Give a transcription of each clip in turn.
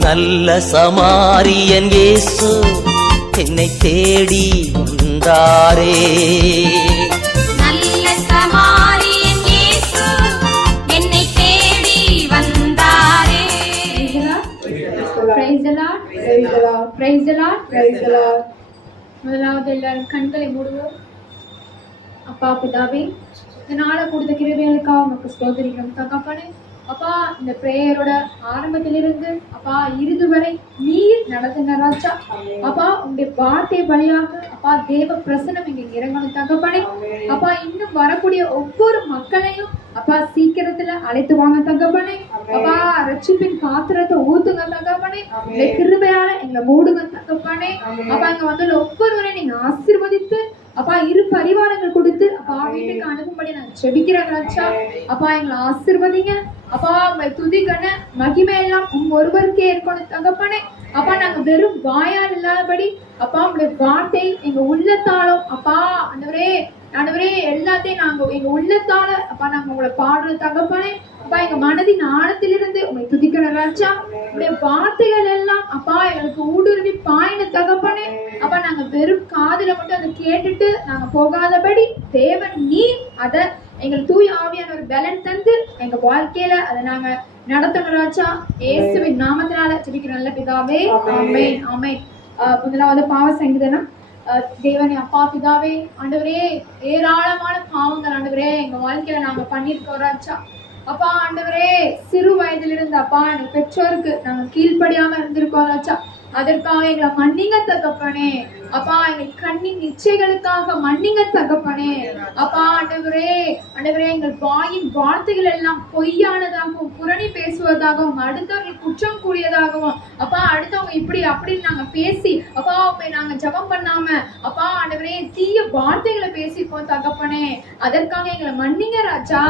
நல்ல சமாரியன் இயேசு என்னை தேடி வந்தாரே. நல்ல சமாரியன் இயேசு என்னை தேடி வந்தாரே. Praise the Lord. Praise the Lord. Praise the Lord. Praise the Lord. முதலாவது எல்லாரும் கண்களை மூடுவோம். அப்பா பிதாவே, இந்த நாளை கொடுத்த கிருபைகளுக்காக உமக்கு ஸ்தோத்திரிக்கிறோம் தகப்பனே. அப்பா, இந்த பிரேயரோட ஆரம்பத்திலிருந்து அப்பா இறுதி வரை நீர் நடத்துங்க ராஜா. அப்பா, உங்களுடைய வார்த்தை வழியாக அப்பா தேவ பிரசனம் இங்க இறங்கணும் தகப்பனே. அப்பா, இன்னும் வரக்கூடிய ஒவ்வொரு மக்களையும் அப்பா சீக்கிரத்துல அழைத்து வாங்க தகப்பனே. அப்பா, ரட்சிப்பின் பாத்திரத்தை ஊத்துங்க தகப்பனே. இந்த கிருபையால எங்களை மூடுங்க தகப்பனே. அப்பா, இங்க வந்துள்ள ஒவ்வொருவரையும் நீங்க ஆசீர்வதித்து அப்பா இரு பரிவாரங்கள் கொடுத்து அப்பா வீட்டுக்கு அனுப்பும்படி நாங்க செபிக்கிறோம் ராஜா. அப்பா, எங்களை ஆசீர்வதிங்க. அப்பா, உங்க துதிக்கன மகிமை எல்லாம் உங்க ஒருவருக்கே இருக்கணும் தகப்பனே. அப்பா, நாங்க வெறும் வாயால் இல்லாதபடி அப்பா உங்களுடைய வார்த்தை எங்க உள்ளத்தாலும் அப்பா ஆண்டவரே எல்லாத்தையும் நாங்க எங்க உள்ளத்தால அப்பா நாங்க உங்களை பாடுற தகப்பனே. அப்பா, எங்க மனதின் ஆழத்திலிருந்து உங்களை துதிக்கிற ராஜா. உங்களுடைய வார்த்தைகள் எல்லாம் அப்பா எங்களுக்கு ஊடுருவி பாயின தகப்பனே. அப்பா, நாங்க வெறும் காதுல மட்டும் அதை கேட்டுட்டு நாங்க போகாதபடி தேவன் நீர் அதை எங்களுக்கு தூய ஆவியான ஒரு பலன் தந்து எங்க வாழ்க்கையில அதை நாங்க நடத்தணும் ராஜா. இயேசுவின் நாமத்தினால ஜெபிக்கிற நல்ல பிதாவே, ஆமென் ஆமென். முதலாவது பாவ சங்கீதனம். தேவனே அப்பா பிதாவே, ஆண்டவரே ஏராளமான பாவங்கள் ஆண்டவரே எங்க வாழ்க்கையில நாங்க பண்ணிருக்கோம் ராஜா. அப்பா ஆண்டவரே, சிறு வயதிலிருந்து அப்பா எங்க பெற்றோருக்கு நாங்க கீழ்ப்படியாம இருந்திருக்கோம் ராஜா. அதற்காக எங்களை மன்னிங்க தகப்பனே. அப்பா, எங்கள் கண்ணின் இச்சைகளுக்காக மன்னிங்க தகப்பனே. அப்பா ஆண்டவரே எங்கள் வாயின் வார்த்தைகள் எல்லாம் பொய்யானதாகவும் புரணி பேசுவதாகவும் அடுத்தவர்கள் குற்றம் கூடியதாகவும் அப்பா அடுத்தவங்க இப்படி அப்படின்னு நாங்க பேசி அப்பா நாங்க ஜெபம் பண்ணாம அப்பா ஆண்டவரே தீய வார்த்தைகளை பேசிப்போம் தகப்பனே. அதற்காக எங்களை மன்னிங்க ராஜா.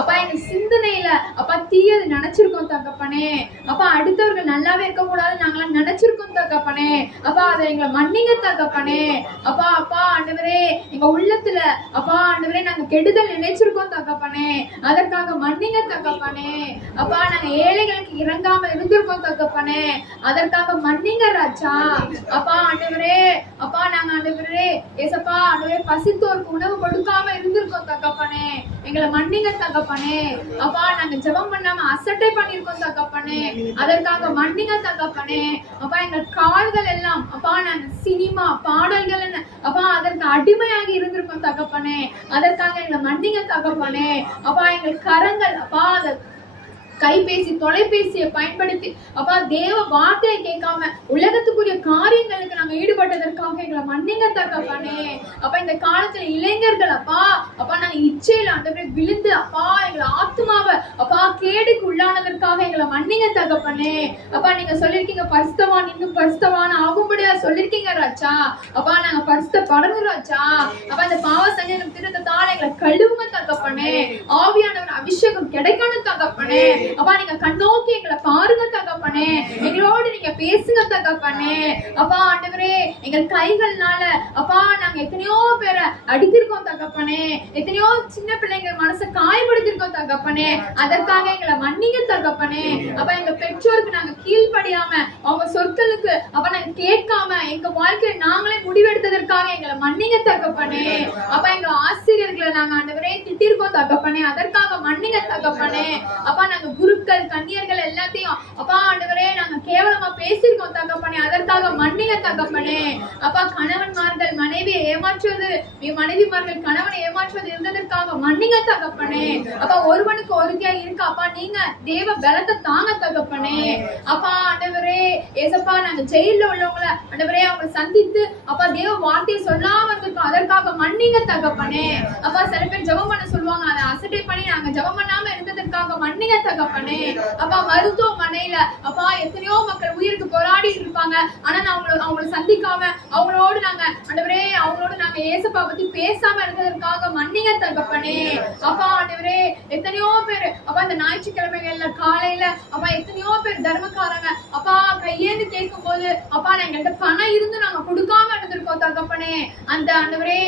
அப்பா, எங்க சிந்தனையில அப்பா தீயது நினைச்சிருக்கோம் தகப்பனே. அப்பா, அடுத்தவர்கள் நல்லாவே இருக்க கூடாது நாங்களாம் நினைச்சிருக்கோம் தகப்பனே. அப்பா, அதை எங்களை மன்னிங்க தகப்பனே. அப்பா ஆண்டவரே எங்க உள்ளத்துல அப்பா ஆண்டவரே நாங்க கெடுதல் நினைச்சிருக்கோம் தகப்பனே. அதற்காக மன்னிங்க தகப்பனே. அப்பா, நாங்க ஏழைகளுக்கு இறங்காம இருந்திருக்கோம் தகப்பனே. அதற்காக மன்னிங்க ராஜா. அப்பா ஆண்டவரே நாங்க ஆண்டவரே ஏசப்பா ஆண்டவரே பசித்தோருக்கு உணவு கொடுக்காம இருந்திருக்கோம் தகப்பனே. எங்களை மன்னிங்க தகப்பனே. அப்பா, நாங்க ஜெபம் பண்ணாம அசட்டை பண்ணிருக்கோம் தகப்பனே. அதற்காக மன்னிங்க தகப்பனே. அப்பா, எங்கள் கால்கள் எல்லாம் அப்பா நாங்க சினிமா பாடல்கள் அப்பா அதற்கு அடிமையாகி இருந்திருக்கோம் தகப்பனே. அதற்காக எங்களை மன்னிங்க தகப்பனே. அப்பா, எங்கள் கரங்கள் அப்பா கைபேசி தொலைபேசியை பயன்படுத்தி அப்பா தேவ வார்த்தையை கேட்காம உலகத்துக்குரிய காரியங்களுக்கு நாங்க ஈடுபட்டதற்காக எங்களை மன்னிங்க தகப்பனே. அப்பா, இந்த காலத்துல இளைஞர்கள் அப்பா நாங்க இச்சையில ஆண்டவரே விழுந்து அப்பா எங்களை ஆத்மாவை அப்பா கேடுக்கு உள்ளானதற்காக எங்களை மன்னிங்க தகப்பனே. அப்பா, நீங்க சொல்லிருக்கீங்க பரிசுத்தவான் இன்னும் பரிசுத்தவான் ஆகும்படியா சொல்லிருக்கீங்க ராஜா. அப்பா, நாங்க பரிசுத்தப்படணும் ராஜா. அப்பா, இந்த பாவ சஞ்சனம் திருத்தத்தால எங்களை கழுவுங்க தகப்பனே. ஆவியானவர் அபிஷேகம் கிடைக்கணும் தகப்பனே. அப்பா, நீங்க கண்ணோக்கி எங்களை பாருங்க தகப்பனே. எங்களோடு நீங்க பேசுங்க தகப்பனே. அப்பா ஆண்டவரே, எங்கள் கைகள்னால அப்பா நாங்க எத்தனையோ பேரை அடித்திருக்கோம் தகப்பனே. எத்தனையோ சின்ன பிள்ளைங்க மனசை காயப்படுத்திருக்கோம் தகப்பனே. அதற்காக எங்களை மன்னிங்க தகப்பனே. அப்பா, எங்க பெற்றோருக்கு நாங்க கீழ்ப்படியாம அவங்க சொற்களுக்கு அப்ப நாங்க கேட்காம எங்க வாழ்க்கையில நாங்களே முடிவெடுத்ததற்காக எங்களை மன்னிங்க தகப்பனே. அப்பா, எங்க ஆசிரியர்களை நாங்க ஆண்டவரே திட்டிருக்கோம் தகப்பனே. அதற்காக மன்னிங்க தகப்பனே. அப்பா, நாங்க குருக்கள் கன்னியர்கள் எல்லாத்தையும் அப்பா ஆண்டவரே நாங்க கேவலமா பேசியிருக்கோம் தகப்பனே. அதற்காக மன்னிங்க தகப்பனே. அப்பா, கணவன்மார்கள் மனைவியை ஏமாற்றுவது மனைவிமார்கள் கணவனை ஏமாற்றுவது இருந்ததற்காக மன்னிங்க தகப்பனே. அப்பா, ஒருவனுக்கு ஒருத்தியா இருக்கு அப்பா நீங்க தேவ பலத்தை தாங்க தகப்பனே. அப்பா ஆண்டவரே ஏசப்பா, நாங்க ஜெயில உள்ளவங்கள ஆண்டவரே அவங்க சந்தித்து அப்பா தேவ வார்த்தையை சொல்லாம இருந்திருக்கோம். அதற்காக மன்னிங்க தகப்பனே. அப்பா, சில பேர் ஜெபம் பண்ண சொல்லுவாங்க, அதை அசட்டை பண்ணி நாங்க ஜெபம் பண்ணாம இருந்ததற்காக மன்னிங்க தகப்பனே. அப்பா, மருத்துவமனையில அப்பா எத்தனையோ மக்கள் உயிருக்கு போராடி இருப்பாங்க. ஆனா அவங்களை சந்திக்காம அவங்களோடு நாங்க ஆண்டவரே அவங்களோடு நாங்க ஏசப்பா பத்தி பேசாம இருந்ததற்காக மன்னிங்க தகப்பனே. அப்பா ஆண்டவரே, எத்தனையோ பேர் அப்பா இந்த ஞாயிற்றுக்கிழமைகள்ல காலையில அப்பா எத்தனையோ பேர் தர்மக்காரங்க அப்பா கையேந்து கேட்கும் போது அப்பா நான் எங்கள்கிட்ட பணம் இருந்து நாங்க கொடுக்காம இருந்திருக்கோம் தகப்பனே. அந்த ஆண்டவரே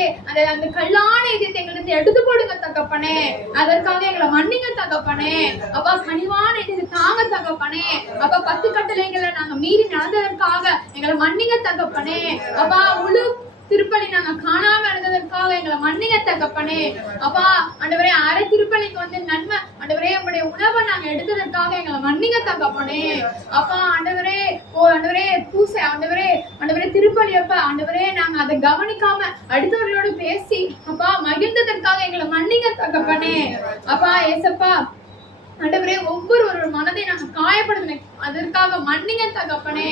அந்த கல்லான இதயத்தை எங்களுக்கு எடுத்து போடுங்க தகப்பனே. அதற்காக எங்களை மன்னிங்க தகப்பனே. அப்பா, கனிவான இதயத்தை தாங்க தகப்பனே. அப்பா, 10 கட்டளைகளை நாங்க நாங்க மீறி நடந்ததற்காக எங்களை மன்னிங்க தகப்பனே. அப்பா முழு திருப்பலி நாங்க காணாம இருந்ததற்காக எங்களை மன்னிங்க தகப்பனே. அப்பா ஆண்டவரே அரை திருப்பலிக்கு வந்து நன்மை ஆண்டவரே உங்களுடைய உணவை நாங்க எடுத்ததற்காக எங்களை மன்னிங்க தகப்பனே. அப்பா ஆண்டவரே ஆண்டவரே பூசை ஆண்டவரே திருப்பலி அப்ப ஆண்டவரே நாங்க அதை கவனிக்காம அடுத்தவர்களோடு பேசி அப்பா மகிழ்ந்ததற்காக எங்களை மன்னிங்க தகப்பனே. அப்பா ஏசப்பா ஆண்டவரே ஒவ்வொரு மனதை நாங்க காயப்படுத்தின அதற்காக மன்னிங்க தகப்பனே.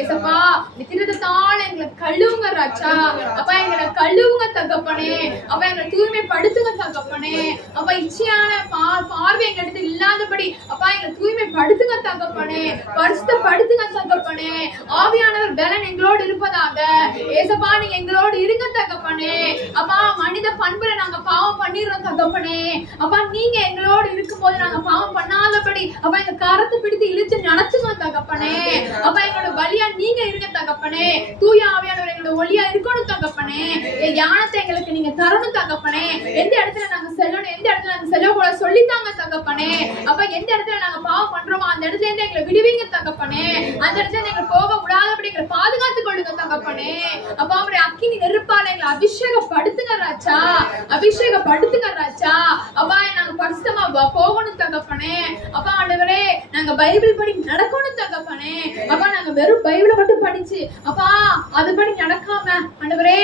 ஏசப்பா நித்திரத்தால் எங்களை கழுவுங்க ராஜா. அப்பா எங்களை கழுவுங்க தகப்பனே. அப்பா எங்களை தூய்மைப்படுத்துங்க தகப்பனே. அப்பா இச்சையான பார்வை எங்க இடத்துல இல்லாதபடி அப்பா எங்களை தூய்மைப்படுத்துங்க தகப்பனே. பரிசுத்தப்படுத்துங்க தகப்பனே. ஆவியானவர் பலன் எங்களோடு இருப்பதாக. ஏசப்பா நீங்க எங்களோடு இருங்க தகப்பனே. அப்பா மனித பண்புல நாங்க பாவம் பண்ணிடுறோம் தகப்பனே. அப்பா நீங்க எங்களோடு இருக்கும் போது நாங்க பாவம் பண்ணாதபடி அப்பா எங்க கரத்தை பிடித்து இழுத்து நடத்துங்க தகப்பனே. அப்பா எங்களோட வழியா நீங்க இருங்க தகப்பனே. தூய ஆவியானவர் எங்களோட ஒளியா இருக்கணும் தகப்பனே. ஞானத்தை எங்களுக்கு நீங்க தரணும் தகப்பனே. எந்த இடத்துல நாங்க செல்லணும் எந்த இடத்துல நாங்க செல்லக்கூடாது சொல்லித்தாங்க தகப்பனே. அப்ப எந்த இடத்துல நாங்க பாவம் பண்றோமோ அந்த இடத்துல இருந்து எங்களை விடுவீங்க தகப்பனே. அந்த இடத்துல எங்களை போக விடாதபடி எங்களை பாதுகாத்துக் கொள்ளுங்க தகப்பனே. அப்பா அவருடைய அக்கினி நெருப்பால எங்களை அபிஷேகப்படுத்துங்க ராஜா. அபிஷேகப்படுத்துங்க ராஜா. அப்பா நாங்க பரிசுத்தமா போகணும் தகப்பனே. அப்பா ஆண்டவரே நாங்க பைபிள் படி நடக்கணும் தகப்பனே. அப்பா நாங்க வெறும் பைபிளை மட்டும் படிச்சு அப்பா அதுபடி நடக்காம ஆண்டவரே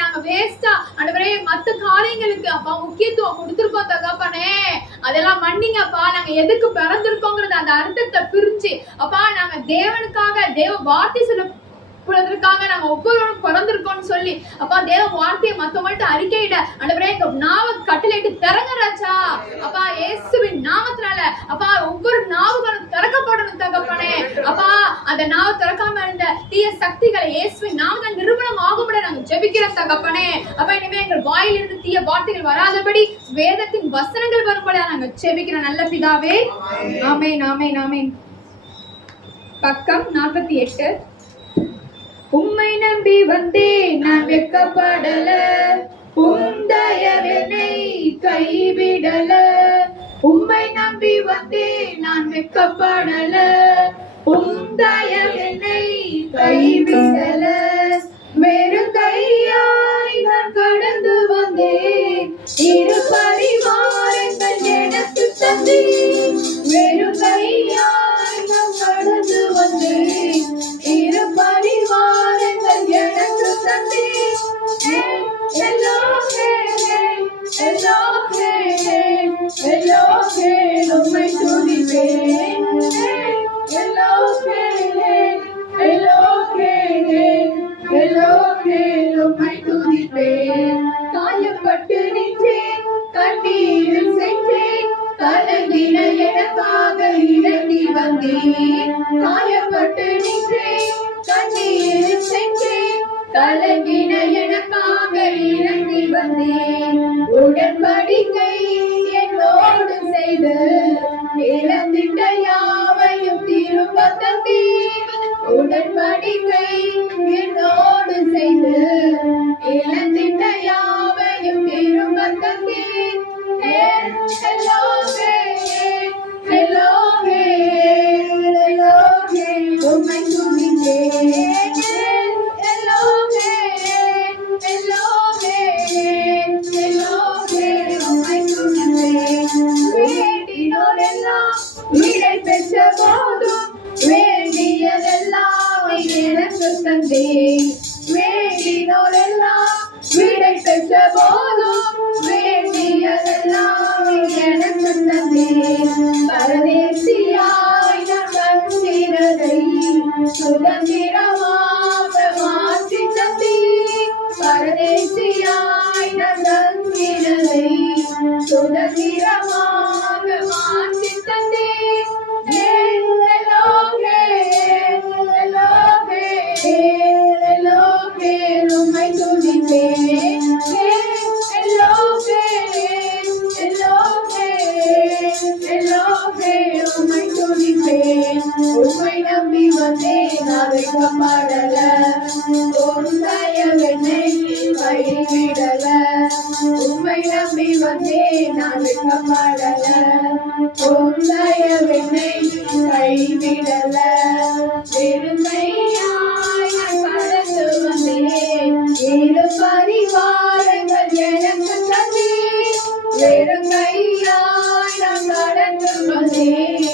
நாங்க வேஸ்டா ஆண்டவரே மத்த காரியங்களுக்கு அப்பா முக்கியத்துவம் கொடுத்திருக்கோம் தகப்பனே. அதெல்லாம் மன்னிங்கப்பா. நாங்க எதுக்கு பிறந்திருக்கோங்கிறது அந்த அர்த்தத்தை பிரிஞ்சு அப்பா நாங்க தேவனுக்காக தேவ வார்த்தை சொல்ல நாங்க ஒவ்வொருவரும் பிறந்திருக்கோம்னு சொல்லி அப்பா தேவ வார்த்தையை மத்தவங்கள்ட்ட அறிக்கையிட ஆண்டவரே எங்க நாவை கட்டளையிட்டு திறங்க ராஜா. அப்பா இயேசுவின் நாமத்தினால அப்பா ஒவ்வொரு நாவுகளும் திறக்கப்படணும் தகப்பனே. அப்பா அந்த நாவை திறக்காம இருந்த தீய சக்திகளை இயேசுவின் நாமத்தால் நிரூபணம் ஆகும்படி நாங்க ஜெபிக்கிறோம் தகப்பனே. அப்பா இனிமே எங்கள் வாயிலிருந்து தீய வார்த்தைகள் வராதபடி வேதத்தின் வசனங்கள் வரும்படி நாங்க ஜெபிக்கிறோம் நல்ல பிதாவே. ஆமென் ஆமென் ஆமென். பக்கம் 48. உம்மை நம்பி வந்தேன் நான் வெட்கப்படல. உம் தயவென்னை கைவிடல. உம்மை நம்பி வந்தேன் நான் வெட்கப்படல. உம் தயவென்னை கைவிடல. வெறும் கையாய் நான் கடந்து வந்தேன். இரு பரிவாரங்கள் எனக்கு தந்தேன். வெறும் கையாய் நான் கடந்து வந்தேன். இரு பரிவாரங்கள் எனக்கு தந்தேன். எல்லோகே எல்லோகே எல்லோகே உம்மை துதிப்பேன். எல்லோகே எல்லோகே எல்லோகே உம்மை துதிப்பேன். காயப்பட்டு நின்றேன் கண்ணீரில் சென்றேன். கலங்கின எனக்காக இறங்கி வந்தேன். காயப்பட்டு நின்றேன் கண்ணீரில் சென்றேன். கலங்கின எனக்காக இறங்கி வந்தேன். உடன்படிக்கை என்னோடு செய்து இழந்திட்ட யாவையும் திரும்ப தந்தேன். உடன்படிக்கை என்னோடு செய்து இழந்திட்ட யாவையும் திரும்ப தந்தேன். எல்லோகே எல்லோகே எல்லோகே உம்மை துதிப்பேன். எல்லோகே எல்லோகே எல்லோகே உம்மை துதிப்பேன். வேண்டினோரெல்லாம் விடை பெற்ற போதும் வேண்டியதெல்லாம் எனக்கு தந்தேன். வேண்டினோரெல்லாம் விடை பெற்ற போதும் வேண்டியதெல்லாம் எனக்கு தந்தேன். பரதேசியாய் நான் வந்திரதை சுதந்திரமாக மாற்றி தந்தேன். பரதேசியாய் நான் வந்திரதை சுதந்திரமாக மாற்றி தந்தேன். எல்லோகே எல்லோகே எல்லோகே உம்மை துதிப்பேன். எல்லோகே எல்லோகே எல்லோகே உம்மை துதிப்பேன். உம்மை நம்பி வந்தேன் நான் வெட்கப்படல. உம் தயவென்னை கைவிடல. உம்மை நம்பி வந்தேன் நான் வெட்கப்படல. உந்தயவென்னை கைவிடல வெறுமையாய் நான் கடந்து வந்தேன் இரு பரிவாரங்கள் எனக்கு தந்தீர் வெறுமையாய் நான் கடந்து வந்தேன்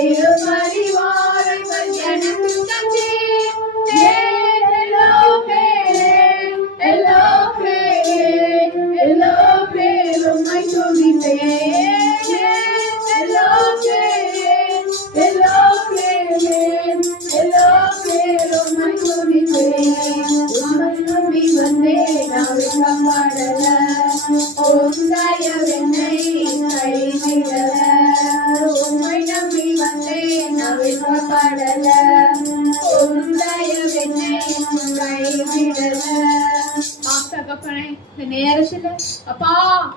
இரு பரிவாரங்கள் எனக்கு தந்தீர் உம்மை துதிப்பேன் உம்மை துதிப்பேன் உம்மை நம்பி வந்தேன் நான் வெட்கப்படல உந்தயவென்னை கைவிடல உம்மை நம்பி வந்தேன் நான் வெட்கப்படல உந்தயவென்னை கைவிடல. தகப்பனே இந்த நேரத்துல அப்பா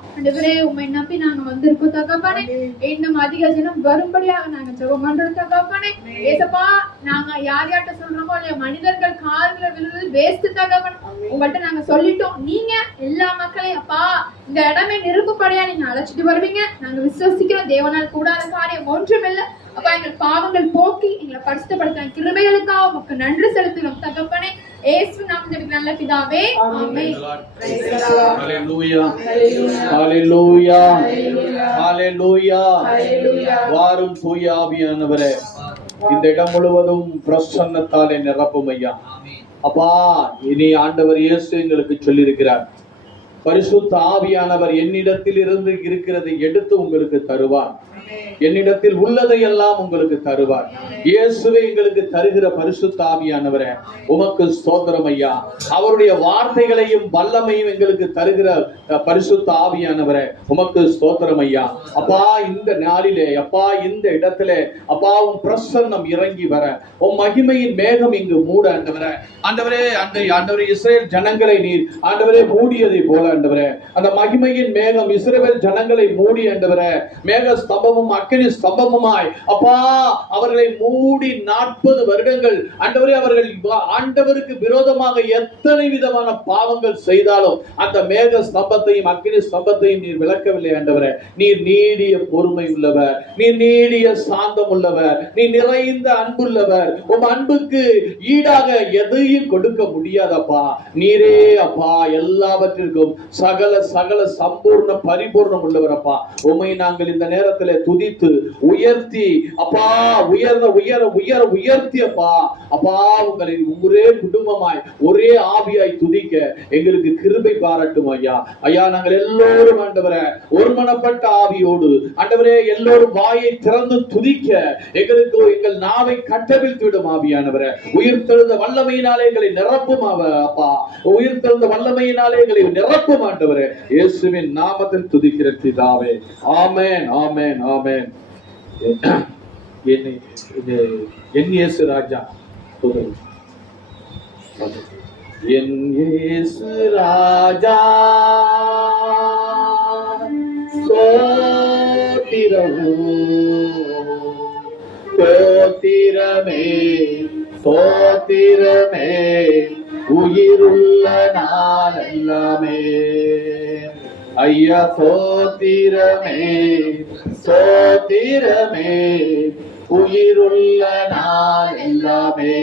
ஆண்டவரே உம்மை நம்பி நாங்க வந்திருக்கோம் தகப்பனே இன்னும் அதிக ஜனம் வரும்படியாக நாங்க ஜெபம் பண்றோம் தகப்பனே ஏசப்பா நாங்க யார்கிட்ட சொல்றோமோ இல்லையா மனிதர்கள் கால்களை விழுவது வேஸ்ட் தகப்பன் உங்கள்கிட்ட நாங்க சொல்லிட்டோம் நீங்க எல்லா மக்களையும் அப்பா இந்த இடமே நிரப்பும்படியா நீங்க அழைச்சிட்டு வருவீங்க நாங்க விசுவசிக்கிறோம் தேவனால் கூடாத காரியம் ஒன்றுமில்லை அப்பா எங்கள் பாவங்கள் போக்கி எங்களை பரிசுத்தப்படுத்த கிருபைகளுக்காக உமக்கு நன்றி செலுத்துகிறோம் தகப்பனே இயேசு நாமத்தில் நல்ல பிதாவே ஆமென். ஹalleluya ஹalleluya ஹalleluya. வாரும் தூய ஆவியானவரே இந்த இடம் முழுவதும் பிரசன்னத்தாலே நிரப்பும் ஐயா. அப்பா இனி ஆண்டவர் இயேசு எங்களுக்கு சொல்லியிருக்கிறார் பரிசுத்த ஆவியானவர் என்னிடத்தில் இருந்து இருக்கிறதை எடுத்து உங்களுக்கு தருவார் என்னிடத்தில் உள்ளதை எல்லாம் உங்களுக்கு தருவார். இயேசுவே எங்களுக்கு தருகிற பரிசுத்த ஆவியானவரே உமக்கு ஸ்தோத்திரம் ஐயா. அவருடைய வார்த்தைகளையும் வல்லமையும் எங்களுக்கு தருகிற பரிசுத்த ஆவியானவரே உமக்கு ஸ்தோத்திரம் ஐயா. அப்பா இந்த நாளிலே அப்பா இந்த இடத்திலே அப்பா உன் பிரசன்னம் இறங்கி வர உன் மகிமையின் மேகம் இங்கு மூட ஆண்டவரே ஆண்டவரே ஆண்டவரே இஸ்ரவேல் ஜனங்களை நீர் ஆண்டவரே மூடியதை போல ஆண்டவரே அந்த மகிமையின் மேகம் இஸ்ரவேல் ஜனங்களை மூடி ஆண்டவரே மேக ஸ்தம்பமும் அக்கினி ஸ்தம்பமுமாய் அப்பா அவர்களை மூடி 40 வருடங்கள் ஆண்டவரே அவர்கள் ஆண்டவருக்கு விரோதமாக எத்தனை விதமான பாவங்கள் செய்தாலும் அந்த மேக ஸ்தம்பத்தையும் அக்கினி ஸ்தம்பத்தையும் நீர் விளக்கவில்லை ஆண்டவரே. நீர் நீடிய பொறுமை உள்ளவர் நீர் நீடிய சாந்தம் உள்ளவர் நீர் நிறைந்த அன்புள்ளவர். உம் அன்புக்கு ஈடாக எதையும் கொடுக்க முடியாதப்பா. நீரே அப்பா எல்லாவற்றிற்கும் சகல சகல சம்பூர்ண பரிபூர்ணம் உள்ளவர் அப்பா. உம்மை நாங்கள் இந்த நேரத்தில் துதித்து உயர்த்தி அப்பா உயர்த்தி அப்பா அப்பா உங்களை ஒரே குடும்பமாய் ஒரே ஆவியாய் துதிக்க எங்களுக்கு கிருபை பாராட்டும் ஐயா. ஐயா நாங்கள் எல்லோரும் ஆண்டவரே ஒருமனப்பட்ட ஆவியோடு ஆண்டவரே எல்லோரும் வாயை திறந்து துதிக்க எங்களுக்கு எங்கள் நாவை கட்டவிழ்த்து விடும் ஆவியானவரே. உயிர்த்தெழுந்த வல்லமையினாலே எங்களை நிரப்பும் அப்பா. உயிர்த்தெழுந்த வல்லமையினாலே எங்களை நிரப்பும் ஆண்டவரே. இயேசுவின் நாமத்தில் துதிக்கிற பிதாவே ஆமென் ஆமென் ஆமென். என் இயேசு ராஜா என் இயேசு ராஜா ஸ்தோத்திரமே ஸ்தோத்திரமே உயிருள்ள நாள் எல்லாமே ஐயா ஸ்தோத்திரமே ஸ்தோத்திரமே உயிருள்ள நாள் எல்லாமே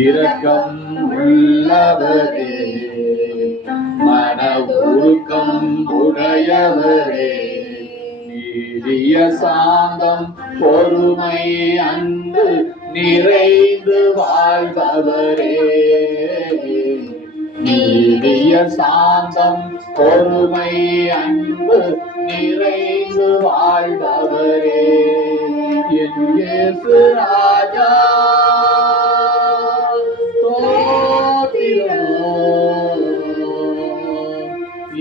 இரக்கம் உள்ளவரே மன உருக்கம் உடையவரே நீடிய சாந்தம் பொறுமை அன்பு நிறைந்து வாழ்பவரே நீடிய சாந்தம் பொறுமை அன்பு நிறைந்து வாழ்பவரே என் இயேசு ராஜா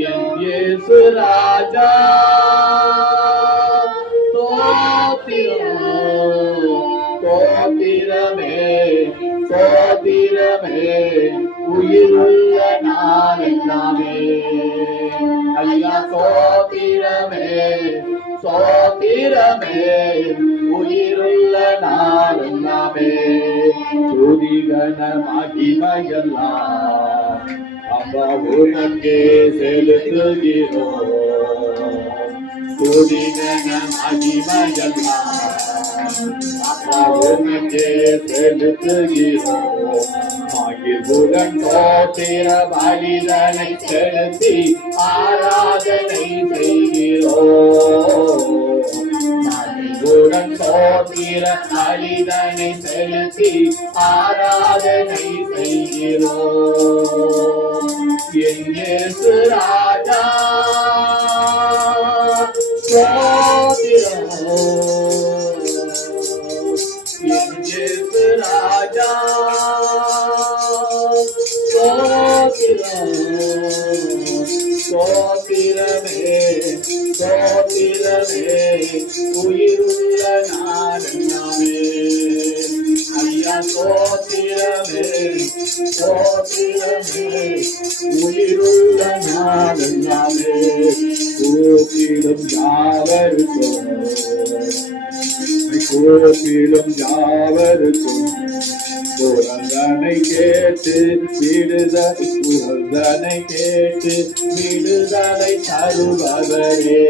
என் இயேசு ராஜா ஸ்தோத்திரமே ஸ்தோத்திரமே உயிருள்ள நாள் எல்லாமே ஐயா ஸ்தோத்திரமே ஸ்தோத்திரமே உயிருள்ள நாள் எல்லாமே துதிகன மகிமையெல்லாம் அப்பா உனக்கே செலுத்துகிறோம் துதிகன மகிமையெல்லாம் உமக்கே செலுத்துகிறோம். மகிழ்வுடன் தோத்திர பலிதனை செலுத்தி ஆராதனை செய்கிறோம். மகிழ்வுடன் தோத்திர பலிதனை செலுத்தி ஆராதனை செய்கிறோம். என் இயேசு ராஜா ஸ்தோத்திரம். என் இயேசு ராஜா ஸ்தோத்திரம். ஸ்தோத்திரமே ஸ்தோத்திரமே உயிருள்ள நானே ஐயா. ஸ்தோத்திரமே ஸ்தோத்திரமே உயிருள்ள நானே. கூப்பிடும் யாவருக்கும் கூப்பிடும் யாவருக்கும் புரந்தனை கேட்டு புரந்தனை கேட்டு விடுதலை தருபவரே.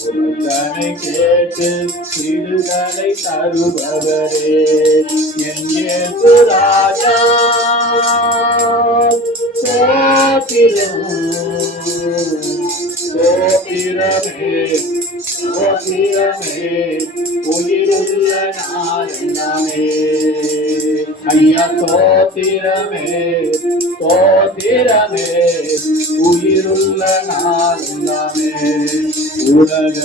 புரந்தனை கேட்டு விடுதலை தருபவரே. என் இயேசு ராஜா ஸ்தோத்திரம். ஸ்தோத்திரமே ஸ்தோத்திரமே உயிருள்ள நானே ஐயா. ஸ்தோத்திரமே ஸ்தோத்திரமே உயிருள்ள நானே. உலக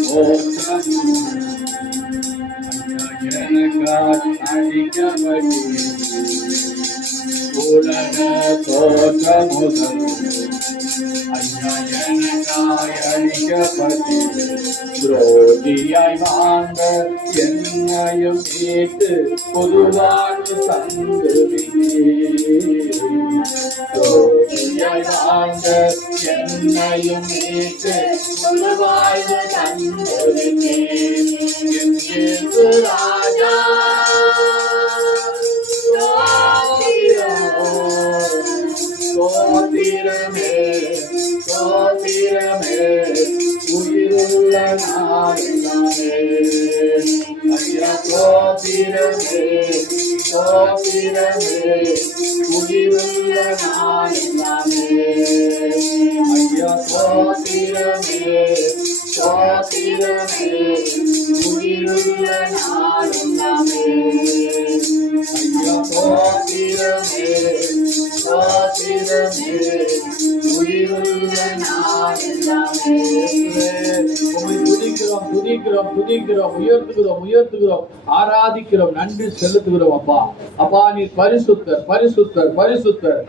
தோற்றம் எனக்காக அழிக்கப்பட்டு உலக தோற்றம் முதல் ஐயா எனக்காய் அழிக்கப்பட்டு துரோகியாய் வாழ்ந்த என்னையும் மீட்டு பொதுவாழ்வு தந்துவிட்டீர். துரோகியாய் வாழ்ந்த என்னையும் மீட்டு பொதுவாழ்வு தந்துவிட்டீர். என் இயேசு ராஜா ஸ்தோத்திரமே ஸ்தோத்திரமே உயிருள்ள நானே ஐயா. ஸ்தோத்திரமே ஸ்தோத்திரமே உயிருள்ள நானே ஐயா. ஸ்தோத்திரமே ஸ்தோத்திரமே உயிருள்ள நானே ஐயா. ஸ்தோத்திரமே ஸ்தோத்திரமே உயிருள்ள நானே. உம்மை துதிக்கிறோம் துதிக்கிறோம் துதிக்கிறோம் உயர்த்துகிறோம் உயர்த்துகிறோம் ஆராதிக்கிறோம் நன்றி செலுத்துகிறோம். அப்பா அப்பா நீர் பரிசுத்தர் பரிசுத்தர் பரிசுத்தர்.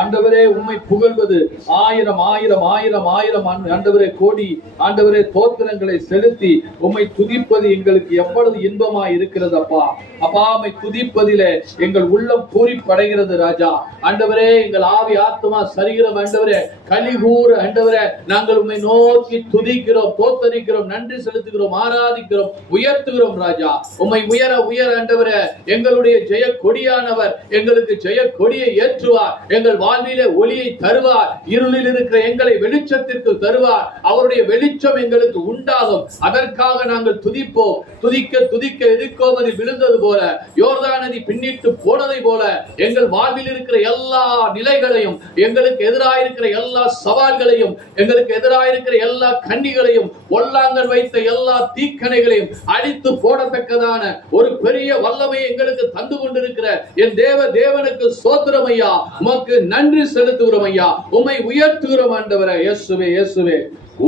ஆண்டவரே உம்மை புகழ்வது ஆயிரம் ஆயிரம் ஆயிரம் ஆயிரம் ஆண்டவரே கோடி ஆண்டவரே தோத்திரங்களை செலுத்தி உம்மை துதிப்பது எங்களுக்கு எவ்வளவு இன்பமாய் இருக்கிறது அப்பா. அப்பா உம்மை துதிப்பதிலே எங்கள் உள்ளம் பூரிப்படைகிறது ராஜா. ஆண்டவரே எங்கள் ஆவி ஆத்மா சரீரம் ஆண்டவரே கலிகூர ஆண்டவரே நாங்கள் உம்மை நோக்கி துதிக்கிறோம் தோத்தரிக்கிறோம் நன்றி செலுத்துகிறோம் ஆராதிக்கிறோம் உயர்த்துகிறோம் ராஜா. உம்மை உயர உயர ஆண்டவரே எங்களுடைய ஜெய கொடியானவர் எங்களுக்கு ஜெய கொடியை ஏற்றுவார். எங்கள் வாழ்விலே ஒளியை தருவார். இருளில் இருக்கிற எங்களை வெளிச்சத்திற்கு தருவார். அவருடைய வெளிச்சம் எங்களுக்கு உண்டாகும். அதற்காக நாங்கள் துதிப்போம். துதிக்க துதிக்க எதிர்கோவதில் விழுந்தது போல யோர்தான் நதி பின்னிட்டு போனதை போல எங்கள் வாழ்வில் இருக்கிற எல்லா நிலைகளையும் எங்களுக்கு எதிராயிருக்கிற எல்லா சவால்களையும் எங்களுக்கு எதிராயிருக்கிற எல்லா கண்ணிகளையும் ஒல்லாங்கல் வைத்த எல்லா தீக்கணைகளையும் அடித்து போடத்தக்கதான ஒரு பெரிய வல்லமையை எங்களுக்கு தந்து கொண்டிருக்கிற என் தேவனுக்கு ஸ்தோத்திரம் ஐயா. உமக்கு நன்றி செலுத்துகிறோம் ஐயா. உம்மை உயர்த்துகிறோம் ஆண்டவரே. இயேசுவே இயேசுவே.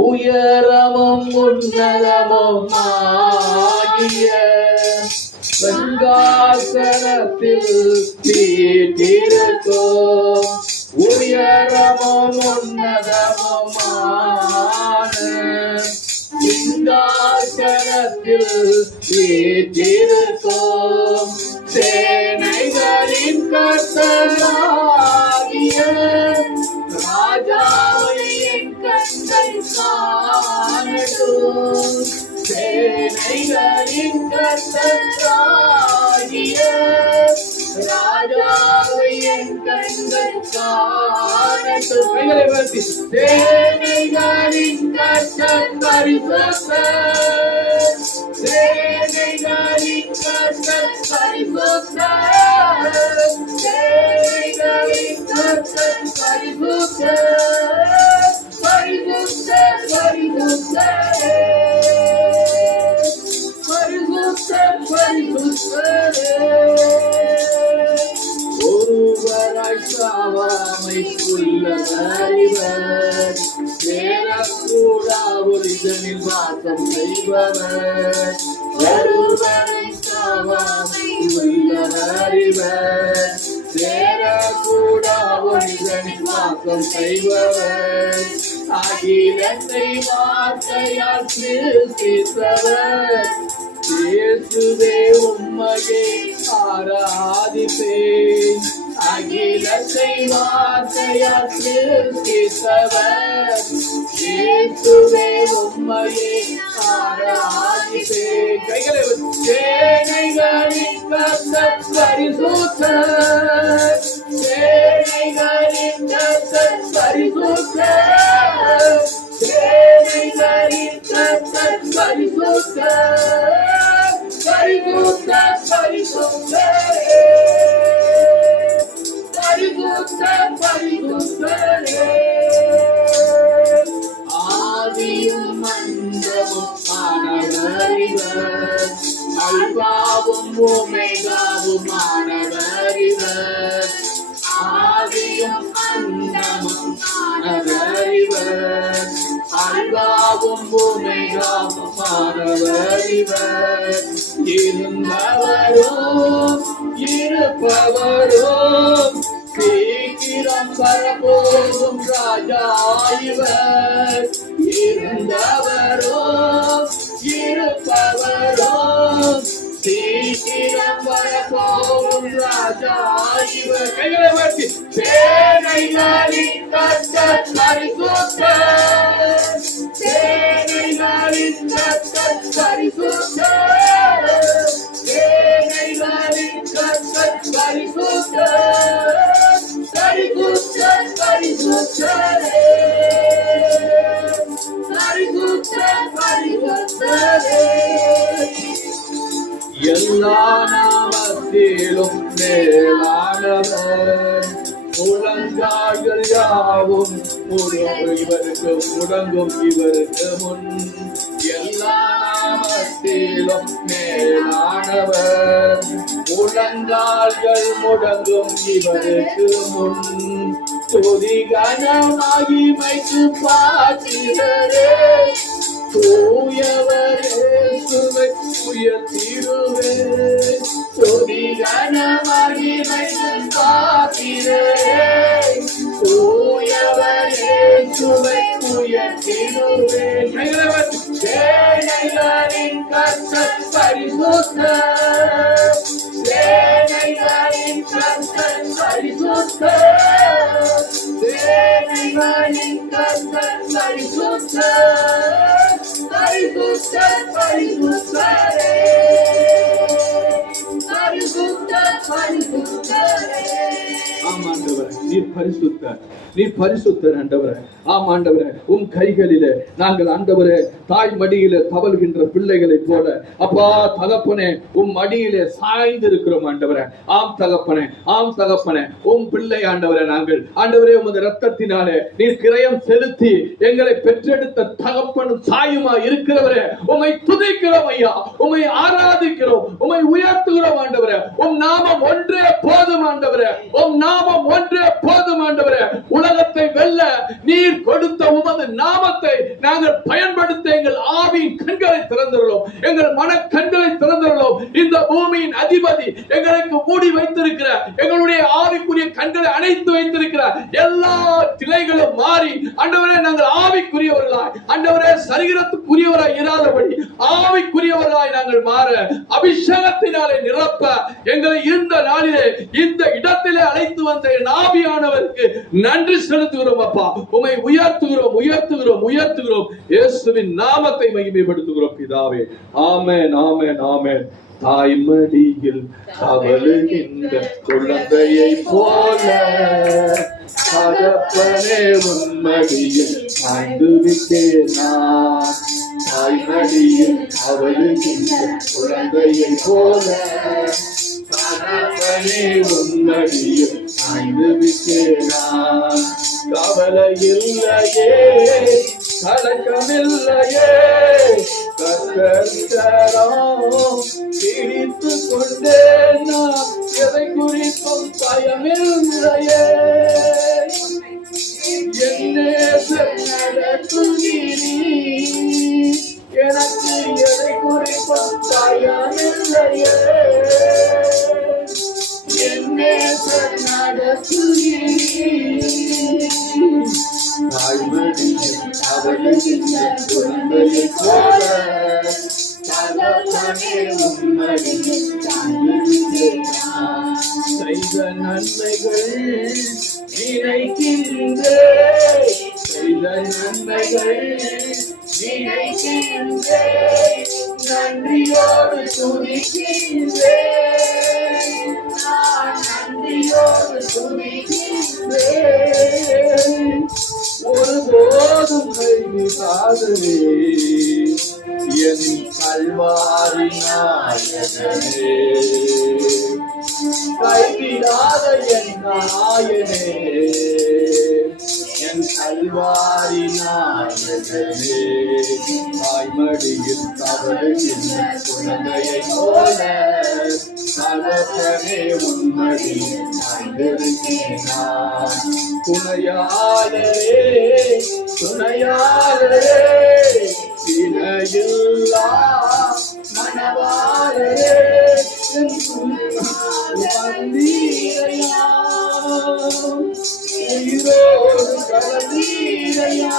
உயரமும் உன்னதமும் ஆகிய சிங்காசனத்தில் வீற்றிருக்கும் உயரமும் உன்னதமுமான சிங்காசனத்தில் வீற்றிருக்கும் சேனைகளின் கர்த்தராகிய ராஜாவை என் கண்கள் காணட்டும். சேனைகளின் கர்த்தராகிய ராஜாவை என் கண்கள் காணட்டும். கைகளை உயர்த்தி சேனைகளின் கர்த்தர் பரிசுத்தர், சேனைகளின் கர்த்தர் பரிசுத்தர், சேனைகளின் கர்த்தர் பரிசுத்தர், பரிசுத்தர் பரிசுத்தரே, பரிசுத்தர் பரிசுத்தரே. ஒருவராய் சாவாமைக்குள்ளவர் இவர், சேரக்கூடா ஒளிதனில் வாசம் செய்பவர். ஒருவரை சாவாமைக்குள்ளவர் இவர், சேரக்கூடா ஒளிதனில் வாசம் செய்பவர். அகிலத்தை வார்த்தையால் சிருஷ்டித்தவர், இயேசுவே உம்மையே ஆராதிப்பேன். அகிலத்தை வார்த்தையால் சிருஷ்டித்தவர், இயேசுவே உம்மையே ஆராதிப்பேன். கைகளை சேனைகளின் கர்த்தர் பரிசுத்தர், சேனைகளின் கர்த்தர் பரிசுத்தர், சேனைகளின் கர்த்தர் பரிசுத்தர், பரிசுத்தர் பரிசுத்தரே, பரிசுத்தர் பரிசுத்தரே. ஆதியும் மந்தமும் ஆனவர் இவர், அல்பாவும் ஓமேகாவும் ஆனவர் இவர். ஆதியும் அந்தமும் ஆனவர் இவர், அல்பாவும் ஓமேகாவும் ஆனவர் இவர். இருந்தவரும் இருப்பவரும் சீக்கிரம் வரப்போகும் ராஜா இவர். இருந்தவரும் இருப்பவரும் சீக்கிரம் வரப்போகும் ராஜா இவர். கைகளை உயர்த்தி சேனைகளின் கர்த்தர் பரிசுத்தர், சேனைகளின் கர்த்தர் பரிசுத்தர், சேனைகளின் கர்த்தர் பரிசுத்தர், பரிசுத்தர் பரிசுத்தரே, பரிசுத்தர் பரிசுத்தரே. எல்லா நாமத்திலும் மேலானவர், முழங்கால்கள் யாவும் இவருக்கு முடங்கும் இவருக்கு முன். எல்லா நாமத்திலும் மேலானவர், முழங்கால்கள் முடங்கும் இவருக்கு முன். துதி கனமகிமைக்கு பாத்திரரே, தூயவரே சுவை உயர்த்திடுவே. துதி கனமகிமைக்கு பாத்திரரே, தூயவரே சுவை உயர்த்திடுவே. சேனைகளின் கர்த்தர் பரிசுத்தர், சேனைகளின் கர்த்தர் பரிசுத்தர், சேனைகளின் கர்த்தர் பரிசுத்தர், பரிசுத்தர் பரிசுத்தரே, பரிசுத்தர் பரிசுத்தரே. ஆமாண்டவரே நீர் பரிசுத்தர், நீர் பரிசுத்தர் ஆண்டவரே. ஆம் ஆண்டவரே, உம் கைகளிலே நாங்கள் ஆண்டவரே தாய் மடியிலே தவழ்கின்ற பிள்ளைகளை போல அப்பா தகப்பனே உம் மடியிலே சாய்ந்து இருக்கிறோம் ஆண்டவரே. ஆம் தகப்பனே, ஆம் தகப்பனே, உம் பிள்ளை ஆண்டவரே. நாங்கள் ஆண்டவரே உமது இரத்தத்தினாலே நீர் கிரயம் செலுத்தி எங்களை பெற்றெடுத்த தகப்பனும் சாயுமா இருக்கிறவரே, உம்மை துதிக்கிறோம் ஐயா, உம்மை ஆராதிக்கிறோம், உம்மை உயர்த்துகிறோம் ஆண்டவரே. உம் நாமம் ஒன்றே போதும் ஆண்டவரே, உம் நாமம் ஒன்றே போதும் ஆண்டவரே. உலகத்தை வெல்ல நீர் கொடுத்த உமது நாமத்தை நாங்கள் பயன்படுத்த எங்கள் ஆவியின் கண்களை திறந்துள்ளோம், எங்கள் மன கண்களை திறந்துள்ளோம். இந்த பூமியின் அதிபதி எங்களுக்கு மூடி வைத்திருக்கிற எங்களுடைய ஆவிக்குரிய கண்களை அணைத்து வைத்திருக்கிற எல்லா திளைகளும் மாறி ஆண்டவரே நாங்கள் ஆவிக்குரியவர்களாய் ஆண்டவரே சரீரத்துக்குரியவராய் இராதபடி ஆவிக்குரியவர்களாய் நாங்கள் மாற அபிஷேகத்தினாலே நிரப்ப எங்களை இந்த நாளிலே இந்த இடத்திலே அழைத்து வந்த ஆவியானவருக்கு நன்றி செலுத்துகிறோம் அப்பா. உம்மை உயர்த்துகிறோம் உயர்த்துகிறோம் உயர்த்துகிறோம். இயேசுவின் நாமத்தை மகிமைப்படுத்துகிறோம் பிதாவே. ஆமென் ஆமென் ஆமென். தாய்மடியில் தவழுகின்ற குழந்தையை போல தகப்பனே உன்மடியில் சாய்ந்து விட்டேன் நான். தாய்மடியில் தவழுகின்ற குழந்தையை போல தகப்பனே உன்மடியில் சாய்ந்து விட்டேன் நான். கவலை இல்லையே, கலக்கமில்லையே, கர்த்தரும் பிடித்து கொண்டேன் நான். எதை குறிப்பும் பயமில்லையே, என்னே நடத்துகிறீர். எனக்கு எதை குறிப்பும் பயமில்லையே, என்னே நடத்துகிறீர். தாய்மடியில் அவளுகின்ற குழந்தையை போல தகப்பனே உன்மடியில் சாய்ந்து விட்டேன் நான். செய்த நன்மைகள் நினைக்கின்றேன், செய்த நன்மைகள் நினைக்கின்றேன், நன்றியோடு துதிக்கின்றேன், நான் நன்றியோடு துதிக்கின்றேன். ஒருபோதும் கைவிடாதே என் கல்வாரி நாயகனே, கைவிடாத என் நாயனே, என் கல்வாரி நாயகனே. தாய்மடியில் தவழுகின்ற குழந்தையை போல தகப்பனே உன்மடியில் சாய்ந்திருக்கிறேன் நான். துணையாளரே, துணையாளரே, இணையில்லா மணவாளரே, என் வந்தீரையா, உயிரோடு கலந்தீரையா,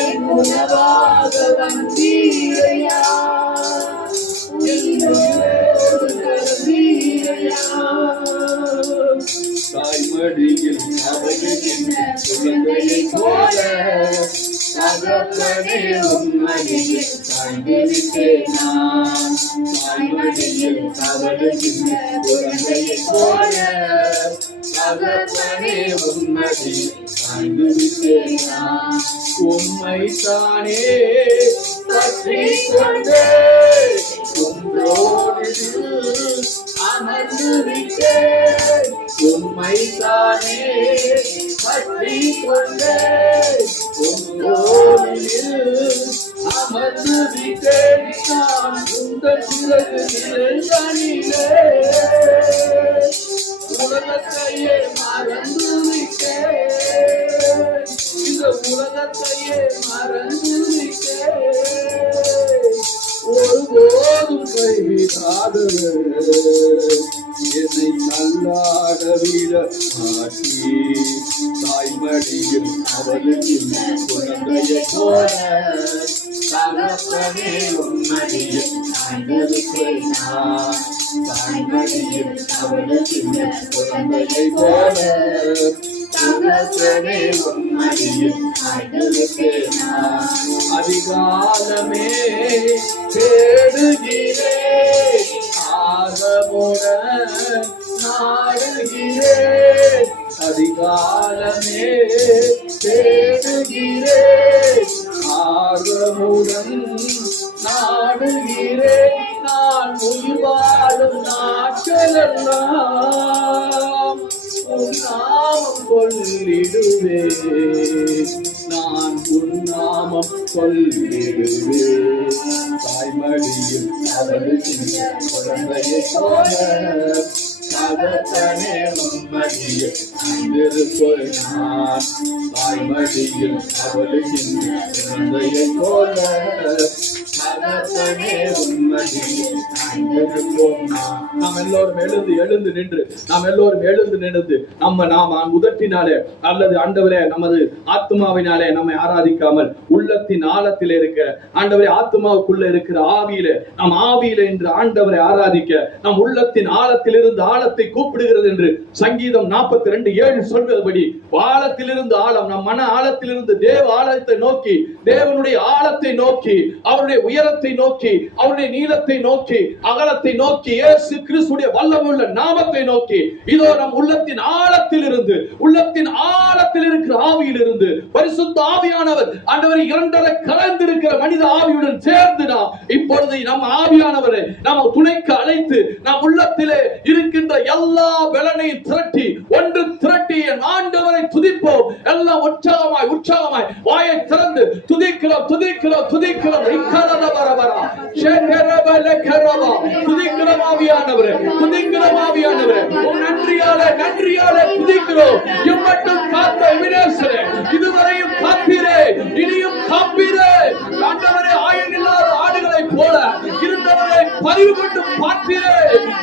என் உணவாக வந்தீரையா, என் உயிரோடு கலந்தீரையா. தாய்மடியில் அவளுகின்ற குழந்தையை போல தகப்பனே உன்மடியில் சாய்ந்து விட்டேன் நான். தாய்மடியில் அவளுகின்ற குழந்தையை போல தகப்பனே உன்மடியில் சாய்ந்து விட்டேன் நான். உம்மைத்தானே பற்றிக் கொண்டே உங்களோடு அமர்ந்து விட்டேன். உம்மைத்தானே பற்றிக் கொண்டே உங்களோடு அமர்ந்து விட்டேன். நான் உங்கள் சிறகு நிழலிலே உலகத்தையே மறந்து விட்டேன், இந்த உலகத்தையே மறந்து விட்டேன். ஒருபோதும் கைவிடாதவர் என்னை தள்ளாட விட மாட்டீ. தாய்மடியில் அவளுகின்ற குழந்தையை போல தகப்பனே உன்மடியில் சாய்ந்திருக்கிறேன் நான். தாய்மடியில் அவளுகின்ற குழந்தையை போல தகப்பனே உன்மடியில் சாய்ந்திருக்கிறேன் நான். அதிகாலமே தேடுகிறேன், ஆர்வமுடன் நாடுகிறேன். அதிகாலமே தேடுகிறேன், ஆர்வமுடன் நாடுகிறேன். நான் உயிர் வாழும் நாட்களெல்லாம் உன் நாமம் சொல்லிடுவேன், நான் உன் நாமம் சொல்லிடுவேன். தாய்மடியில் அவளுகின்ற குழந்தையை போல தகப்பனே உன்மடியில் சாய்ந்திருப்பேன் நான். தாய்மடியில் அவளுகின்ற குழந்தையை போல தகப்பனே உன்மடியில் சாய்ந்திருப்பேன் நாம் எல்லோரும் எழுந்து நின்று நாம் உதட்டினாலே அல்லது ஆண்டவரே நமது ஆத்மாவினாலே நம்மை ஆராதிக்காமல் உள்ளத்தின் ஆழத்தில் இருக்கிற ஆண்டவரே ஆத்மாவுக்குள்ள இருக்கிற ஆவியில நாம் ஆவியில என்று ஆண்டவரை ஆராதிக்க நம் உள்ளத்தின் ஆழத்தில் இருந்து ஆழத்தை கூப்பிடுகிறது என்று சங்கீதம் 42:7 சொல்வதுபடி ஆழத்திலிருந்து ஆழம் நம் மன ஆழத்திலிருந்து தேவ ஆழத்தை நோக்கி தேவனுடைய ஆழத்தை நோக்கி அவருடைய உயரத்தை நோக்கி அவருடைய நீளத்தை நோக்கி அகலத்தை நோக்கி இயேசு கிறிஸ்துவின் வல்லமையுள்ள நாமத்தை நோக்கி இதோ நம் உள்ளத்தின் ஆழத்தில் இருக்கிற ஆவியிலிருந்து பரிசுத்த ஆவியானவர் ஆண்டவரை இரண்டரை கலந்திருக்கிற மனித ஆவியுடன் சேர்ந்து நாம் இப்பொழுது நம் ஆவியானவரை நாம் துணைக்கு அழைத்து நம் உள்ளத்திலே இருக்கின்ற எல்லா பலனையும் திரட்டி என் ஆண்டவரை துதிப்போம். எல்லாம் உற்சாகமாய் வாயை திறந்து துதிக்கிறோம். துதிக்கிறோம் ஆவியானவரே, நன்றியாலே துதிக்கிறோம். எம்மட்டும் காத்த வினேசரே, இதுவரையும் காப்பீரே, இனியும் காப்பீரே. ஆண்டவரே, ஆயனில்லாத ஆடுகளை போல இருந்தவரை பதிவு கொண்டு பார்த்தீரே.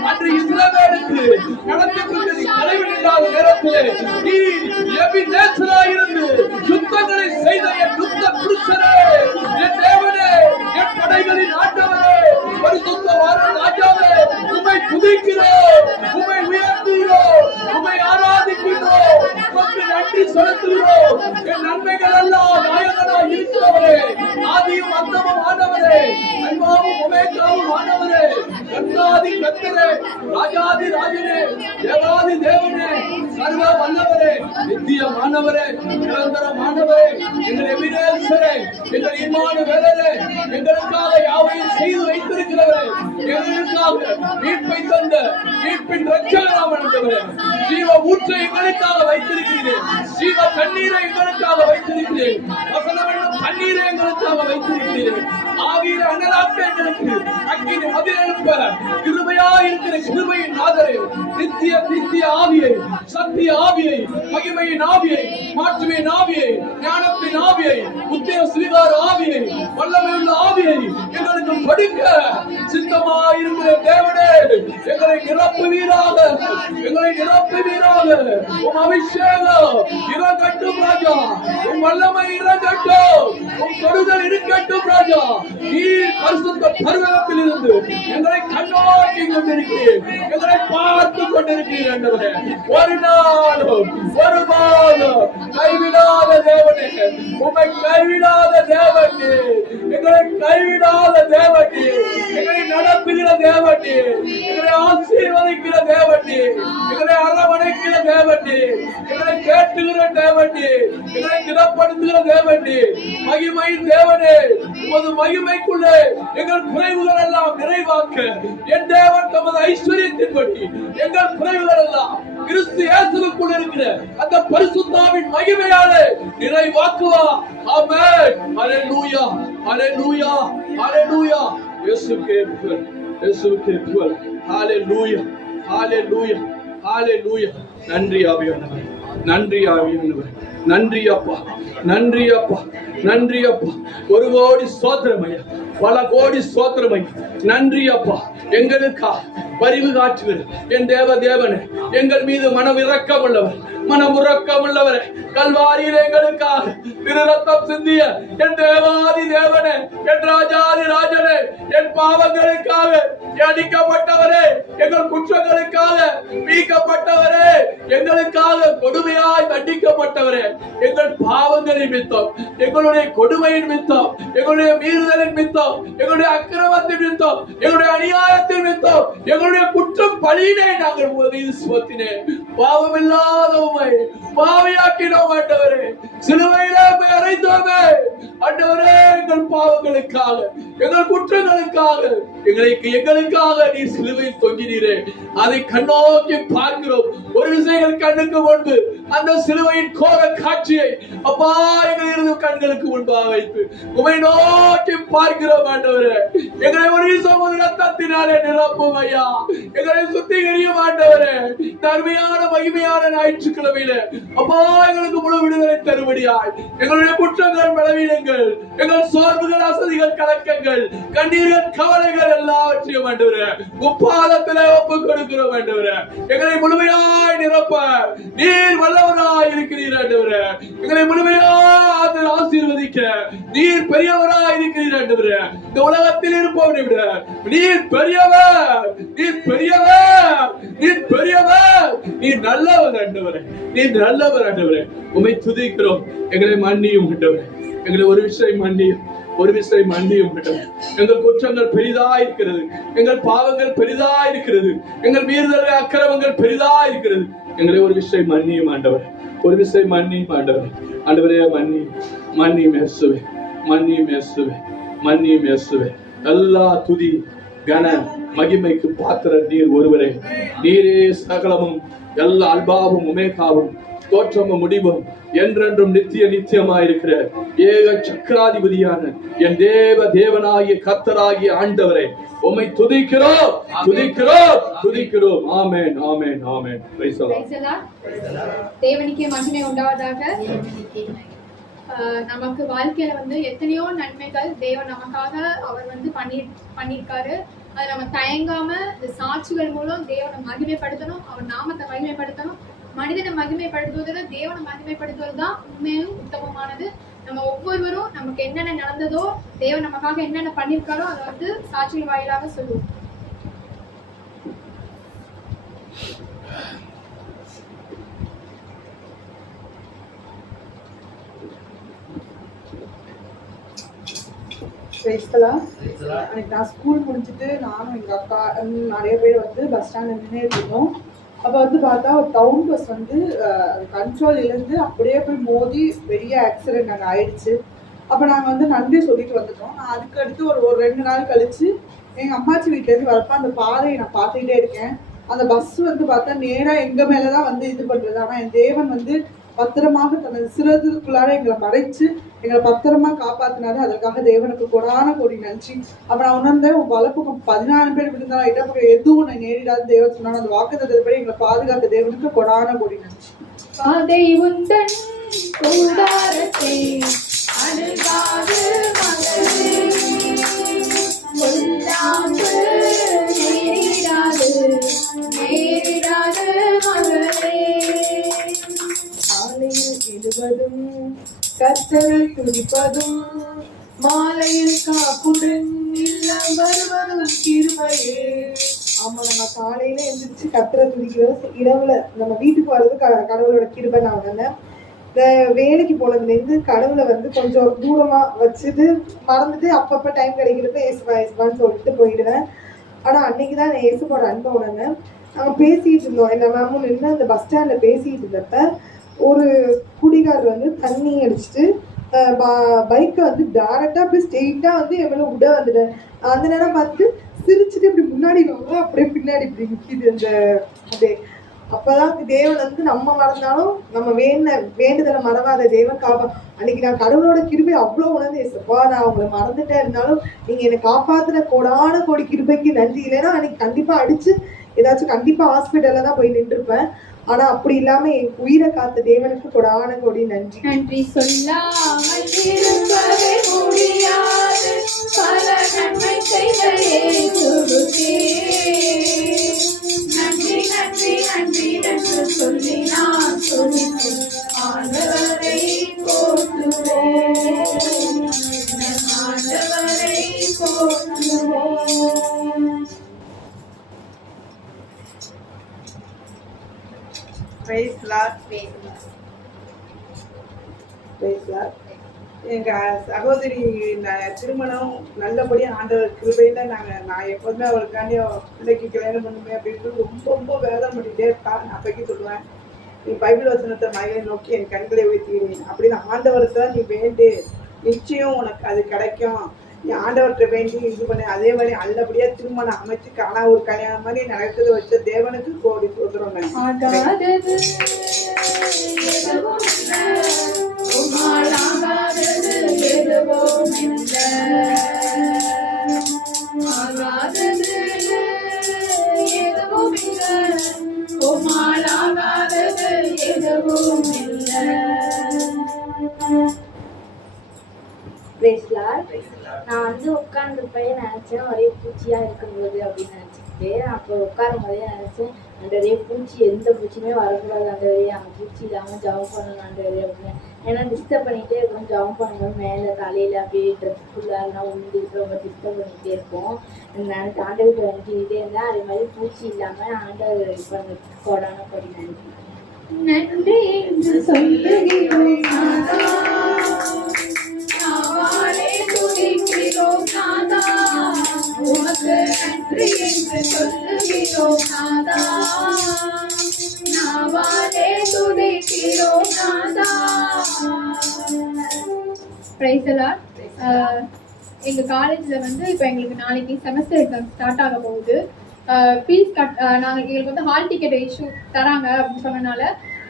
அன்று இஸ்ரவேலுக்கு நடத்திக்கொண்டு தலைவன் இல்லாத நேரத்திலே நீ எபினேசராயிருந்து யுத்தங்களை செய்த என் யுத்த புருஷரே, என் தேவனே, என் படைகளின் ஆண்டவரே, பரிசுத்த ராஜாவே, உம்மை துதிக்கிறோம், உம்மை உயர்த்துகிறோம், உம்மை ஆராதிக்கிறோம், உமக்கு நன்றி செலுத்துகிறோம். என் நன்மைகள் எல்லாம் நாயகனாய் இருக்கிறவரே, ஆதியும் அந்தமும் ஆனவரே, அன்பாவும் உமேக்காவும் ஆனவரே, கர்த்தாதி கர்த்தரே, ராஜாதி ராஜனே, தேவாதி தேவனே, சர்வ வல்லவரே, நித்தியமானவரே, நிரந்தரமானவரே, எங்கள் எபினேசரே, எங்கள் இம்மானுவேலரே, எங்களுக்காக யாவையும் செய்து வைத்திருக்கிறவரே, எங்களுக்காக மீட்பை தந்த மீட்பின் ரட்சகராம் ஆண்டவரே, ஜீவ ஊற்றை எங்களுக்காக வைத்திருக்கிறேன், ஜீவ தண்ணீரை எங்களுக்காக வைத்திருக்கிறேன், வசனம் என்னும் தண்ணீரை எங்களுக்காக வைத்திருக்கிறேன், ஆவியில அனலாக்க எங்களுக்கு அக்கினி மதிலெழுப்ப கிருபையாய் இருக்கிற கிருபையின் நாதரே, நித்திய ஆவியை, சத்திய ஆவியை, மகிமையின் ஆவியை, மாற்றுமையின் ஆவியை, ஞானத்தின் ஆவியை, உத்தேவ ஸ்வீகார ஆவியை, வல்லமையுள்ள ஆவியை எங்களுக்கு கொடுக்க சித்தமாயிருக்கிற தேவனே, எங்களை நிரப்புவீராக, உம் அபிஷேகம் இறங்கட்டும் ராஜா, உம் வல்லமை இறங்கட்டும், உம் தொடுதல் இருக்கட்டும் ராஜா. நீர் பரிசுத்த பர்வதத்தில் இருந்து எங்களை கண்ணோக்கி கொண்டிருக்கிறீர், எங்களை பார்த்து கொண்டிருக்கிறீர் ஆண்டவரே. ஒரு நாளும் ஒரு மாதம் கைவிடாத தேவனே, உம்மை கைவிடாத தேவனே, எங்களை கைவிடாத தேவனே, எங்களை நடத்துகிற தேவனே, எங்களை ஆசீர்வதிக்கிற தேவனே, எங்களை அரவணைக்கிற தேவனே, எங்களை கேட்டுகிற தேவனே, எங்களை திடப்படுத்துகிற தேவனே, மகிமையின் தேவனே, உமது மகிமைக்குள்ளே எங்கள் குறைவுகள் எல்லாம் நிறைவாக்க என் தேவன் தமது ஐஸ்வர்யத்தின்படி எங்கள் குறைவுகள் எல்லாம் கிறிஸ்து இயேசுவுக்குள் இருக்கிற அந்த பரிசுத்தாவின் மகிமையாலே நிறைவாக்குவா. ஆமென். ஹல்லேலூயா, ஹல்லேலூயா, ஹல்லேலூயா. இயேசுவுக்கே புகழ், இயேசுவுக்கே புகழ். ஹல்லேலூயா, ஹல்லேலூயா, ஹல்லேலூயா. நன்றி ஆவியானவரே, நன்றி ஆவியானவரே, நன்றி அப்பா, நன்றி அப்பா, நன்றி அப்பா. ஒரு கோடி ஸ்தோத்திரமையா, பல கோடி ஸ்தோத்திரமையா. நன்றி அப்பா, எங்களுக்கா பரிவு காற்றுகிற என் தேவனே, எங்கள் மீது மனமிரக்கம் உள்ளவரே, கல்வாரியில் எங்களுக்காக திரு ரத்தம் சிந்திய என் தேவாதி தேவனே, என் ராஜாதி ராஜனே, என் பாவங்களுக்காக அடிக்கப்பட்டவரே, எங்கள் குற்றங்களுக்காக மீட்கப்பட்டவரே, எங்களுக்காக கொடுமையாய் தண்டிக்கப்பட்டவரே, எங்கள் பாவங்களின் நிமித்தம், எங்களுடைய கொடுமையின் நிமித்தம், எங்களுடைய மீறுதலின் நிமித்தம், எங்களுடைய அக்கிரமத்தின் நிமித்தம், எங்களுடைய அநியாயத்தின் நிமித்தம், எங்களுடைய குற்றம் பழியினை நாங்கள் உங்கள் மீது சுமத்தினேன். பாவமில்லாத உம்மை பாவியாக்கினோம் ஆண்டவரே, சிலுவையிலே அறைந்தோமே ஆண்டவரே. எங்கள் பாவங்களுக்காக, எங்கள் குற்றங்களுக்காக, எங்களுக்காக நீ சிலுவையில் தொங்கினீரே, அதை கண்ணோக்கி பார்க்கிறோம். ஒரு விஷயம் கண்ணுக்கு முன்பு அந்த சிலுவையின் கோர காட்சியை அப்பா எங்களிருந்து கண்களுக்கு முன்பாக வைத்து உமை நோக்கி பார்க்கிறோம் ஆண்டவரே. எங்களை ஒரு சமூக ரத்தத்தினாலே நிரப்பும் ஐயா. எங்களை சுத்திகரியும் ஆண்டவரே. தர்மையான மகிமையான ஞாயிற்றுக்கிழமையில அப்பா எங்களுக்கு முழு விடுதலை தருபடியாய் எங்களுடைய குற்றங்கள், பலவீனங்கள், எங்கள் சோர்வுகள், அசதிகள், கலக்கங்கள், கண்ணீர்கள், கவலைகள் எல்லாவற்றையும் ஆண்டவரே உப்பாதத்திலே ஒப்பு கொடுக்கிறோம் ஆண்டவரே. எங்களை முழுமையாய் நிரப்ப நீர் வல்லவராய் இருக்கிறீர் ஆண்டவரே. எங்களை முழுமையாய் ஆசீர்வதிக்க நீர் பெரியவராய் இருக்கிறீர் ஆண்டவரே. இந்த உலகத்தில் இருப்பவனை விட நீர் பெரியவர், நீர் பெரியவர், நீர் பெரியவர், நீர் நல்லவர் ஆண்டவரே. நீர் நல்லவர் ஆண்டவரே. உம்மை துதிக்கிறோம். எங்களை மன்னியும் ஆண்டவரே. எங்களை ஒரு விஷயம் மன்னியும், ஒரு விஷயம் மன்னியும் ஆண்டவரே. எங்கள் குற்றங்கள் பெரிதா இருக்கிறது, எங்கள் பாவங்கள் பெரிதா இருக்கிறது, எங்கள் மீறுதல்கள், அக்கிரமங்கள் பெரிதா இருக்கிறது. எங்களை ஒரு விஷயம் மன்னியும் ஆண்டவரே. ஒரு விஷயம் மன்னியும் ஆண்டவரே. ஆண்டவரே மன்னியும் இயேசுவே, மன்னியும் இயேசுவே, மன்னியும் இயேசுவே. எல்லா துதி கன மகிமைக்கு பாத்திர நீர் ஒருவரே. நீரே சகலமும், எல்லா அல்பாவும் உமேகாவும், தோற்றமும் முடிவும், என்றென்றும் நித்திய நித்தியமாயிருக்கிற ஏக சக்கராதிபதியான என் தேவனாகிய கர்த்தராகிய ஆண்டவரே உம்மை துதிக்கிறோம், துதிக்கிறோம், துதிக்கிறோம். Amen, amen, amen. Praise the Lord. தேவனுக்கே மகிமை உண்டாவதாக. நமக்கு வாழ்க்கையில எத்தனையோ நன்மைகள் தேவன் நமக்காக அவர் பண்ணியிருக்காரு. அதை நம்ம தயங்காம இந்த சாட்சிகள் மூலம் தேவனை மகிமைப்படுத்தணும், அவர் நாமத்தை மகிமைப்படுத்தணும். மனிதனை மகிமைப்படுத்துவதில் தேவனை மகிமைப்படுத்துவது தான் உண்மையும் உத்தமமானது. நம்ம ஒவ்வொருவரும் நமக்கு என்னென்ன நடந்ததோ, தேவன் நமக்காக என்னென்ன பண்ணியிருக்காரோ அதை சாட்சிகள் வாயிலாக சொல்லுவோம். அன்னைக்கு நான் ஸ்கூல் முடிச்சுட்டு நானும் எங்கள் அக்கா நிறைய பேர் பஸ் ஸ்டாண்டில் நின்று இருந்தோம். அப்போ பார்த்தா ஒரு டவுன் பஸ் கண்ட்ரோல் இழந்து அப்படியே போய் மோதி பெரிய ஆக்சிடென்ட் அங்கே ஆயிடுச்சு. அப்போ நாங்கள் நன்றி சொல்லிட்டு வந்துட்டோம். நான் அதுக்கு அடுத்து ஒரு 2 நாள் கழிச்சு எங்கள் அம்மாச்சி வீட்டிலேருந்து வரப்போ அந்த பாதையை நான் பார்த்துக்கிட்டே இருக்கேன். அந்த பஸ் பார்த்தா நேராக எங்கள் மேலே தான் இது பண்ணுறது. ஆனால் என் தேவன் பத்திரமாக தனது சிறதுக்குள்ளார எங்களை மறைச்சு எங்களை பத்திரமா காப்பாத்தினாரு. அதற்காக தேவனுக்கு கொடான கோடி நன்றி. அப்ப நான் உணர்ந்தேன், உன் வளர்ப்புக்கு 14 பேர் விழுந்தாலும் இடப்பக்கம் எதுவும் உன்னை நேரிடாது தேவன் சொன்னாலும் அந்த வாக்குத்தத்தப்படி எங்களை பாதுகாத்த தேவனுக்கு கொடான கோடி நன்றி. பாதை உந்தன் கூடாரத்தை அணுகாது மகளே, சொல்லாது நேரிடாது மகளே. காலையில் எழுவதும் கர்த்தரை துதிப்பதும் மாலையில் காப்புடன் இல்லம் வருவதும் கிருபையே. ஆமா, நம்ம காலையில எந்திரிச்சு கர்த்தரை துதிக்கிறது, இரவுல நம்ம வீட்டுக்கு வர்றது கடவுளோட கிருபை. நான் உணர்ந்தேன். இந்த வேலைக்கு போனதுலேருந்து கடவுளை கொஞ்சம் தூரமா வச்சுட்டு மறந்துட்டு அப்பப்ப டைம் கிடைக்கிறப்ப ஏசுவான்னு சொல்லிட்டு போயிடுவேன். ஆனா அன்னைக்குதான் நான் ஏசுவோட அன்பை உணர்ந்தேன். நாங்கள் பேசிட்டு இருந்தோம், என்ன மேமும் நின்று அந்த பஸ் ஸ்டாண்ட்ல பேசிட்டு இருந்தப்ப ஒரு குடிகார் தண்ணி அடிச்சுட்டு பைக்கை டைரக்டா போய் ஸ்ட்ரெயிட்டா என் மேல விட வந்துட்டேன். அந்த நேரம் பார்த்துட்டு சிரிச்சுட்டு இப்படி முன்னாடி வாங்க, அப்படியே பின்னாடி இப்படி நிற்கிது அந்த அதே. அப்பதான் தேவன் நம்ம மறந்தாலும் நம்ம வேண்டுதலை மறவாத தேவன் அன்னைக்கு நான் கடவுளோட கிருபை அவ்வளவு உணர்ந்து ஏசப்பா, நான் உங்களை மறந்துட்டே இருந்தாலும் நீங்க என்னை காப்பாத்துன கோடான கோடி கிருபைக்கு நன்றி. இல்லைன்னா அன்னைக்கு கண்டிப்பா அடிச்சு ஏதாச்சும் கண்டிப்பா ஹாஸ்பிட்டல்ல தான் போய் நின்றுருப்பேன். ஆனா அப்படி இல்லாம என் உயிரை காத்த தேவனுக்கு கொடான கோடி நன்றி. நன்றி சொல்லாமல் இருக்கவே முடியாது, பல நன்மை செய்த இயேசுவுக்கே நன்றி நன்றி நன்றி என்று சொல்லி நான் சொல்லிட்டு ஆண்டவரை போற்றுவோம், ஆண்டவரை போற்றுவோம். Praise Lord. எங்க சகோதரி திருமணம் நல்லபடியா ஆண்டவர் கிருபையில நான் எப்போதுமே அவளுக்காண்டி பிள்ளைக்கு கல்யாணம் பண்ணுவேன் அப்படின்னு ரொம்ப ரொம்ப வேதம் பண்ணிட்டே இருக்கா. நான் அப்பைக்கு சொல்லுவேன், நீ பைபிள் வசனத்தை மகளை நோக்கி என் கண்களை உயர்த்தினேன் அப்படின்னு ஆண்டவருக்கு நீ வேண்டு, நிச்சயம் உனக்கு அது கிடைக்கும். நீ ஆண்டவர்கிட்ட வேண்டி இது பண்ண. அதே மாதிரி நல்லபடியா திருமணம் அமைச்சு காணா ஒரு கல்யாணம் மாதிரி நடக்குது வச்ச தேவனுக்கு கோடி சோதரம். எதுவும் இல்லை. உம்மால் ஆகாதது எதுவும் இல்லை. ஆகாதது எதுவும் இல்லை. உம்மால் ஆகாதது எதுவும் இல்லை. Praise Lord. நான் வந்து உட்கார்ந்துருப்பேன் நினைச்சேன் ஒரே பூச்சியா இருக்கும்போது அப்படின்னு நினைச்சிக்கிட்டு அப்போ உட்காரும் போதே நினைச்சேன் ஆண்டவரே பூச்சி எந்த பூச்சியுமே வரக்கூடாது ஆண்டவரே அந்த பூச்சி இல்லாமல் ஜபம் பண்ணணும் ஆண்டவரே அப்படின்னு. ஏன்னா டிஸ்டர்ப் பண்ணிகிட்டே இருக்கணும் ஜபம் பண்ணும்போது மேலே தலையில் அப்படியே ட்ரெஸ்ஃபுல்லாக உண்டு ரொம்ப டிஸ்டர்ப் பண்ணிகிட்டே இருக்கும். நான் ஆண்டவர்கிட்ட நினைக்கிட்டே இருந்தேன் அதே மாதிரி பூச்சி இல்லாமல் ஆண்டவர் பண்ண கோடான கொடி நினைக்கிறேன். நன்றி என்று சொல்லுகிறோம் நாதா, நாவாலே துதிக்கிறோம் நாதா. உமக்கு நன்றி என்று சொல்லுகிறோம் நாதா, நாவாலே துதிக்கிறோம் நாதா. Price the Lord. எங்க காலேஜ்ல வந்து இப்போ எங்களுக்கு நாளைக்கு செமஸ்டர் எக்ஸாம் ஸ்டார்ட் ஆக போகுது. ஃபீஸ் நாங்கள் எங்களுக்கு வந்து ஹால் டிக்கெட் இஷ்யூ தராங்க அப்படின்னு சொன்னனால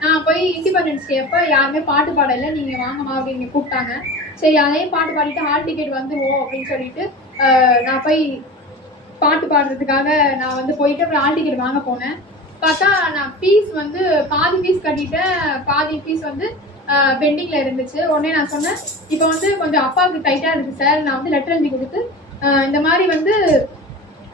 நான் போய் இண்டிபெண்டன்ஸ் டே அப்போ யாருமே பாட்டு பாடலை, நீங்கள் வாங்கம்மா அப்படின்னு கூப்பிட்டாங்க. சரி அதையும் பாட்டு பாடிட்டு ஹால் டிக்கெட் வந்துடுவோம் அப்படின்னு சொல்லிட்டு நான் போய் பாட்டு பாடுறதுக்காக நான் வந்து போயிட்டு அப்புறம் ஹால் டிக்கெட் வாங்க போனேன். பார்த்தா நான் ஃபீஸ் வந்து பாதி ஃபீஸ் கட்டிட்டேன், பாதி ஃபீஸ் வந்து பெண்டிங்கில் இருந்துச்சு. உடனே நான் சொன்னேன் இப்போ வந்து கொஞ்சம் அப்பாவுக்கு டைட்டாக இருக்குது சார், நான் வந்து லெட்டர் எழுதி கொடுத்து இந்த மாதிரி வந்து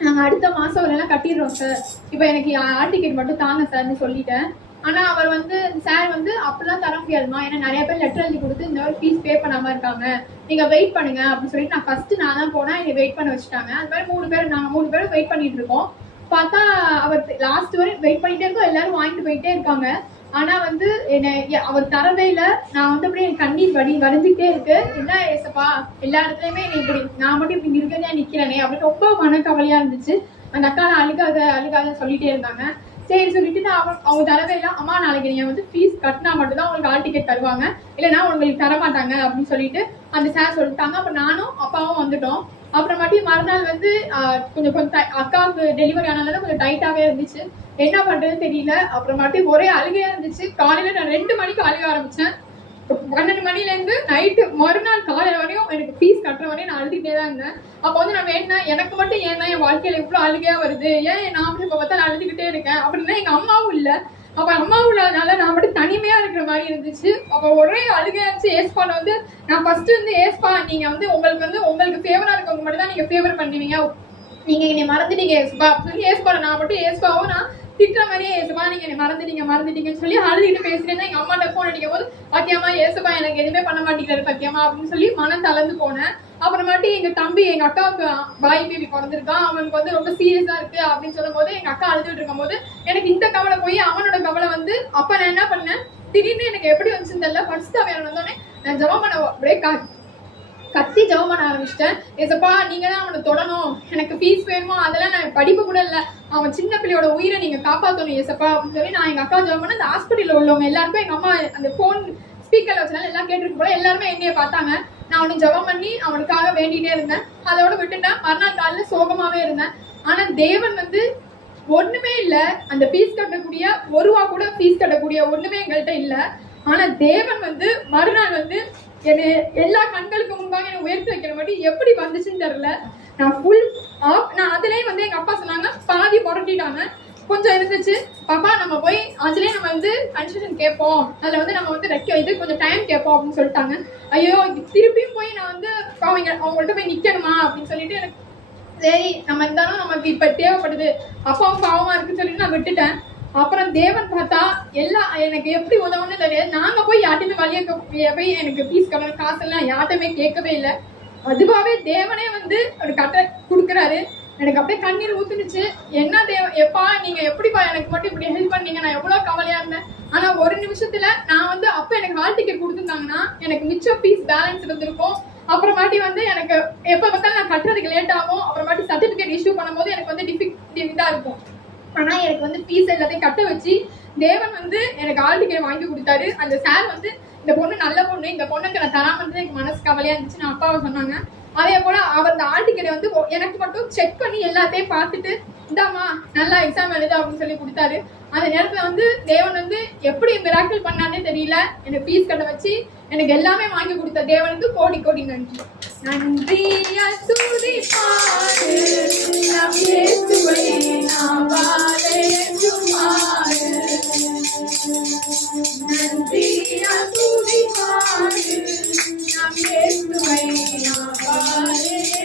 நாங்கள் அடுத்த மாதம் வரலாம் கட்டிடுறோம் சார், இப்போ எனக்கு ஹால் டிக்கெட் மட்டும் தாங்க சார்னு சொல்லிட்டேன். ஆனால் அவர் வந்து சார் வந்து அப்படிலாம் தர முடியாதுமா, ஏன்னா நிறைய பேர் லெட்டர் எழுதி கொடுத்து இந்த மாதிரி ஃபீஸ் பே பண்ணாமல் இருக்காங்க, நீங்கள் வெயிட் பண்ணுங்க அப்படின்னு சொல்லிட்டு நான் ஃபஸ்ட்டு நான் தான் போனேன், என்னை வெயிட் பண்ண வச்சுட்டாங்க. அது மாதிரி நாங்கள் மூணு பேரும் வெயிட் பண்ணிட்டு இருக்கோம். பார்த்தா அவர் லாஸ்ட் வரை வெயிட் பண்ணிகிட்டே இருக்கோம், எல்லாரும் வாங்கிட்டு போயிட்டே இருக்காங்க. ஆனால் வந்து என்னை அவர் தரவே இல்லை. நான் வந்து அப்படியே என் கண்ணீர் வரைஞ்சிக்கிட்டே இருக்கு. என்ன ஏசப்பா எல்லா இடத்துலையுமே என்னை இப்படி நான் மட்டும் இப்படி இருக்கிறதே நிற்கிறேனே அப்படின்னு ரொம்ப மனக்கவலையாக இருந்துச்சு. அந்த அக்கா அழுகாத சொல்லிகிட்டே இருந்தாங்க. சரி சொல்லிட்டு நான் அவங்க தரவே இல்லை. அம்மா நாளைக்கு நீங்கள் வந்து ஃபீஸ் கட்டினா மட்டும்தான் உங்களுக்கு ஹால் டிக்கெட் தருவாங்க, இல்லைன்னா உங்களுக்கு தரமாட்டாங்க அப்படின்னு சொல்லிட்டு அந்த சார் சொல்லிட்டாங்க. அப்போ நானும் அப்பாவும் வந்துட்டோம். அப்புறமாட்டி மறுநாள் வந்து கொஞ்சம் அக்காவுக்கு டெலிவரி ஆனாலும் கொஞ்சம் டைட்டாகவே இருந்துச்சு, என்ன பண்ணுறதுன்னு தெரியல. அப்புறமாட்டி ஒரே அழுகையாக இருந்துச்சு. காலையில் நான் 2 மணிக்கு அழுக ஆரம்பித்தேன். 12 மணிலேருந்து நைட்டு மறுநாள் காலையில் வரையும் எனக்கு ஃபீஸ் கட்டுற வரையும் நான் அழுதுகிட்டே தான் இருந்தேன். அப்போ வந்து நான் வேணா எனக்கு மட்டும் ஏன்னா என் வாழ்க்கையில் இவ்வளோ அழுகையாக வருது, ஏன் நான் அப்படி இப்போ பார்த்தா நான் அழுதுகிட்டே இருக்கேன் அப்படின்னா எங்கள் அம்மாவும் இல்லை. அப்போ அம்மாவும் இல்லாதனால நான் மட்டும் தனிமையாக இருக்கிற மாதிரி இருந்துச்சு. அப்போ ஒரே அழுகையாக இருந்துச்சு. ஏஸ்பான் வந்து நான் ஃபஸ்ட்டு வந்து ஏஸ்பா நீங்கள் வந்து உங்களுக்கு ஃபேவராக இருக்கவங்க மட்டும் தான் நீங்கள் ஃபேவர் பண்ணுவீங்க, நீங்கள் என்னை மறந்துட்டீங்க ஏஸ்பா சொல்லி ஏஸ்பா நான் மட்டும் ஏஸ்பாவும் நான் திட்டுற மாதிரியே ஏசுப்பா நீங்கள் என்னை மறந்துட்டீங்கன்னு சொல்லி அழுதுகிட்டு பேசுகிறேன். எங்கள் அம்மாட்ட ஃபோன் அடிக்கும் போது பாத்தியம்மா ஏசுப்பா எனக்கு எதுவுமே பண்ண மாட்டேங்கிறாரு பாத்தியம்மா அப்படின்னு சொல்லி மனம் தளர்ந்து போனேன். அப்புறமாட்டி எங்கள் தம்பி எங்கள் அக்காவுக்கு பாய் பேபி பிறந்திருக்கான், அவனுக்கு வந்து ரொம்ப சீரியஸாக இருக்குது அப்படின்னு சொல்லும் போது எங்கள் அக்கா அழுதுகிட்டு இருக்கும் போது எனக்கு இந்த கவலை போய் அவனோட கவலை வந்து அப்போ நான் என்ன பண்ணேன், திடீர்னு எனக்கு எப்படி வந்துச்சுன்னு தெரியல. ஃபர்ஸ்ட் அவன் வந்தோடனே நான் ஜபம் பண்ண பிரேக் கத்தி ஜபம் பண்ண ஆரம்பிச்சிட்டேன். ஏசப்பா நீங்க தான் அவனை தொடணும், எனக்கு ஃபீஸ் வேணுமோ அதெல்லாம் நான் படிப்பு கூட இல்லை, அவன் சின்ன பிள்ளையோட உயிரை நீங்க காப்பாற்றணும் ஏசப்பா அப்படின்னு சொல்லி நான் எங்க அக்கா ஜபம் பண்ண. அந்த ஹாஸ்பிட்டலில் உள்ளவங்க எல்லாருக்கும் எங்க அம்மா அந்த ஃபோன் ஸ்பீக்கர்ல வச்சனால எல்லாம் கேட்டுருக்கு போல எல்லாருமே என்னைய பார்த்தாங்க. நான் அவனுக்கு ஜபம் பண்ணி அவனுக்காக வேண்டிகிட்டே இருந்தேன். அதோட விட்டுட்டேன். மறுநாள் காலையில் சோகமாவே இருந்தேன். ஆனா தேவன் வந்து ஒண்ணுமே இல்லை, அந்த ஃபீஸ் கட்டக்கூடிய ஒரு ரூபா கூட ஃபீஸ் கட்டக்கூடிய ஒண்ணுமே எங்கள்கிட்ட இல்லை. ஆனா தேவன் வந்து மறுநாள் வந்து என்னை எல்லா கண்களுக்கு முன்பாக என்னை உயர்த்தி வைக்கிற மாதிரி எப்படி வந்துச்சுன்னு தெரியல. நான் ஃபுல் ஆஃப் நான் அதுலேயே வந்து எங்கள் அப்பா சொன்னாங்க பாதி புரட்டிட்டாங்க, கொஞ்சம் இருந்துச்சு பாப்பா நம்ம போய் அதுலேயே நம்ம வந்து கன்செஷன் கேட்போம், அதில் வந்து நம்ம வந்து இது கொஞ்சம் டைம் கேட்போம் அப்படின்னு சொல்லிட்டாங்க. ஐயோ திருப்பியும் போய் நான் வந்து அவங்கள்ட்ட போய் நிற்கணுமா அப்படின்னு சொல்லிட்டு எனக்கு சரி நம்ம இருந்தாலும் நமக்கு இப்போ தேவைப்படுது, அப்பாவும் பாவமாக இருக்குன்னு சொல்லிட்டு நான் விட்டுட்டேன். அப்புறம் தேவன் பார்த்தா எனக்கு எப்படி உதவுன்னு தெரியாது. நாங்கள் போய் யார்ட்டையுமே வழியை போய் எனக்கு ஃபீஸ் கட்டணும் காசெல்லாம் யார்ட்டையுமே கேட்கவே இல்லை. அதுவாகவே தேவனே வந்து ஒரு கட்டை கொடுக்குறாரு. எனக்கு அப்படியே கண்ணீர் ஊத்துனுச்சு. என்ன எப்பா நீங்கள் எப்படிப்பா எனக்கு மட்டும் இப்படி ஹெல்ப் பண்ணீங்க, நான் எவ்வளோ கவலையாக இருந்தேன். ஆனால் ஒரு நிமிஷத்தில் நான் வந்து அப்போ எனக்கு ஹால் டிக்கெட் கொடுத்துருந்தாங்கன்னா எனக்கு மிச்சம் ஃபீஸ் பேலன்ஸ் இருந்திருக்கும். அப்புறமாட்டி வந்து எனக்கு எப்போ பார்த்தாலும் நான் கட்டுறதுக்கு லேட் ஆகும். அப்புறமாட்டி சர்டிஃபிகேட் இஷ்யூ பண்ணும்போது எனக்கு வந்து டிஃபிகல்ட்டாக இருக்கும். ஆனால் எனக்கு வந்து ஃபீஸ் எல்லாத்தையும் கட்ட வச்சு தேவன் வந்து எனக்கு ஹால் டிக்கெட் வாங்கி கொடுத்தாரு. அந்த சார் வந்து இந்த பொண்ணு நல்ல பொண்ணு, இந்த பொண்ணுக்கு நான் தராமல் எனக்கு மனசு கவலையாக இருந்துச்சு. நான் அப்பாவை சொன்னாங்க. அதே போல் அவர் அந்த ஹால் டிக்கெட்டை வந்து எனக்கு மட்டும் செக் பண்ணி எல்லாத்தையும் பார்த்துட்டு இந்தாமா நல்லா எக்ஸாம் எழுது அப்படின்னு சொல்லி கொடுத்தாரு. அந்த நேரத்துல வந்து தேவன் வந்து எப்படி மிராக்கிள் பண்ணானே தெரியல. எனக்கு ஃபீஸ் கட்ட வச்சு எனக்கு எல்லாமே வாங்கி கொடுத்த தேவனுக்கு கோடி கோடி நன்றி. நன்றியா துதிப்பாடு நம் இயேசுவை நாம் வாழேற்றுமாறு. நன்றியா துதிப்பாடு நம் இயேசுவை நாம் வாழேற்றுமாறு.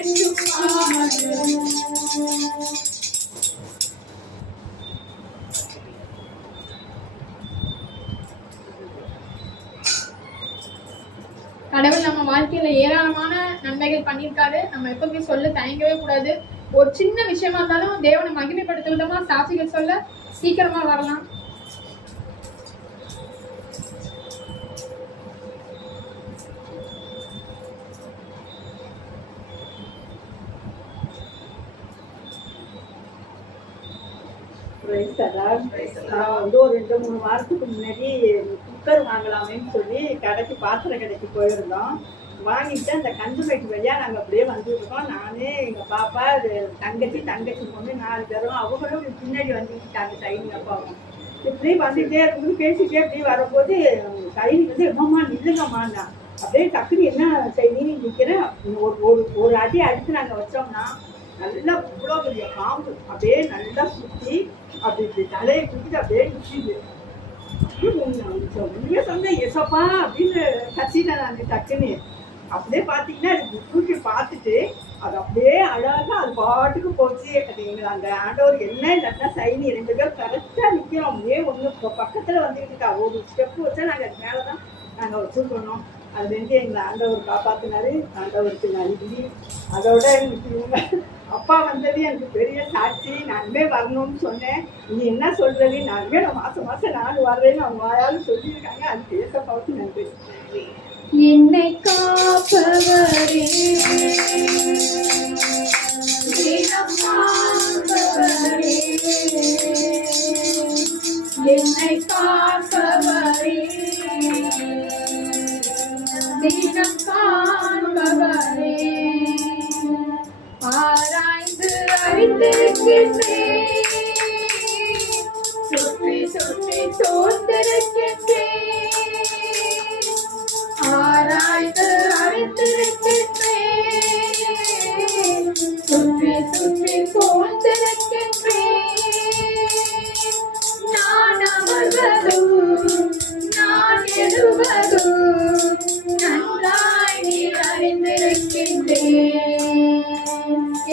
கடவுள் நம்ம வாழ்க்கையில ஏராளமான நன்மைகள் பண்ணியிருக்காரு. நம்ம எப்பவுமே சொல்ல தயங்கவே கூடாது. ஒரு சின்ன விஷயமா இருந்தாலும் தேவனை மகிமைப்படுத்த விதமா சாட்சிகள் சொல்ல சீக்கிரமா வரலாம். நான் வந்து ஒரு 2-3 வாரத்துக்கு முன்னாடி குக்கர் வாங்கலாமேன்னு சொல்லி கடைக்கு பாத்திர கடைக்கு போயிருந்தோம். வாங்கிட்டு அந்த கந்துமைக்கு வழியாக நாங்கள் அப்படியே வந்துருக்கோம். நானே எங்கள் பாப்பா தங்கச்சி பொண்ணு 4 பேரும் அவங்களும் பின்னாடி வந்துட்டாங்க. சைனி அப்பாவும் இப்படி வந்துகிட்டே இருக்கும்போது பேசிட்டே அப்படி வரும்போது சைனி வந்து எம்மாம்மா நில்லுங்கம்மாண்ணா. அப்படியே டக்குன்னு என்ன செய்தின்னு நிற்கிறேன். ஒரு அடி அடித்து நாங்கள் வச்சோம்னா நல்லா இவ்வளோ பெரிய பாம்பு அப்படியே நல்லா சுற்றி அப்படி தலையை குத்திட்டு அப்படியே நிற்கிது. உண்மையே சொன்னேன் எசப்பா அப்படின்னு கத்திட்டேன் நான் டக்குன்னு. அப்படியே பார்த்தீங்கன்னா எனக்கு தூக்கி பார்த்துட்டு அது அப்படியே அழகாக அது பாட்டுக்கு போச்சு. அது எங்களை அந்த ஆண்டவர் என்ன இல்லாட்டா சைனி 2 பேரும் கரெக்டாக நிற்கிறோம். அப்படியே ஒன்று பக்கத்தில் வந்துக்கிட்டு இருக்கா. ஒரு ஸ்டெப்பு வச்சா நாங்கள் அது மேலே தான் நாங்கள் வச்சுருக்கணும். அதுலேருந்து எங்களை ஆண்டவர் காப்பாற்றினாரு. ஆண்டவருக்கு நன்றி. அதோட இவங்க அப்பா வந்தது எனக்கு பெரிய சாட்சி. நானுமே வரணும்னு சொன்னேன். நீ என்ன சொல்றது, நானுமே நான் மாதம் நான் வர்றேன்னு அவங்க வாயாலும் சொல்லியிருக்காங்க. அது பேசப்பாவுக்கு நன்றி. என்னை காப்பவரே தினம் காப்பவரே, என்னை காப்பவரே தினம் காப்பவரே, ஆராய்ந்து அறிந்திருக்கின்றேன், சுற்றி சுற்றி சோர்ந்திருக்கின்றேன், ஆராய்ந்து அறிந்திருக்கின்றேன், சுற்றி சுற்றி சோர்ந்திருக்கின்றேன். நான் அமர்வதும் நான் எழுவதும் நன்றாய் நீர் அறிந்திருக்கின்றேன்,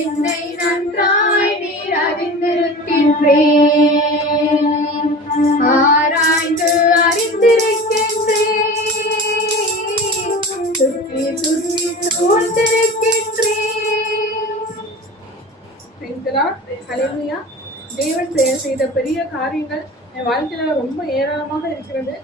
என்னை நன்றாய் நீர் அறிந்திருக்கின்றேன், ஆராய்ந்து அறிந்திருக்கின்றேன், சுற்றி சுற்றி சூழ்ந்திருக்கின்றேன். தேவன் செய்த பெரிய காரியங்கள் என் வாழ்க்கையில ரொம்ப ஏராளமாக இருக்கிறது.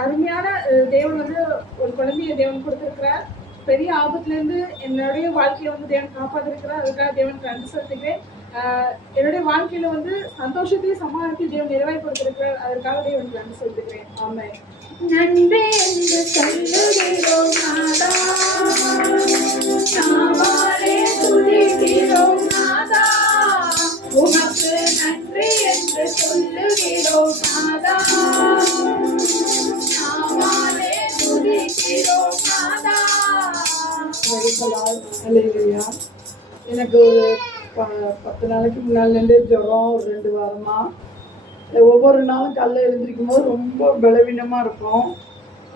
அருமையான தேவன் வந்து ஒரு குழந்தைய தேவன் கொடுத்திருக்கிறார். பெரிய ஆபத்துலேருந்து என்னுடைய வாழ்க்கையை வந்து தேவன் காப்பாற்றிருக்கிறார். அதுக்காக தேவனுக்கு நன்றி செலுத்துகிறேன். என்னுடைய வாழ்க்கையில வந்து சந்தோஷத்தையும் சமாதானத்தையும் தேவன் நிறைவாய் கொடுத்திருக்கிறார். அதற்காக தேவனுக்கு நன்றி செலுத்துகிறேன். ஆமென். நன்றி என்று சொல்லுகிறோம் நாதா, நாவாலே துதிக்கிறோம் நாதா, உமக்கு நன்றி என்று சொல்லுகிறோம் நாதா, நாவாலே துதிக்கிறோம் நாதா. எனக்கு ஒரு 10 நாளைக்கு முன்னாலேருந்து ஜுரம், ஒரு 2 வாரமா ஒவ்வொரு நாளும் காலைல எழுந்திருக்கும் போது ரொம்ப பலவீனமாக இருக்கும்.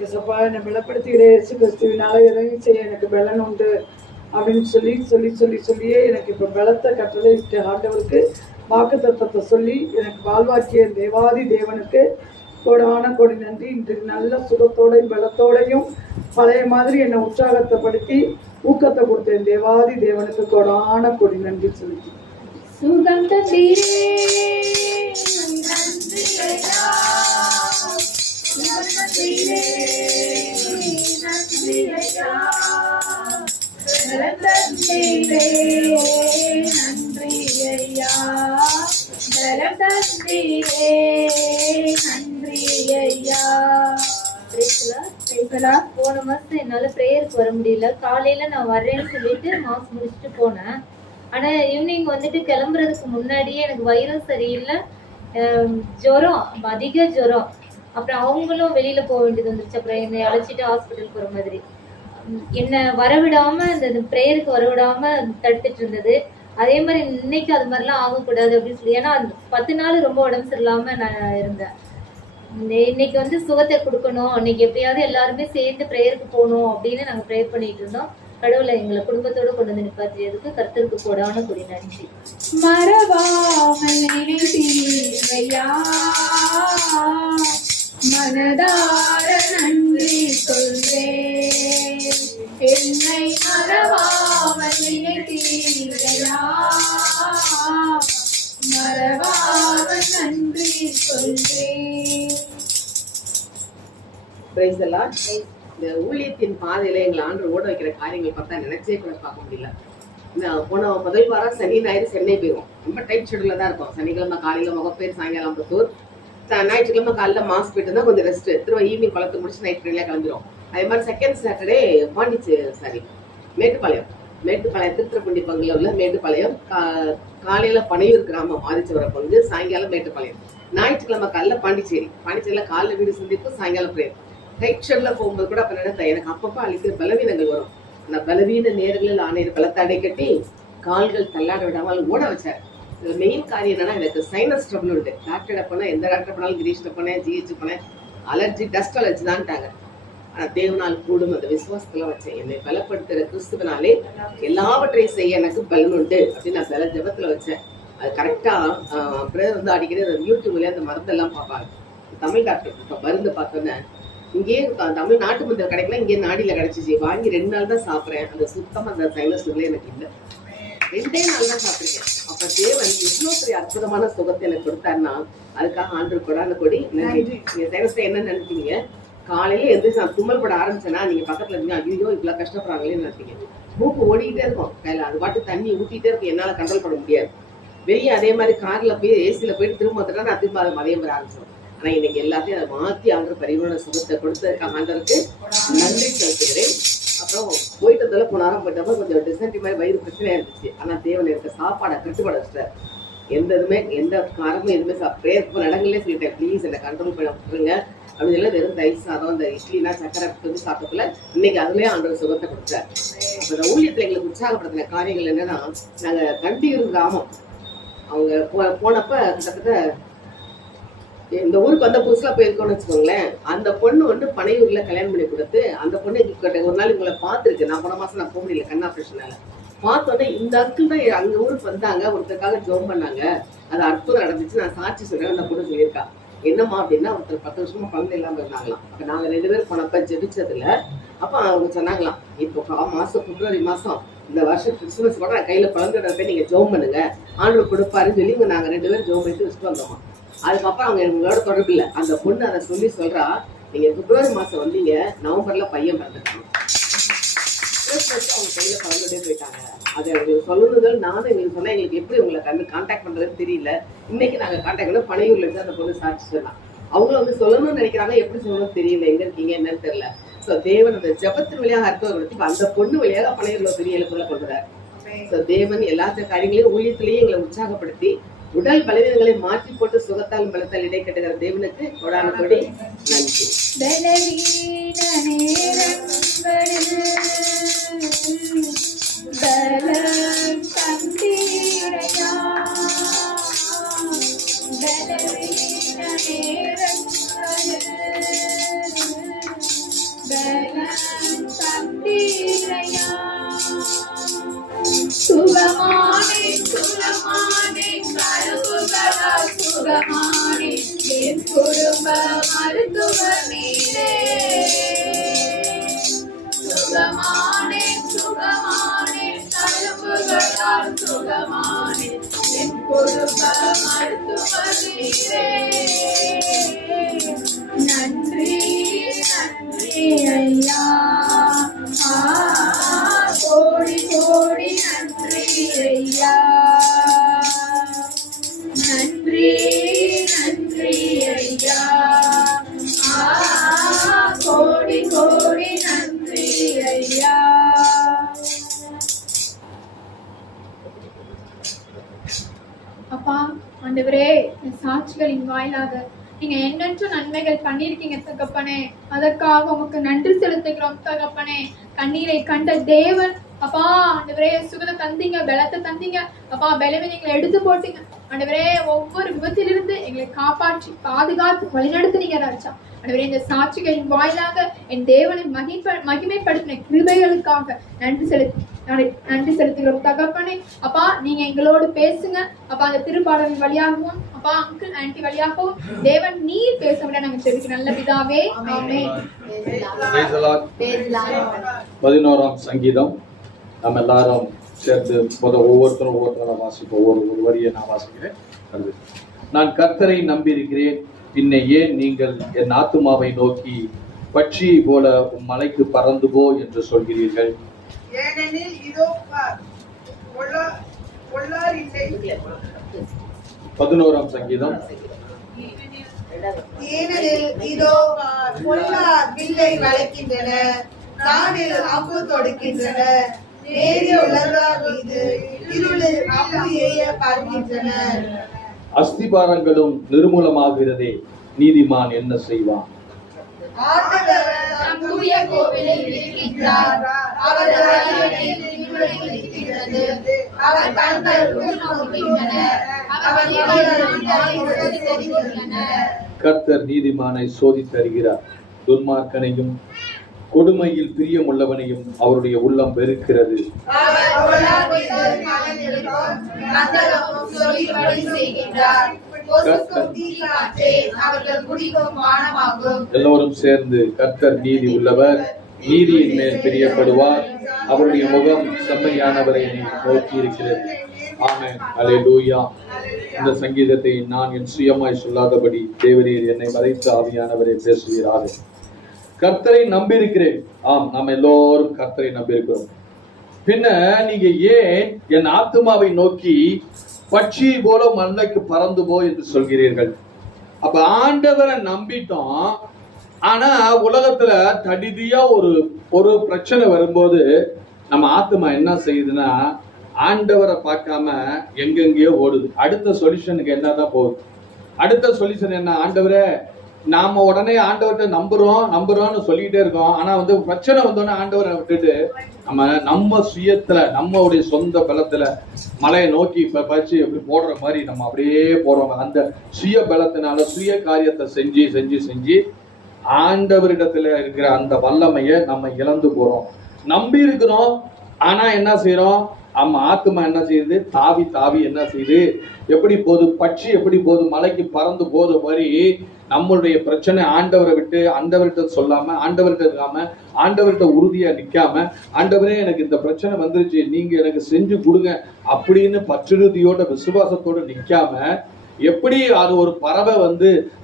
எசப்பா என்னை பலப்படுத்துகிற இயேசு கிறிஸ்துவினால இறங்கி செய்ய எனக்கு பலன் உண்டு அப்படின்னு சொல்லியே எனக்கு இப்போ பலத்தை கட்டளை ஆண்டவருக்கு வாக்கு தத்தத்தை சொல்லி எனக்கு வாழ்வாக்கிய தேவாதி தேவனுக்கு கோடான கோடி நன்றி. இன்றைக்கு நல்ல சுகத்தோடையும் பலத்தோடையும் பழைய மாதிரி என்னை உற்சாகத்தைப்படுத்தி ஊக்கத்தை கொடுத்தேன் தேவாதி தேவனுக்கு கோடான கோடி நன்றி சொல்லி சுகம் தந்தீரே நன்றி ஐயா, சுகம் தந்தீரே நன்றி ஐயா, பலம் தந்தீரே நன்றி ஐயா, பலம் தந்தீரே நன்றி ஐயா. போன மாசம் என்னால பிரேயருக்கு வர முடியல. காலையில நான் வர்றேன்னு சொல்லிட்டு மாஸ் முடிச்சுட்டு போனேன். ஆனா ஈவினிங் வந்துட்டு கிளம்புறதுக்கு முன்னாடியே எனக்கு வயிறும் சரியில்லை, ஜுரம், அதிக ஜுரம். அப்புறம் அவங்களும் வெளியில போக வேண்டியது வந்துருச்சு. அப்புறம் என்னை அழைச்சிட்டு ஹாஸ்பிட்டல் போற மாதிரி என்னை வரவிடாம இந்த ப்ரேயருக்கு வரவிடாம தடுத்துட்டு இருந்தது. அதே மாதிரி இன்னைக்கு அது மாதிரிலாம் ஆகக்கூடாது அப்படின்னு சொல்லி, ஏன்னா 10 நாள் ரொம்ப உடம்பு சரியில்லாம நான் இருந்தேன். இன்னைக்கு வந்து சுகத்தை கொடுக்கணும், இன்னைக்கு எப்படியாவது எல்லாருமே சேர்ந்து ப்ரேயருக்கு போகணும் அப்படின்னு நாங்கள் ப்ரேயர் பண்ணிட்டு இருந்தோம். கடவுளை எங்களை குடும்பத்தோட கொண்டு வந்து நிப்பாற்றியதுக்கு கர்த்தருக்கு கோடான கொடி நன்றி. மறவாமல் நினைத்தீரையா, மனதார நன்றி சொல்வேன். என்னை மறவாமல் நினைத்தீரையா, மறவாமல் நன்றி சொல்வேன். Praise the Lord. இந்த ஊழியத்தின் பாதையில எங்களை ஆண்டு ஓட வைக்கிற காரியங்கள் பார்த்தா நினைச்சே கூட பார்க்க முடியல. போன முதல் வாரம் சனி ஞாயிறு சென்னை போயிடுவோம். ரொம்ப டைட் ஷெடியூல தான் இருக்கும். சனிக்கிழமை காலையில முகப்பேர், சாயங்காலம் அம்பத்தூர், ஞாயிற்றுக்கிழமை காலையில மாஸ் போயிட்டு தான் கொஞ்சம் ரெஸ்ட், திரும்ப ஈவினிங் குளத்து முடிச்சு நைட் ட்ரெயின்ல கிளம்பிடும். அதே மாதிரி செகண்ட் சாட்டர்டே மேட்டுப்பாளையம் திருத்திரப்பள்ளி பகுதியில் உள்ள மேட்டுப்பாளையம், காலையில பனையூர் கிராமம் ஆதிச்சவர பங்கு, சாயங்காலம் மேட்டுப்பாளையம். ஞாயிற்றுக்கிழமை காலைல பாண்டிச்சேரியில காலைல வீடு சந்திப்பு, சாயங்காலம் பிரேயர். டைட் ஷெட்ல போகும்போது கூட அப்ப நினைத்தேன், எனக்கு அப்பப்ப அழிக்கிற பலவீனங்கள் வரும். அந்த பலவீன நேரங்களில் ஆணையர் பலத்தடை கட்டி கால்கள் தள்ளாட விடாமல் ஓட வச்சார். மெயின் காரியம் என்னன்னா, எனக்கு சைனஸ் ட்ரபிள் உண்டு. டாக்டர் போனேன், எந்த டாக்டர் போனாலும் கிரீஷ்ல போனேன், ஜிஹெச் போனேன், அலர்ஜி, டஸ்ட் அலர்ஜி தான்ட்டாங்க. தேவனால் கூடும் அந்த விசுவாசத்துல வச்சேன். என்னை பலப்படுத்துற கிறிஸ்துவனாலே எல்லாவற்றையும் செய்ய எனக்கு பலன் உண்டு அப்படின்னு நான் பல ஜபத்துல வச்சேன். அது கரெக்டா பிரதர் வந்து அடிக்கடி யூடியூப்ல அந்த மருந்தெல்லாம் பார்ப்பாங்க. தமிழ் டாக்டர் இப்ப மருந்து பார்த்தோன்னே இங்கேயே தமிழ் நாட்டு மருந்து கிடைக்கல, இங்கே நாடியில கிடைச்சிச்சு. வாங்கி 2 நாள் தான் சாப்பிட்றேன். அந்த சுத்தம் அந்த சைனஸ் எனக்கு இல்லை. 2 நாள் தான் சாப்பிட்ருக்கேன். அப்ப தேவன் எவ்வளவு பெரிய அற்புதமான சுகத்தை எனக்கு கொடுத்தாருன்னா அதுக்காக ஆண்டு கொடான கொடி நன்றி. நீங்க சைனஸ்ல என்ன நினைப்பீங்க? காலையில எந்திரிச்சு நான் தும்மல் பட ஆரம்பிச்சேன்னா நீங்க பக்கத்துல இருந்தீங்க, ஐயோ இவ்வளவு கஷ்டப்படுறாங்களேன்னு நினைப்பீங்க. மூக்கு ஓடிக்கிட்டே இருக்கும், கையில அது பாட்டு தண்ணி ஊத்திட்டே இருக்கும், என்னால கண்ட்ரோல் பண்ண முடியாது. வெளியே அதே மாதிரி கார்ல போய் ஏசியில போயிட்டு திரும்ப வந்துட்டா நான் திரும்ப அதை மதியம் வர ஆரம்பிச்சோம். ஆனா இன்னைக்கு எல்லாத்தையும் அதை மாத்தி ஆண்டு பரிமாண சுகத்தை கொடுத்ததுக்காக ஆண்டருக்கு நன்றி செலுத்துகிறேன். அப்புறம் போயிட்டு வந்தாலும் போனாலும் போயிட்டப்ப கொஞ்சம் டிசென்ட்ரி மாதிரி வயிறு பிரச்சனையா இருந்துச்சு. ஆனா தேவன் எனக்கு சாப்பாடை கட்டுப்பட வச்சிட்டார். எந்த காரமும் எதுவுமே பிரேயர் இடங்களே சொல்லிட்டேன், ப்ளீஸ் என்னை கண்ட்ரோல் பண்ண விட்டுருங்க அப்படின்னு சொல்லி வெறும் தயிர் சாதம், இந்த இட்லினா சக்கரை வந்து சாப்பிட்டதுல இன்னைக்கு அதுலயே ஆண்டவர் சுகத்தை கொடுத்தார். அப்ப இந்த ஊழியத்துல எங்களுக்கு உற்சாகப்படுத்தின காரியங்கள் என்னன்னா, நாங்க கண்டியூர் கிராமம் அவங்க போனப்ப கிட்டத்தட்ட இந்த ஊருக்கு வந்த புதுசுல போயிருக்கோம்னு வச்சுக்கோங்களேன். அந்த பொண்ணு வந்து பனையூர்ல கல்யாணம் பண்ணி கொடுத்து, அந்த பொண்ணு ஒரு நாள் உங்களை பார்த்துருக்கு. நான் போன மாசம் நான் போக முடியல கண் ஆப்ரேஷனால. பார்த்தோன்னே இந்த அங்கிள் தான் அங்க ஊருக்கு வந்தாங்க, ஒருத்தருக்காக ஜோம் பண்ணாங்க, அது அற்புதம் நடந்துச்சு, நான் சாட்சி சொல்றேன். அந்த பொண்ணு சொல்லியிருக்கா. என்னம்மா அப்படின்னா, ஒருத்தர் 10 வருஷமா குழந்தை இல்லாம இருந்தாங்களாம். அப்ப நாங்க 2 பேரும் போனப்ப ஜெபிச்சதுல அப்ப அவங்க சொன்னாங்களாம், இப்போ மாசம் பிப்ரவரி மாசம் இந்த வருஷம் கிறிஸ்துமஸ் கூட கையில குழந்தை போய் நீங்க ஜோம் பண்ணுங்க, ஆண்டவர் கொடுப்பாருன்னு சொல்லி நாங்க 2 பேரும் ஜோம் பண்ணிட்டு வச்சுட்டு வந்தோமா. அதுக்கப்புறம் அவங்க எங்களோட தொடர்பு இல்லை. அந்த பொண்ணு அதை சொல்றா, நீங்க பிப்ரவரி மாசம் வந்தீங்க, நவம்பர்ல பையன் பிறந்துட்டாங்க. அவங்க கையில குழந்தைட்டே போயிட்டாங்க. அதை எங்களுக்கு சொல்லணுதல் நானும் எங்களுக்கு சொன்னா, எங்களுக்கு எப்படி உங்களை கான்டாக்ட் பண்றதுன்னு தெரியல. இன்னைக்கு நாங்க கான்டாக்ட் பண்ண பனையூர்ல இருந்து அந்த பொண்ணு சாட்சி சொன்னா. அவங்களும் வந்து சொல்லணும்னு நினைக்கிறாங்க, எப்படி சொல்லணும்னு தெரியல, எங்க இருக்கீங்க என்னன்னு தெரியல. சோ தேவன் அந்த ஜபத்தின் வழியாக அற்புதப்படுத்தி அந்த பொண்ணு வழியாக பனையூர்ல பெரிய எழுப்புல கொண்டுறாரு. சோ தேவன் எல்லா காரியங்களையும் ஊழியத்திலேயே எங்களை உற்சாகப்படுத்தி உடல் பலவீனங்களை மாற்றி போட்டு சுகத்தால் பலத்தால் இடை கட்டுகிற தேவனுக்கு கொடான கொடி நன்றி. சுகமானே சுகமானே கருவுகளால் சுகமானே என் குடும்ப மருத்துவ நீரே. சுகமானே சுகமானே கருவுகளால் சுகமானே என் குடும்ப மருத்துவ நீரே. நன்றி நன்றி ஐயா, கோடி கோடி நன்றி ஐயா. நன்றி நன்றி ஐயா, கோடி கோடி நன்றி ஐயா. ஆண்டவரே, இந்த சாட்சிகளின் வாயிலாக நீங்க எண்ணற்ற நன்மைகள் பண்ணியிருக்கீங்க தகப்பனே. அதற்காக உமக்கு நன்றி செலுத்துகிறோம் தகப்பனே. கண்ணீரை கண்ட தேவன் அப்பா, ஆண்டவரே சுகத்தை தந்தீங்க, பலத்தை தந்தீங்க அப்பா, பலவீனங்களை எடுத்து போட்டீங்க ஆண்டவரே. ஒவ்வொரு விபத்திலிருந்து எங்களை காப்பாற்றி பாதுகாத்து வழிநடத்துனீங்க ராஜா. ஆண்டவரே, இந்த சாட்சிகளின் வாயிலாக என் தேவனை மகிமைப்படுத்தின கிருபைகளுக்காக நன்றி செலுத்துகிறோம் தகப்பனே. அப்பா, நீங்க எங்களோடு பேசுங்க அப்பா. அந்த திருப்பாடலின் வழியாகவும் அப்பா, அங்கிள் ஆன்டி வழியாகவும் தேவன் நீர் பேச விட நாங்க தெரிவிக்க நல்ல பிதாவே. ஆமென். 11ஆம் சங்கீதம் நம்ம எல்லாரும் சேர்ந்து ஒவ்வொருத்தரும் வாசிப்போம். ஒரு வரியை நான் வாசிக்கிறேன். நான் கர்த்தரை நம்பியிருக்கிறேன், பின்ன ஏன் நீங்கள் என் ஆத்துமாவை நோக்கி பட்சியை போல மலைக்கு பறந்து போ என்று சொல்கிறீர்கள்? ஏனெனில் இதோ 11ஆம் சங்கீதம். ஏனெனில் இதோ பொல்லார் வில்லை வளைக்கின்றன, நாடில் அம்பு தொடுக்கின்றன, நேரிய உலகார் மீது இருளில் அம்பு எய்ய பார்க்கின்றனர். அஸ்திபாரங்களும் நிர்மூலமாகிறதே, நீதிமான் என்ன செய்வான்? ஆண்டவர் தம் தூய கோவிலில் இருக்கின்றார், அவர் வழிகளில் இருளை இருக்கிறது, அவர் கண்கள் உள்நோக்குகின்றன, அவர் இதயங்களை சோதித்தறிகின்றன. கர்த்தர் நீதிமானை சோதித்தருகிறார், துன்மார்க்கனையும் கொடுமையில் பிரியமுள்ளவனையும் அவருடைய உள்ளம் வெறுக்கிறது. அவர் பொல்லார் மீது கலங்கியிருக்கும், கந்தகமும் சொல்லிபடி செய்கின்றார். எல்லோரும் சேர்ந்து கர்த்தர் நீதி உள்ளவர், நீதியின் மேல் பிரியப்படுவார், அவருடைய முகம் செம்மையானவரை நோக்கி இருக்கிறது. ஆமென். அல்லேலூயா. இந்த சங்கீதத்தை நான் என் சுயமாய் சொல்லாதபடி தேவரீர் என்னை மறைத்து ஆவியானவரை பேசுகிறார். கர்த்தரை நம்பியிருக்கிறேன். ஆம், நாம் எல்லோரும் கர்த்தரை நம்பியிருக்கிறோம். பின்ன நீங்க ஏன் என் ஆத்துமாவை நோக்கி பட்சி போல மலைக்கு பறந்து போ என்று சொல்கிறீர்கள்? அப்ப ஆண்டவரை நம்பிட்டோம், ஆனா உலகத்துல தடிதியா ஒரு பிரச்சனை வரும்போது நம்ம ஆத்துமா என்ன செய்யுதுன்னா, ஆண்டவரை பார்க்காம எங்கெங்கேயோ ஓடுது. அடுத்த சொல்யூஷனுக்கு என்னதான் போகுது? அடுத்த சொல்யூஷன் என்ன? ஆண்டவரே, நாம உடனே ஆண்டவர்கிட்ட நம்புறோம்னு சொல்லிக்கிட்டே இருக்கோம். ஆனா பிரச்சனை வந்தோடனே ஆண்டவரை விட்டுட்டு நம்ம சுயத்துல, நம்மளுடைய சொந்த பலத்துல மலையை நோக்கி பச்சு எப்படி போடுற மாதிரி நம்ம அப்படியே போறோம். அந்த சுய பலத்தினால சுய காரியத்தை செஞ்சு ஆண்டவரிடத்துல இருக்கிற அந்த வல்லமையை நம்ம இழந்து போறோம். நம்பி இருக்கிறோம், ஆனா என்ன செய்யறோம்? நம்ம ஆத்துமா என்ன செய்யுது? தாவி என்ன செய்யுது? எப்படி போகுது? பட்சி எப்படி போகுது? மலைக்கு பறந்து போகுது மாதிரி நம்மளுடைய பிரச்சனை ஆண்டவரை விட்டு, ஆண்டவர்கிட்ட சொல்லாம, ஆண்டவர்கிட்ட இருக்காம, ஆண்டவர்கிட்ட உறுதியா நிக்காம, ஆண்டவரே எனக்கு இந்த பிரச்சனை வந்துருச்சு, நீங்க எனக்கு செஞ்சு கொடுங்க அப்படின்னு பற்றுறுதியோட விசுவாசத்தோட நிக்காம, எப்படி அது ஒரு பறவை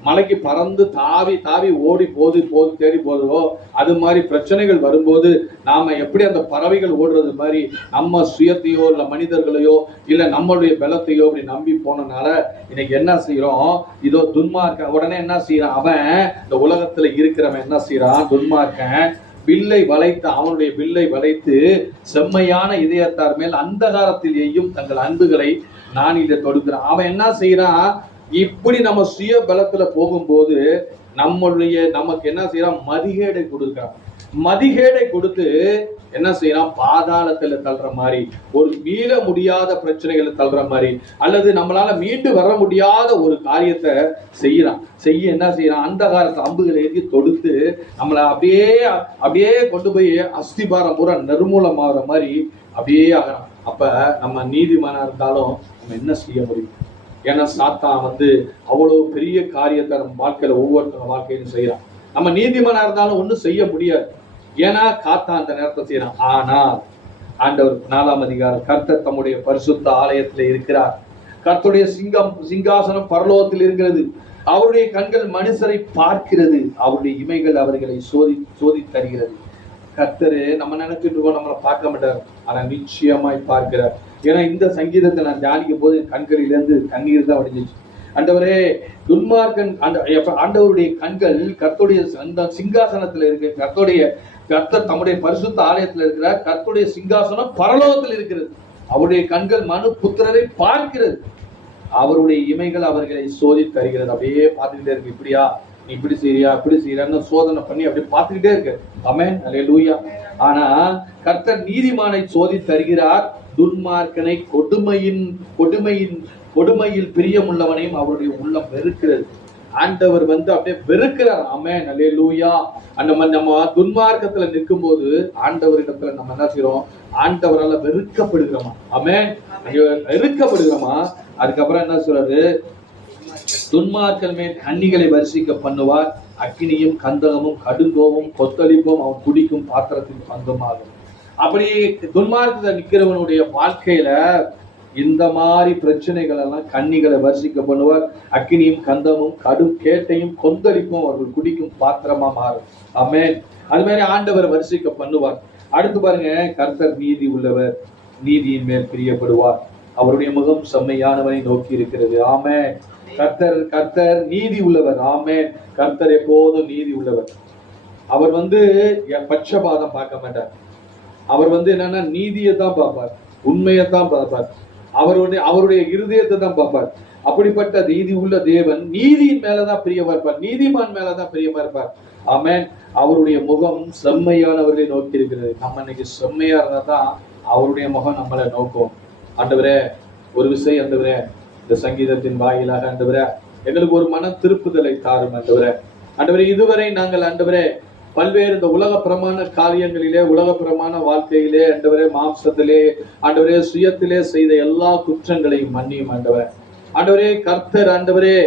மலைக்கு பறந்து தாவி ஓடி போது தேடி போதோ, அது மாதிரி பிரச்சனைகள் வரும்போது நாம எப்படி அந்த பறவைகள் ஓடுறது மாதிரி நம்ம சுயத்தையோ இல்ல மனிதர்களையோ இல்ல நம்மளுடைய பலத்தையோ அப்படி நம்பி போனனால இன்னைக்கு என்ன செய்யறோம்? இதோ துன்மார்க்கன் உடனே என்ன செய்யறான்? அவன் இந்த உலகத்துல இருக்கிறவன் என்ன செய்யறான்? துன்மார்க்கன் அவனுடைய வில்லை வளைத்து செம்மையான இதயத்தார் மேல் அந்தகாரத்தில் எய்யும் தங்கள் அன்புகளை நான் இதை தொடுக்கிறேன். அவன் என்ன செய்யறான்? இப்படி நம்ம சுய பலத்துல போகும்போது நமக்கு என்ன செய்யறான்? மதிகேடை கொடுக்கிறான். மதிகேடை கொடுத்து என்ன செய்யறான்? பாதாளத்துல தள்ளுற மாதிரி, ஒரு மீள முடியாத பிரச்சனைகளை தள்ளுற மாதிரி, அல்லது நம்மளால மீண்டு வர முடியாத ஒரு காரியத்தை செய்ய என்ன செய்யறான்? அந்தகாரத்தை அம்புகளை எழுதி தொடுத்து நம்மளை அப்படியே கொண்டு போய் அஸ்திபாரம் பூரா நிர்மூலமாகிற மாதிரி அப்படியே ஆகிறான். அப்ப நம்ம நீதிமானா இருந்தாலும் நம்ம என்ன செய்ய முடியும்? ஏன்னா சாத்தான் அவ்வளவு பெரிய காரியத்தை நம்ம வாழ்க்கையில ஒவ்வொருத்தரும் வாழ்க்கையிலும் செய்யறான். நம்ம நீதிமானா இருந்தாலும் ஒன்றும் செய்ய முடியாது. ஏன்னா காத்தான் அந்த நேரத்தை செய்யறான். ஆனால் ஆண்டவர் 4ஆம் அதிகாரம், கர்த்தர் தம்முடைய பரிசுத்த ஆலயத்துல இருக்கிறார். கர்த்தருடைய சிங்காசனம் பரலோகத்தில் இருக்கிறது. அவருடைய கண்கள் மனுஷரை பார்க்கிறது, அவருடைய இமைகள் அவர்களை சோதித்தருகிறது. கர்த்தரு நம்ம நினைச்சிட்டு இருக்கோம், நம்மளை பார்க்க மாட்டார், ஆனா நிச்சயமாய் பார்க்கிறார். ஏன்னா இந்த சங்கீதத்தை நான் தியானிக்கும் போது கண்களிலிருந்து கண்ணீர் தான் வடிஞ்சிச்சு. ஆண்டவரே, துன்மார்க்கன் ஆண்டவருடைய கண்கள் கர்த்தருடைய சிங்காசனத்துல இருக்கு. கர்த்தர் தம்முடைய பரிசுத்த ஆலயத்துல இருக்கிறார். கர்த்தருடைய சிங்காசனம் பரலோகத்தில் இருக்கிறது. அவருடைய கண்கள் மனு புத்திரரை பார்க்கிறது. அவருடைய இமைகள் அவர்களை சோதித்து தருகிறது. அப்படியே பார்த்துக்கிட்டே இருக்கு, இப்படியா நீ இப்படி செய்யறியா இப்படி செய்யறான்னு சோதனை பண்ணி அப்படியே பார்த்துக்கிட்டே இருக்கு. ஆமென், அல்லேலூயா. ஆனா கர்த்தர் நீதிமானை சோதித்து தருகிறார், துன்மார்க்கனை கொடுமையில் பிரியமுள்ளவனையும் அவருடைய உள்ளம் வெறுக்கிறது. ஆண்டவர் அப்படியே வெறுக்கிறார். ஆமென், அல்லேலூயா. நம்ம துன்மார்க்கத்துல நிற்கும் போது ஆண்டவரிடத்துல நம்ம என்ன செய்யறோம்? ஆண்டவரால வெறுக்கப்படுகிறோமா? ஆமென், வெறுக்கப்படுகிறோமா? அதுக்கப்புறம் என்ன சொல்றாரு? துன்மார்க்கன் மேல் கன்னிகளை வரிசிக்க பண்ணுவார், அக்கினியும் கந்தகமும் கடுங்கோவும் கொத்தளிப்பும் அவன் குடிக்கும் பாத்திரத்தின் பங்கமாகும். அப்படி துன்மார்க்கத்தை நிக்கிறவனுடைய வாழ்க்கையில இந்த மாதிரி பிரச்சனைகள் எல்லாம் கன்னிகளை வரிசிக்க பண்ணுவார், அக்கினியும் கந்தமும் கடும் கேட்டையும் கொந்தளிப்பும் அவர்கள் குடிக்கும் பாத்திரமா மாறும். ஆமென். அது மாதிரி ஆண்டவர் வரிசிக்க பண்ணுவார். அடுத்து பாருங்க, கர்த்தர் நீதி உள்ளவர், நீதியின் மேல் பிரியப்படுவார், அவருடைய முகம் செம்மையானவனை நோக்கி இருக்கிறது. ஆமென். கர்த்தர் நீதி உள்ளவர். ஆமென். கர்த்தர் எப்போதும் நீதி உள்ளவர். அவர் பட்சபாதம் பார்க்க மாட்டார். அவர் என்னன்னா நீதியை தான் பார்ப்பார், உண்மையை தான் பார்ப்பார், அவருடைய இருதயத்தை தான் பார்ப்பார். அப்படிப்பட்ட நீதி உள்ள தேவன் நீதியின் மேலதான் பிரியமா இருப்பார், நீதிமான் மேலதான் பிரியமா இருப்பார். ஆமென். அவருடைய முகம் செம்மையானவர்களை நோக்கி இருக்கிறது. நம்ம இன்னைக்கு செம்மையா இருந்தா தான் அவருடைய முகம் நம்மளை நோக்கும். ஆண்டவரே, ஒரு விஷயம் ஆண்டவரே, இந்த சங்கீதத்தின் வாயிலாக ஆண்டவரே எங்களுக்கு ஒரு மன திருப்புதலை தாரும் ஆண்டவரே. ஆண்டவரே, இதுவரை நாங்கள் ஆண்டவரே பல்வேறு இந்த உலக பிரமாண காரியங்களிலே, உலக பிரமாண வாழ்க்கையிலே ஆண்டவரே, மாம்சத்திலே ஆண்டவரே, சுயத்திலே செய்த எல்லா குற்றங்களையும் மன்னியும் ஆண்டவரே. ஆண்டவரே, கர்த்தர் ஆண்டவரே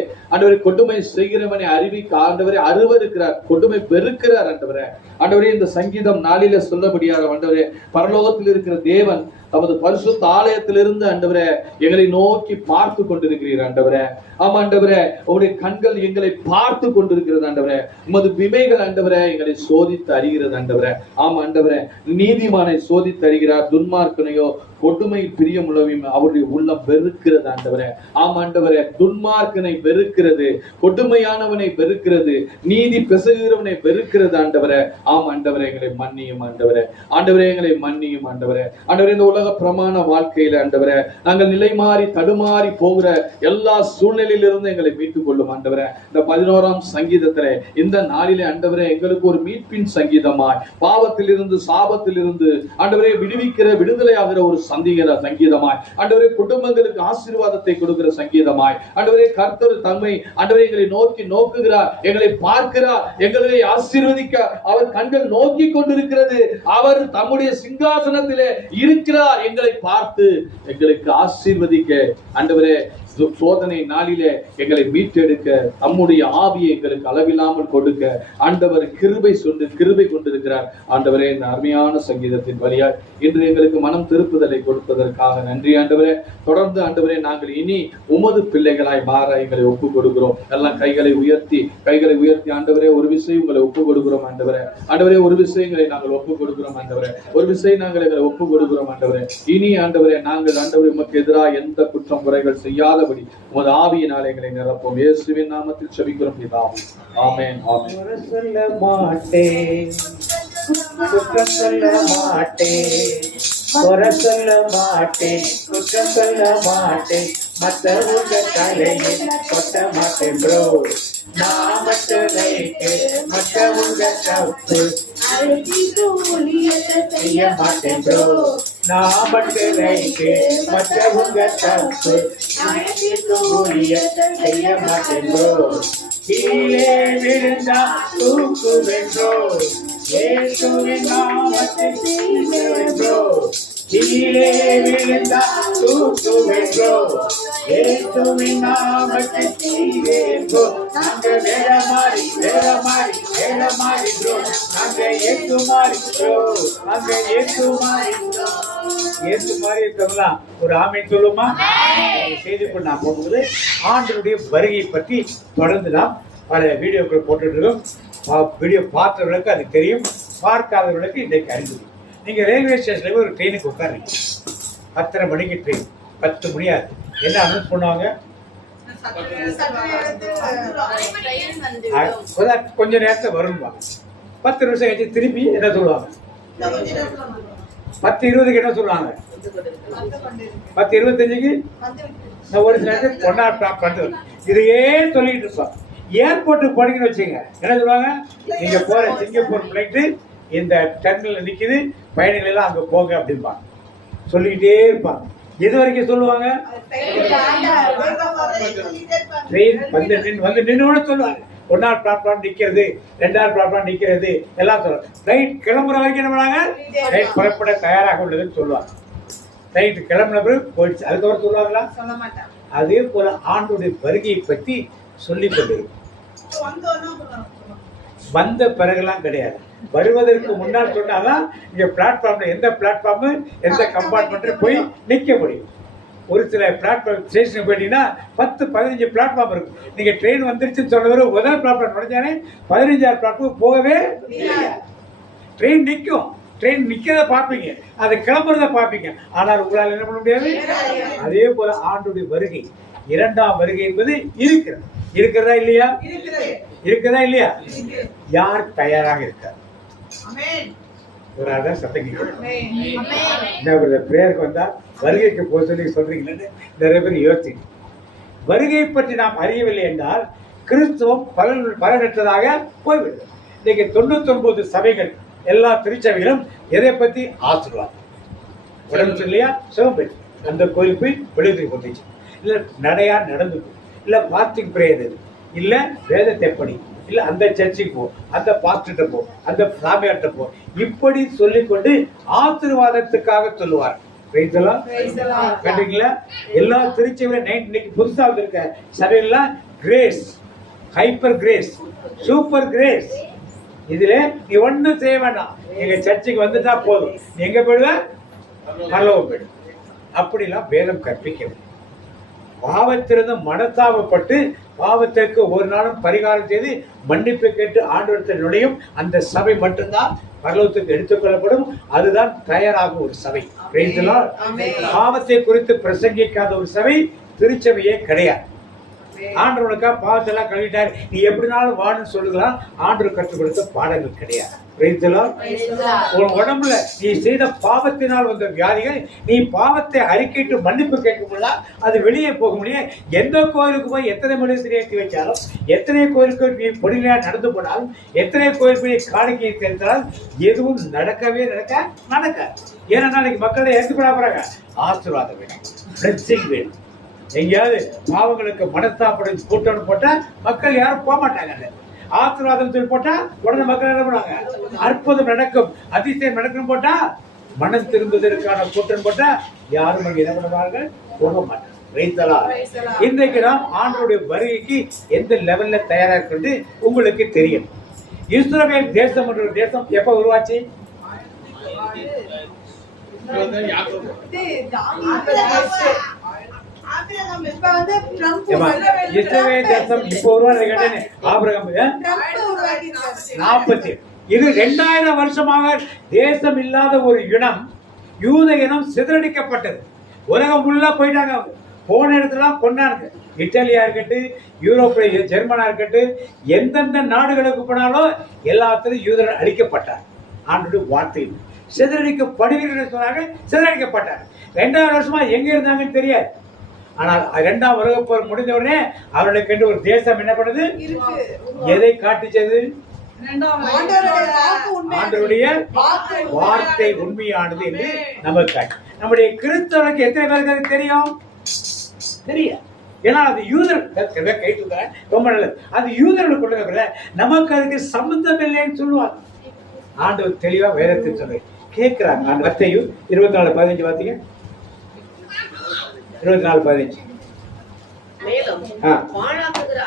கொடுமை செய்கிறவனை அறிவிக்க ஆண்டவரே அருவருக்கிறார், கொடுமை வெறுக்கிறார் ஆண்டவரே. ஆண்டவரே, இந்த சங்கீதம் நாளிலே சொல்லபடியார் ஆண்டவரே, பரலோகத்தில் இருக்கிற தேவன் தமது பரிசுத்த ஆலயத்திலிருந்து ஆண்டவரே எங்களை நோக்கி பார்த்து கொண்டிருக்கிறீர் ஆண்டவரே. ஆமா ஆண்டவரே, உங்களுடைய கண்கள் எங்களை பார்த்து கொண்டிருக்கிறது ஆண்டவரே. உமது விமைகள் ஆண்டவரே எங்களை சோதித்து அறிகிறது ஆண்டவரே. ஆமா ஆண்டவரே, நீதிமானை சோதித்து அறிகிறார், துன்மார்க்கனையோ கொடுமை பிரியமுள்ளவையும் அவருடைய உள்ளம் வெறுக்கிறது ஆண்டவரே. ஆமா ஆண்டவரே, துன்மார்க்கனை வெறுக்கிறது, கொடுமையானவனை வெறுக்கிறது, நீதி பெசுகிறவனை வெறுக்கிறது ஆண்டவரே. ஆமா ஆண்டவரே, எங்களை மன்னியும் ஆண்டவரே. ஆண்டவரே, எங்களை மன்னியும் ஆண்டவரே. ஆண்டவரே, இந்த உலக பிரமாண வாழ்க்கையில ஆண்டவரே நாங்கள் நிலை மாறி தடுமாறி போகிற எல்லா சூழ்நிலையிலிருந்து எங்களை மீட்டுக் கொள்ளும் ஆண்டவரே. இந்த 11ஆம் சங்கீதத்திலே இந்த நாளிலே ஆண்டவரே எங்களுக்கு ஒரு மீட்பின் சங்கீதமாய், பாவத்திலிருந்து சாபத்திலிருந்து ஆண்டவரே விடுவிக்கிற விடுதலையாகிற ஒரு சங்கீதமாய், ஆண்டவரே குடும்பங்களுக்கு ஆசீர்வாதத்தை கொடுக்கிற சங்கீதமாய், ஆண்டவரே கர்த்தர் தம்மை ஆண்டவரே எங்களை நோக்கி நோக்குகிறார், எங்களை பார்க்கிறார், எங்களை ஆசீர்வதிக்க அவர் கண்கள் நோக்கி கொண்டிருக்கிறது. அவர் தம்முடைய சிங்காசனத்திலே இருக்கிறார், எங்களை பார்த்து எங்களுக்கு ஆசீர்வதிக்க ஆண்டவரே சோதனை நாளிலே எங்களை மீட்டெடுக்க தம்முடைய ஆவியை எங்களுக்கு அளவில்லாமல் கொடுக்க ஆண்டவர் கிருபை கொண்டிருக்கிறார். ஆண்டவரே, இந்த அருமையான சங்கீதத்தின் வழியாய் இன்று எங்களுக்கு மனம் திருப்புதலை கொடுப்பதற்காக நன்றி ஆண்டவரே. தொடர்ந்து ஆண்டவரே நாங்கள் இனி உமது பிள்ளைகளாய் மாற எங்களை ஒப்பு கொடுக்கிறோம். எல்லாம் கைகளை உயர்த்தி ஆண்டவரே ஒரு விஷயம் உங்களை ஒப்பு கொடுக்கிறோம் ஆண்டவரே. ஆண்டவரே, ஒரு விஷயங்களை நாங்கள் ஒப்பு கொடுக்கிறோம் ஆண்டவரே. ஒரு விஷயம் நாங்கள் எங்களை ஒப்பு கொடுக்கிறோம் ஆண்டவரே. இனி ஆண்டவரே நாங்கள் ஆண்டவரே உமக்கு எதிராக எந்த குற்றம் குறைகள் செய்யாத உமது ஆவியினால் எங்களை நிரப்போம். இயேசுவின் நாமத்தில் ஜெபிக்கிறோம் பிதாவே. ஆமென். ஆமென். சொல்ல மாட்டேன், குற்றம் சொல்ல மாட்டேன், குறை சொல்ல மாட்டேன், குற்றம் சொல்ல மாட்டேன், மற்றவங்க தலையில் கொட்ட மாட்டேன் ப்ரோ. நான் மட்டும் ரைட்டு, மற்றவங்க தப்பு செய்ய மாட்டேன் ப்ரோ. நான் மட்டும் ரைட்டு, மற்றவங்க தப்பு செய்ய மாட்டேன் ப்ரோ. கீழே விழுந்தா தூக்குவேன் ப்ரோ, இயேசுவின் நாமத்தில் செய்வேன் ப்ரோ. கீழே விழுந்தா தூக்குவேன் ப்ரோ, இயேசுவின் நாமத்தில் செய்வேன் ப்ரோ. நாங்க வேற மாறி ப்ரோ, நாங்க ஏசு மாறி ப்ரோ, நாங்க ஏசு மாறி இருக்கவங்களா ஒரு ஆமென் சொல்லுமா? செய்திக்குள் நான் போகும்போது ஆண்டவருடைய வருகை பற்றி தொடர்ந்து நாம் பல வீடியோக்கள் போட்டுட்டு இருக்கோம். வீடியோ பார்த்தவர்களுக்கு அது தெரியும், பார்க்காதவர்களுக்கு இன்றைக்கு அறிந்து. நீங்கள் ரயில்வே ஸ்டேஷனில் ஒரு ட்ரெயினுக்கு உட்காருங்க, 10:30 மணிக்கு ட்ரெயின், 10 மணி ஆகுது. என்ன அனௌன்ஸ் பண்ணுவாங்க? கொஞ்ச நேரத்தில் வருவாங்க. 10 நிமிஷம் கழிச்சு திருப்பி என்ன சொல்லுவாங்க? 10:20க்கு என்ன சொல்லுவாங்க? 10:25க்கு நான் ஒரு சில இடத்துல ஒன்னா டாப் பண்ணுறது இதையே சொல்லிட்டு இருப்போம். ஏர்போர்ட்டுக்கு போனீங்கன்னு வச்சுங்க, என்ன சொல்லுவாங்க, நீங்க போற சிங்கப்பூர் ஃபிளைட்டு இந்த டெர்மினல் நிக்குது, பயணிகள் எல்லாம் அங்க போங்க அப்படிம்பாங்க, சொல்லிக்கிட்டே இருப்பாங்க. எது வரைக்கும் சொல்லுவாங்க? ட்ரெயின் வந்து நின்று சொல்லுவாங்க, 1வது பிளாட்ஃபார்ம் நிக்கிறது, 2வது பிளாட்ஃபார்ம் நிக்கிறது எல்லாம் சொல்லுவாங்க. ரைட் கிளம்புற வரைக்கும் என்ன பண்ணாங்க, ரைட் புறப்பட தயாராக உள்ளதுன்னு சொல்லுவாங்க. ரைட் கிளம்புன பிறகு போயிடுச்சு, அதுக்கப்புறம் சொல்லுவாங்களா? சொல்ல மாட்டாங்க. அதே போல ஆண்டோடைய வருகையை பற்றி சொல்லிக் கொண்டிருக்கும். வந்த பிறகுலாம் கிடையாது, வருவதற்கு முன்னால் சொன்னாதான் இங்க பிளாட்ஃபார்ம்ல எந்த பிளாட்ஃபார்மு எந்த கம்பார்ட்மெண்ட்ல போய் நிக்க முடியும். ஒரு சில பிளாட்ஃபார்ம் ஸ்டேஷனுக்கு போயிட்டீங்கன்னா 10-15 பிளாட்ஃபார்ம் இருக்கும். நீங்க ட்ரெயின் வந்துருச்சுன்னு சொன்னவரை முதல் பிளாட்ஃபார்ம் நுழைஞ்சானே 15வது பிளாட்ஃபார்ம் போகவே ட்ரெயின் நிற்கும். ட்ரெயின் நிக்கிறத பார்ப்பீங்க, அதை கிளம்புறத பார்ப்பீங்க, ஆனால் உங்களால் என்ன பண்ண முடியாது. அதே போல ஆண்டுடைய வருகை, 2ஆம் வருகை என்பது இருக்கிறதா இல்லையா? இருக்கிறதா இல்லையா? யார் தயாராக இருக்கார்? ஒரு ஆள் சத்தம் பிரேயருக்கு வந்தா வருகைக்கு போக சொல்லி சொல்றீங்களேன்னு நிறைய பேர் யோசிச்சு. வருகை பற்றி நாம் அறியவில்லை என்றால் கிறிஸ்துவம் பலனற்றதாக போய்விடுது. இன்னைக்கு 99 சபைகள், எல்லா திருச்சபைகளும் எதை பத்தி ஆசீர்வாதம், உடம்பு இல்லையா சிவம் பெற்று அந்த கோயில் போய் வெளியே கொண்டுச்சு, இல்ல நடையா நடந்து போ, இல்ல பாஸ்டிங் பிரேயர், இல்ல வேதத்தை படி, இல்ல அந்த சர்ச்சுக்கு போ, அந்த பாஸ்டர்கிட்ட போ, அந்த சாமியார்ட்ட போ, இப்படி சொல்லிக்கொண்டு ஆசீர்வாதத்துக்காக சொல்லுவார். கேட்டீங்களா? எல்லா திருச்சபையில இன்னைக்கு புதுசா வந்திருக்க சபையெல்லாம் grace, hyper grace, super grace. இதுல நீ ஒன்னும் செய்ய வேண்டாம், எங்க சர்ச்சுக்கு வந்துட்டா போதும், நீ எங்க போயிடுவ, பரலோகம் போயிடு. அப்படிலாம் வேதம் கற்பிக்கிறது. பாவத்திலிருந்து மனத்தாபப்பட்டு பாவத்திற்கு ஒரு நாளும் பரிகாரம் செய்து மன்னிப்பு கேட்டு ஆண்டவரத்தில் நுழையும் அந்த சபை மட்டும்தான் பரலோகத்துக்கு எடுத்துக்கொள்ளப்படும். அதுதான் தயாராகும் ஒரு சபை. பாவத்தை குறித்து பிரசங்கிக்காத ஒரு சபை திருச்சபையே கிடையாது. ஆண்டவனுக்கா பாவத்தெல்லாம் கழுவிட்டார், நீ எப்படினாலும் வான்னு சொல்லுதான் ஆண்டவர் கற்றுக் கொடுத்த பாடங்கள் கிடையாது. உன் உடம்புல நீ செய்த பாவத்தினால் வந்த வியாதிகள், நீ பாவத்தை அறிக்கைட்டு மன்னிப்பு கேட்க முடியல, அது வெளியே போக முடியும். எந்த கோயிலுக்கு போய் எத்தனை மனிதரை ஏற்றி வச்சாலும், எத்தனை கோயிலுக்கு நீ பொடியா நடந்து போனாலும், எத்தனை கோயிலுக்கு போய் காணிக்கையை தெரிந்தாலும் எதுவும் நடக்கவே நடக்காது. ஏன்னா நாளைக்கு மக்களை ஏற்றுக்கொள்ள போறாங்க, ஆசீர்வாதம் வேணும், பிளெஸிங் வேணும். எங்கேயாவது பாவங்களுக்கு மனஸ்தாபம் கூட்டம்னு போட்டா மக்கள் யாரும் போக மாட்டாங்க. ஆசீர்வாதம் சொல்லி போட்டா உடனே மக்கள் என்ன பண்ணுவாங்க, அற்புதம் நடக்கும், அதிசயம் நடக்கும் போட்டா, மனம் திரும்புவதற்கான கூட்டம் போட்டா யாரும் அங்கே என்ன பண்ணுவார்கள், போக மாட்டாங்க. இன்றைக்கு நாம் ஆண்டவருடைய வருகைக்கு எந்த லெவல்ல தயாரா இருக்கிறது உங்களுக்கு தெரியும். இஸ்ரவேல் தேசம் என்ற தேசம் எப்ப உருவாச்சு? இஸ்ரவேல் தேசம் இப்போ உருவானது கேட்டேன், ஆபிரகாம் 40. இது 2000 வருஷமாக தேசம் இல்லாத ஒரு இனம், யூத இனம் சிதறடிக்கப்பட்டது. உலகம் ஃபுல்லா போயிட்டாங்க, போன இடத்துல கொண்டாங்க. இத்தாலியா இருக்கட்டும், யூரோப்பிய ஜெர்மனா இருக்கட்டும், எந்தெந்த நாடுகளுக்கு போனாலும் எல்லாத்திலும் யூதர்கள் அழிக்கப்பட்டார். ஆண்டோட வார்த்தை சிதறடிக்கப்படுவீர்கள் சொன்னாங்க, சிதறடிக்கப்பட்டார். 2000 வருஷமா எங்க இருந்தாங்கன்னு தெரியாது. ஆனால் 2ஆம் உலகப் போர் முடிந்த உடனே அவர்களுக்கு என்று ஒரு தேசம் என்ன பண்ணுது, எதை காட்டுச்சது? ஆண்டவருடைய வார்த்தை உண்மையானது என்று நமக்கு காட்டு. நம்முடைய கிறிஸ்தவனுக்கு எத்தனை பேருக்கு தெரியும்? தெரியும். ஏன்னா அது யூதர் கை தூக்க ரொம்ப நல்லது. அது யூதர்களுக்கு கொண்டு நமக்கு அதுக்கு சம்பந்தம் இல்லைன்னு சொல்லுவாங்க. ஆண்டவர் தெளிவா வேதத்தை சொல்ல கேட்கிறாங்க. மத்தேயு 24:15 பார்த்தீங்க, 24:15. மேலும் பாழாக்குகிற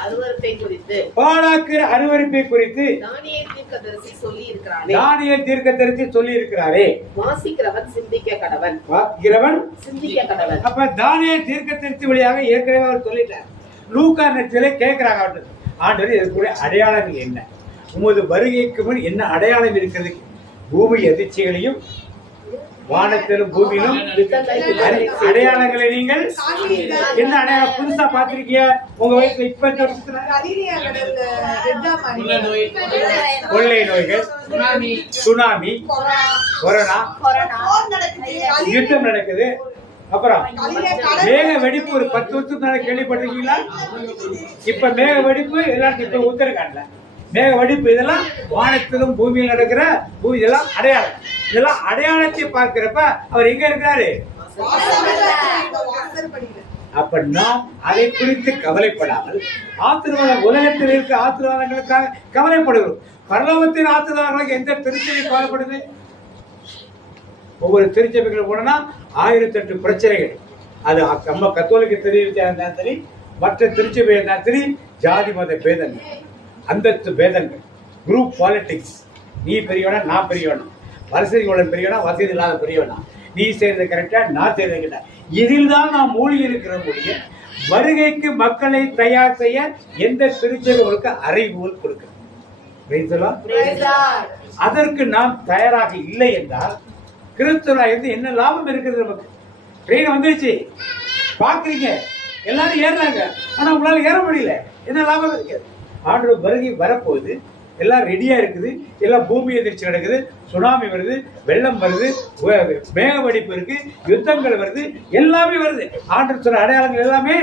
அருவருப்பை குறித்து தானியேல் தீர்க்கதரிசி சொல்லி இருக்கிறாரே, வாசிக்கிறவன் சிந்திக்க கடவன். அப்ப தானியேல் தீர்க்கதரிசி வழியாக ஏற்கனவே அவர் சொல்லிட்டார். லூக்கா நட்சத்திரத்திலே கேட்கிறாங்க, ஆண்டவர் இதுக்குள்ள அடையாளங்கள் என்ன, உமது வருகைக்கு முன் என்ன அடையாளம் இருக்கிறது? பூமி அதிர்ச்சிகளையும் வானத்திலும் பூமியிலும் அடையாளங்களை நீங்கள் என்ன அடையாளம் புதுசா பாத்திருக்கீங்க உங்க வயசுல? இப்ப கொள்ளை நோய்கள், சுனாமி, கொரோனா, யுத்தம் நடக்குது, அப்புறம் மேக வெடிப்பு ஒரு 10 வருஷத்துக்கு முன்னாடி கேள்விப்பட்டிருக்கீங்களா? இப்ப மேக வெடிப்பு எல்லாருக்கும் இப்ப உத்தரகாண்ட்ல மேக வெடிப்பு, இதெல்லாம் வானத்திலும் பூமியில் நடக்கிற இதெல்லாம் அடையாளம். இதெல்லாம் அடையாளத்தை பார்க்கிறப்ப அவர் எங்க இருக்கிறாரு? அப்ப நாம் அதை குறித்து கவலைப்படாமல் ஆசீர்வாதம், உலகத்தில் இருக்க ஆசீர்வாதங்களுக்காக கவலைப்படுகிறோம். பரலோகத்தின் ஆசீர்வாதங்களுக்கு எந்த திருச்சபை கவலைப்படுது? ஒவ்வொரு திருச்சபைகளும் போனா 1008 பிரச்சனைகள். அது நம்ம கத்தோலிக்க திருச்சபையா இருந்தாலும் சரி, மற்ற திருச்சபையா இருந்தாலும் சரி, ஜாதி மத பேதங்கள், அந்தஸ்து பேதங்கள், குரூப் பாலிடிக்ஸ், நீ பெரியவனா நான் பெரியவனா, வசதி உள்ள பெரியவனா வசதி இல்லாத பெரியவனா, நீ செய்யறது கரெக்டா நான் செய்யறது கரெக்டா, இதில் தான் நாம் மூழ்கி இருக்கிற வருகைக்கு மக்களை தயார் செய்ய எந்த திருச்சபைகளுக்கு அறிவுகள் கொடுக்க. அதற்கு நாம் தயாராக இல்லை என்றால் கிறிஸ்துவ என்ன லாபம் இருக்குது? நமக்கு ட்ரெயின் வந்துருச்சு, பாக்குறீங்க, எல்லாரும் ஏறாங்க, ஆனா உங்களால ஏற முடியல, என்ன லாபம் இருக்கு? ஆண்டவர் வருகை வரப்போகுது, எல்லாம் ரெடியா இருக்குது, எல்லாம் பூமி எதிர்ச்சி நடக்குது, சுனாமி வருது, வெள்ளம் வருது, மேக வெடிப்பு இருக்கு, யுத்தங்கள் வருது, எல்லாமே வருது. ஆண்டவர் சொன்ன அடையாளங்கள் எல்லாமே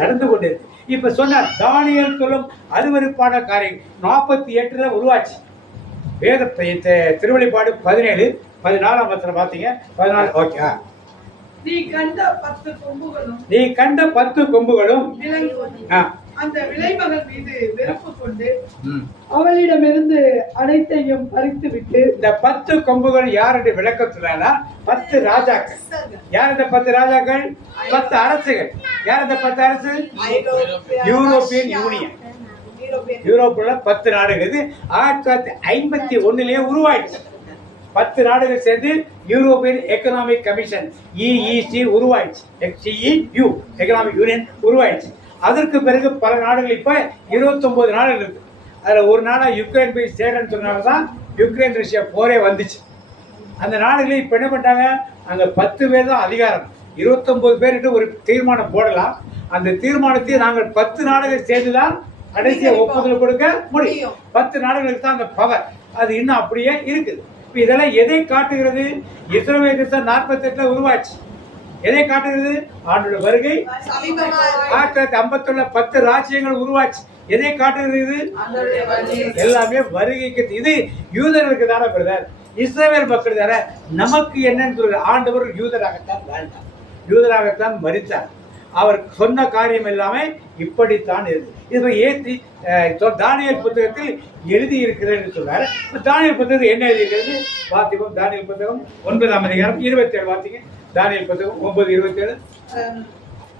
நடந்து கொண்டு இருக்கு. இப்ப சொன்னார் தானியேல் சொல்லும் அருவருப்பான காரியம் 48 உருவாச்சு. வேத திருவெளிப்பாடு 17:14 பாத்தீங்க. 14 ஓகே. நீ கண்ட 10 கொம்புகளும் அந்த விலைமகள் மீது வெறுப்பு கொண்டு அவளிடமிருந்து அனைத்தையும் பறித்து விட்டு. இந்த 10 கொம்புகள் யாருடைய விளக்கத்துலனா 10 ராஜாக்கள். யார் இந்த 10 ராஜாக்கள்? 10 அரசுகள். யார் இந்த 10 அரசு? European union. யூரோப்ல 10 நாடுகள். இது 1951 உருவாயிடுச்சு. 10 நாடுகள் சேர்ந்து யூரோப்பியன் எக்கனாமிக் கமிஷன் EEC உருவாயிடுச்சு. XEU எக்கனாமிக் யூனியன் உருவாயிடுச்சு. அதற்கு பிறகு பல நாடுகள் இப்ப 29 நாடுகள் இருக்கு. அதுல ஒரு நாடா யுக்ரைன் போய் சேரன்னு சொன்னால்தான் யுக்ரைன் ரஷ்யா போரே வந்துச்சு. அந்த நாடுகளில் இப்ப என்ன பண்ணிட்டாங்க? அங்க 10 பேர் தான் அதிகாரம். 29 பேருக்கு ஒரு தீர்மானம் போடலாம். அந்த தீர்மானத்தை நாங்கள் 10 நாடுகள் சேர்ந்துதான் கடைசியா ஒப்புதல் கொடுக்க முடியும். 10 நாடுகளுக்கு தான் அந்த பவர். அது இன்னும் அப்படியே இருக்குது. இப்ப இதெல்லாம் எதை காட்டுகிறது? இஸ்ரவேல் தேசம் 48 உருவாச்சு. எதை காட்டுகிறது? ஆண்டோட வருகை 1951 10 ராஜ்யங்கள் உருவாச்சு. எதை காட்டுகிறது? எல்லாமே வருகைக்கு. இது யூதர்களுக்கு தானே பிரதர், இஸ்ரவேல் மக்கள் தானே. நமக்கு என்னன்னு சொல்ற? ஆண்டவர் யூதராகத்தான் வாழ்ந்தார், யூதராகத்தான் மரித்தார். அவர் சொன்ன காரியம் எல்லாமே இப்படித்தான் இருக்கு. இதை ஏற்றி தானியேல் புத்தகத்தில் எழுதி இருக்கிறேன்னு சொல்றாரு. தானியேல் புத்தகம் என்ன எழுதி இருக்கிறது வாசிப்போம். தானியேல் புத்தகம் 9ஆம் அதிகாரம் 27 வாசிங்க. தானியேல் புத்தகம் 9:27.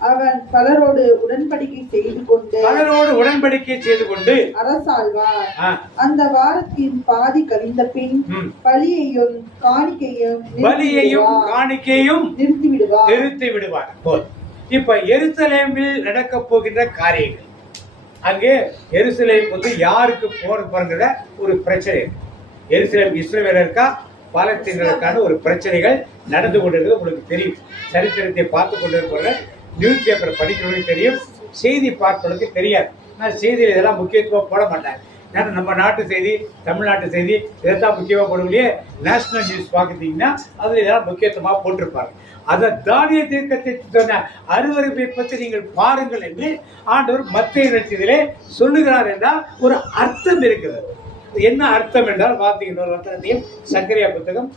அவன் பலரோடு உடன்படிக்கை செய்து கொண்டு அரசாழ்வார். அந்த வாரத்தின் பாதி கழிந்த பின் பலியையும் காணிக்கையும் நிறுத்தி விடுவார். இப்ப எருசலேமில் நடக்க போகின்ற காரியங்கள், அங்கே எருசலேம் வந்து யாருக்கு போறங்கிற ஒரு பிரச்சனை. எருசலேம் இஸ்ரவேலருக்கா பாலஸ்தீனருக்கான ஒரு பிரச்சனைகள் நடந்து கொண்டிருக்கிறது உங்களுக்கு தெரியும். சரித்திரத்தை பார்த்து கொண்டிருக்கிற நியூஸ் பேப்பர் படிக்கிறவங்களுக்கு தெரியும், செய்தி பார்ப்பவர்களுக்கு தெரியாது. ஆனால் செய்தியில் இதெல்லாம் முக்கியத்துவம் போட மாட்டாங்க. ஏன்னா நம்ம நாட்டு செய்தி, தமிழ்நாட்டு செய்தி இதைத்தான் முக்கியமாக போடுவதிலே. நேஷனல் நியூஸ் பார்க்குறீங்கன்னா அதில் இதெல்லாம் முக்கியத்துவமாக போட்டிருப்பாங்க. அதை தானியேல் தீர்க்கத்தை சொன்ன அருவருப்பை பற்றி நீங்கள் பாருங்கள் என்று ஆண்டவர் மத்தேயு நற்செய்தியிலே சொல்லுகிறார் என்றால் ஒரு அர்த்தம் இருக்கிறது. என்ன அர்த்தம் என்றால் பார்த்தீங்கன்னா சக்கரியா புத்தகம்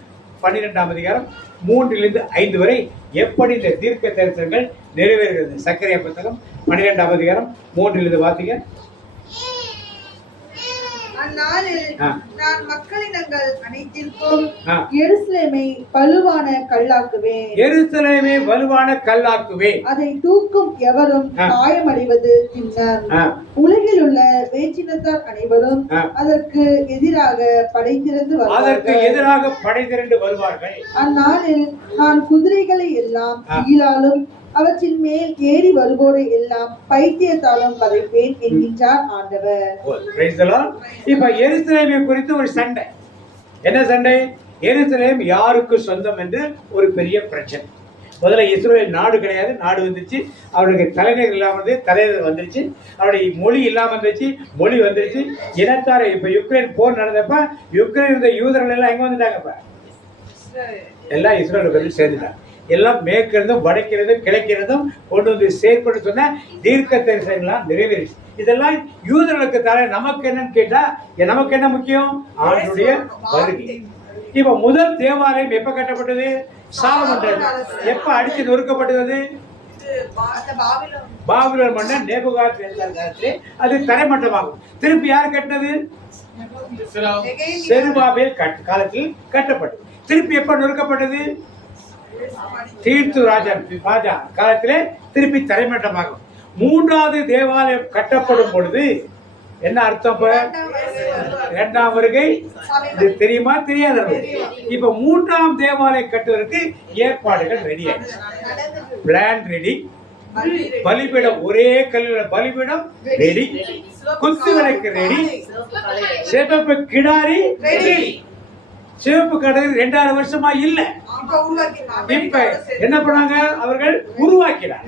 12ஆம் அதிகாரம் 3-5 வரை எப்படி இந்த தீர்க்க தரிசனங்கள் நிறைவேறுகிறது. சக்கரியா புத்தகம் 12ஆம் அதிகாரம் 3 வாசிங்க. அந்நாளில் நான் மக்களினங்கள் அனைத்திற்கும் எருசலேமை வலுவான கல்லாக்குவேன். அதை தூக்கும் எவரும் காயமடைவது பின்னர். உலகில் உள்ள வேற்றினத்தார் அனைவரும் அதற்கு எதிராக படைதிரண்டு வருவார்கள். அந்நாளில் நான் குதிரைகளை எல்லாம் கீழாலும் அவற்றின் மேல் ஏறி வருவோரை எல்லாம் பைத்தியத்தாலும் வதைப்பேன் என்கின்றார் ஆண்டவர். இப்ப எருசலேமை குறித்து ஒரு சண்டை. என்ன சண்டை? எருசலேம் யாருக்கு சொந்தம் என்று ஒரு பெரிய பிரச்சனை. முதல்ல இஸ்ரவேல் நாடு கிடையாது, நாடு வந்துருச்சு. அவருடைய தலைநகர் இல்லாம வந்து தலைநகர் வந்துருச்சு. அவருடைய மொழி இல்லாம வந்துருச்சு, மொழி வந்துருச்சு. இனத்தார இப்ப யுக்ரைன் போர் நடந்தப்ப யுக்ரைன் யூதர்கள் எல்லாம் எங்க வந்துட்டாங்க? இப்ப எல்லாம் இஸ்ரவேல் சேர்ந்துட்டாங்க. எல்லாம் மேற்கிறதும் வடக்கிறதும் கிழக்கிறதும் கொண்டு வந்து சேர்க்கணும்னு சொன்ன தீர்க்க தரிசனங்களாம் நிறைவேறிச்சு. இதெல்லாம் யூதர்களுக்கு தர, நமக்கு என்னன்னு கேட்டா நமக்கு என்ன முக்கியம்? ஆண்டுடைய வருகை. இப்ப முதல் தேவாலயம் எப்ப கட்டப்பட்டது? சாலமோன். எப்ப அடிச்சு நொறுக்கப்பட்டது? பாபிலோன் மன்னன் நேபுகாத்நேச்சார் காலத்திலே அது தரைமட்டமாகும். திருப்பி யார் கட்டினது? செருபாபேல் காலத்தில் கட்டப்பட்டது. திருப்பி எப்ப நொறுக்கப்பட்டது? தீர்த்து ராஜா காலத்திலே திருப்பி தரைமட்டமாகும். மூன்றாவது தேவாலயம் கட்டப்படும் பொழுது என்ன அர்த்தம்? இரண்டாம் வருகை. இது தெரியுமா தெரியாத? இப்ப மூன்றாம் தேவாலயம் கட்டுவதற்கு ஏற்பாடுகள் ரெடி ஆயிடுச்சு. பிளான் ரெடி, பலிபீடம் ஒரே கல்லுல பலிபீடம் ரெடி, குத்து விளக்கு ரெடி, சிவப்பு கிடாரி ரெடி. சிவப்பு கிடாரி 2000 வருஷமா இல்ல. இப்ப என்ன பண்ணாங்க? அவர்கள் உருவாக்கினார்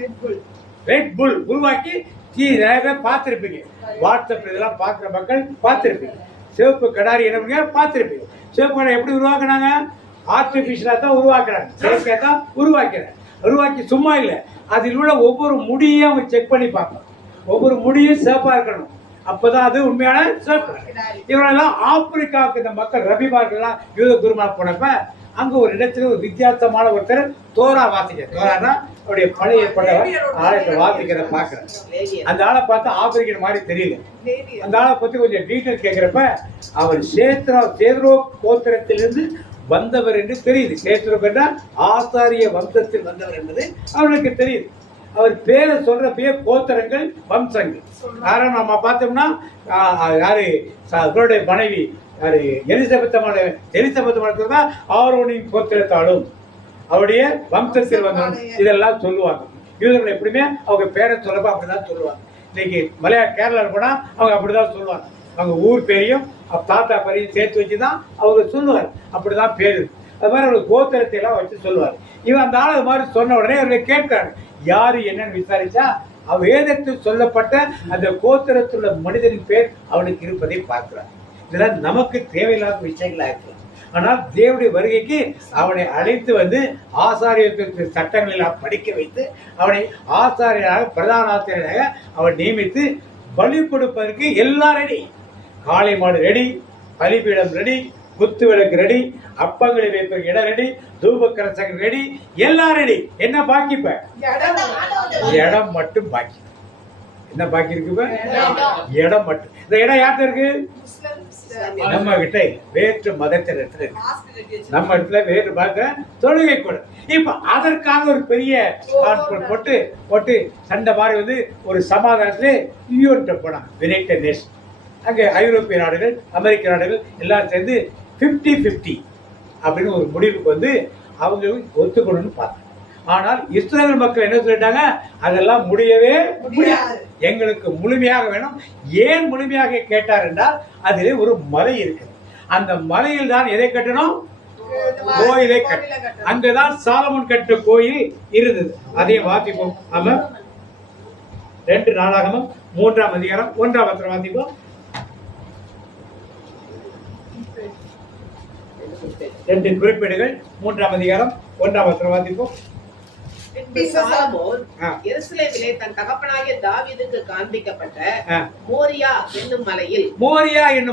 ரெட் புல் உருவாக்கி. பார்த்திருப்பீங்க, வாட்ஸ்அப் இதெல்லாம் பார்க்கிற மக்கள் பார்த்திருப்பீங்க. சிவப்பு கிடாரி என்ன பார்த்திருப்பீங்க. சிவப்பு கிடாரி எப்படி உருவாக்குனாங்க? ஆர்டிபிஷியலா தான் உருவாக்குறாங்க, செயற்கையா தான் உருவாக்குறாங்க. உருவாக்கி சும்மா இல்லை, அதில் உள்ள ஒவ்வொரு முடியும் அவங்க செக் பண்ணி பார்க்கணும். ஒவ்வொரு முடியும் சிவப்பா இருக்கணும், அப்பதான் அது உண்மையான சிவப்பு. இவரெல்லாம் ஆப்பிரிக்காவுக்கு இந்த மக்கள் ரபிமார்கள்லாம் யூத குருமா போனப்ப அங்க ஒரு இடத்துல ஒரு வித்தியாசமான ஒருத்தர் தோரா வாசிக்க, தோரானா அவருடைய பழைய ஏற்பட்டவர் ஆலயத்தை வாசிக்கிறத பாக்குறேன். அந்த ஆளை பார்த்தா ஆப்பிரிக்கன் மாதிரி தெரியல. அந்த ஆளை பத்தி கொஞ்சம் டீட்டெயில் கேட்கிறப்ப அவர் சேத்ரோ கோத்திரத்திலிருந்து வந்தவர் என்று தெரியுது. சேத்ரோ கண்டா ஆசாரிய வம்சத்தில் வந்தவர் என்பது அவர்களுக்கு தெரியுது. அவர் பேரை சொல்றப்பயே கோத்திரங்கள் வம்சங்கள். காரணம் நம்ம பார்த்தோம்னா யாரு அவருடைய மனைவி யாரு எலிசபெத் தான் ஆரோனின் கோத்திரத்தாலும் அவருடைய வம்சத்தில் வந்தவன் இதெல்லாம் சொல்லுவாங்க. யூதர்கள் எப்படியுமே அவங்க பேரை சொல்லப்ப அப்படிதான் சொல்லுவாங்க. இன்னைக்கு கேரளா போனா அவங்க அப்படிதான் சொல்லுவாங்க. அவங்க ஊர் பேரையும் தாத்தா பேரையும் சேர்த்து வச்சுதான் அவங்க சொல்லுவார். அப்படிதான் பேரு. அது மாதிரி அவங்க கோத்திரத்தை எல்லாம் வச்சு சொல்லுவார். இவன் அந்த ஆள் அது மாதிரி சொன்ன உடனே அவர்களை கேட்கிறாரு, யாரு என்னன்னு விசாரிச்சா வேதத்தில் சொல்லப்பட்ட அந்த கோத்திரத்துள்ள மனிதனின் பேர் அவனுக்கு இருப்பதை பார்க்கிறார். இதெல்லாம் நமக்கு தேவையில்லாத விஷயங்களா இருக்கலாம். ஆனால் தேவனுடைய வருகைக்கு அவனை அழைத்து வந்து ஆசாரியத்திற்கு சட்டங்களெல்லாம் படிக்க வைத்து அவனை ஆசாரியராக பிரதான ஆசிரியராக அவன் நியமித்து பலி கொடுப்பதற்கு எல்லாம் ரெடி. காளை மாடு ரெடி, பலிபீடம் ரெடி, குத்து விளக்கு ரெடி, அப்பங்களை வைப்ப இடம் ரெடி, தூப கலசங்கள் ரெடி, எல்லாம் ரெடி. என்ன பாக்கி? இப்ப இடம் மட்டும் பாக்கி. என்ன பாக்கி இருக்கு? இடம் மட்டும். இந்த இடம் யார்கிட்ட இருக்கு? நம்ம கிட்ட வேற்று மதத்தின் இடத்துல இருக்கு. நம்ம இடத்துல வேறு பார்க்க தொழுகை கூட. இப்ப அதற்காக ஒரு பெரிய போட்டு சண்டை மாதிரி வந்து ஒரு சமாதானத்துல யூஎன்ட்ட போனாங்க. United nation. அங்க ஐரோப்பிய நாடுகள், அமெரிக்க நாடுகள் எல்லாரும் சேர்ந்து 50-50 அப்படின்னு ஒரு முடிவுக்கு வந்து அவங்க ஒத்துக்கணும்னு பார்த்தாங்க. ஆனால் இஸ்ரேல் மக்கள் என்ன சொல்லிட்டாங்க? அதெல்லாம் முடியவே முடியாது, எங்களுக்கு முழுமையாக வேணும். ஏன் முழுமையாக கேட்டார் என்றால் அதிலே ஒரு மலை இருக்குது. அந்த மலையில் தான் எதை கட்டணும்? கோயிலை கட்ட. அங்கதான் சாலமோன் கட்ட கோயில் இருந்தது. அதே வாசிப்போம். ஆமா, 2 நாளாகமம் 3ஆம் அதிகாரம் 1ஆம் வசனம் வாசிப்போம். 2 குறிப்பீடுகள் 3ஆம் அதிகாரம் 1ஆம் வசனம் வாசிப்போம். எருசலேமிலே தன் தகப்பனாகிய தாவீதுக்கு காண்பிக்கப்பட்ட மோரியா என்னும்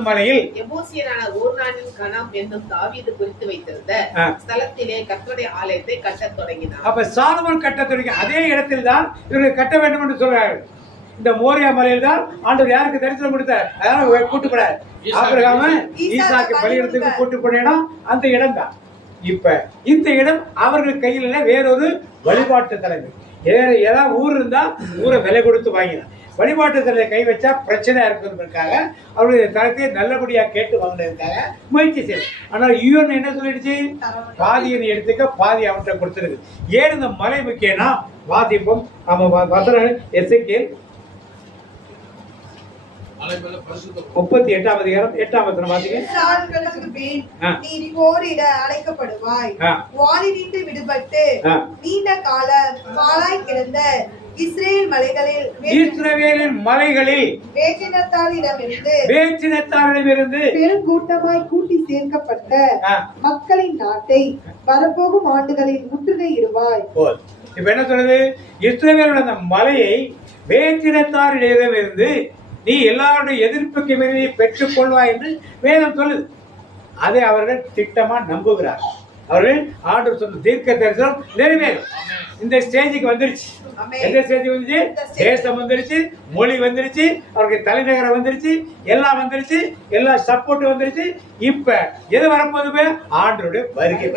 மலையில் எபூசியனான ஓர்னானின் கணம் என்னும் தாவீது குறித்து வைத்திருந்த ஸ்தலத்திலே கர்த்தருடைய ஆலயத்தை கட்டத் தொடங்கினார். அப்ப சாலமோன் கட்டத் தொடங்கி அதே இடத்தில் தான் இவர்கள் கட்ட வேண்டும் என்று சொல்றார்கள். இந்த மோரியா மலையில் தான் ஆண்டவர் யாருக்கு தரிசனம் கொடுத்தார்? அதனால கூட்டு போறார். ஆபிரகாம ஈசாக்கு பலியிடத்துக்கு கூட்டு போனா அந்த இடம் தான். இப்ப இந்த இடம் அவர்கள் கையில் இல்ல, வேறொரு வழிபாட்டு தலைமை. வேற ஏதாவது ஊர் இருந்தா ஊரை விலை கொடுத்து வாங்கினான். வழிபாட்டு தலைமை கை வச்சா பிரச்சனை இருக்கிறதுக்காக அவருடைய தரத்தை நல்லபடியா கேட்டு வாங்கினதுக்காக முயற்சி செய்யும். ஆனால் யூஎன் என்ன சொல்லிடுச்சு? பாதியை எடுத்துக்க, பாதி அவன்கிட்ட கொடுத்துருக்கு. ஏன் இந்த மலை முக்கியம்னா வாசிப்போம். நம்ம வசனம் எசேக்கியேல் 38ஆம் அதிகாரம் 8ஆம் வசனம் வாசிங்க. நீ போரிட அழைக்கப்படுவாய். வாளினின்று விடுபட்டு நீண்ட கால பாழாய் கிடந்த இஸ்ரேல் மலைகளில் இஸ்ரவேலின் மலைகளில் வேற்றினத்தாரிடமிருந்து பெருங்கூட்டமாய் கூட்டி சேர்க்கப்பட்ட ஆ. மக்களின் நாட்டை வரப்போகும் ஆண்டுகளில் முற்றுகையிடுவாய். இப்ப என்ன சொல்றது? இஸ்ரவேலோட அந்த மலையை வேற்றினத்தாரிடமிருந்து நீ எல்லாருடைய எதிர்ப்புக்கு மீறி பெற்றுக் கொள்வாய் என்று வேதம் சொல்லுது. அதை அவர்கள் திட்டமா நம்புகிறார். அவர்கள் ஆண்டவர் சொன்ன தீர்க்க தரிசனம் நிறைவேறும். இந்த ஸ்டேஜுக்கு வந்துருச்சு. எந்த ஸ்டேஜுக்கு வந்துச்சு? தேசம் வந்துருச்சு, மொழி வந்துருச்சு, அவருக்கு தலைநகரம் வந்துருச்சு, எல்லாம் வந்துருச்சு, எல்லா சப்போர்ட் வந்துருச்சு. இப்ப எது வரப்போதுமே? ஆண்டருடைய வருகை.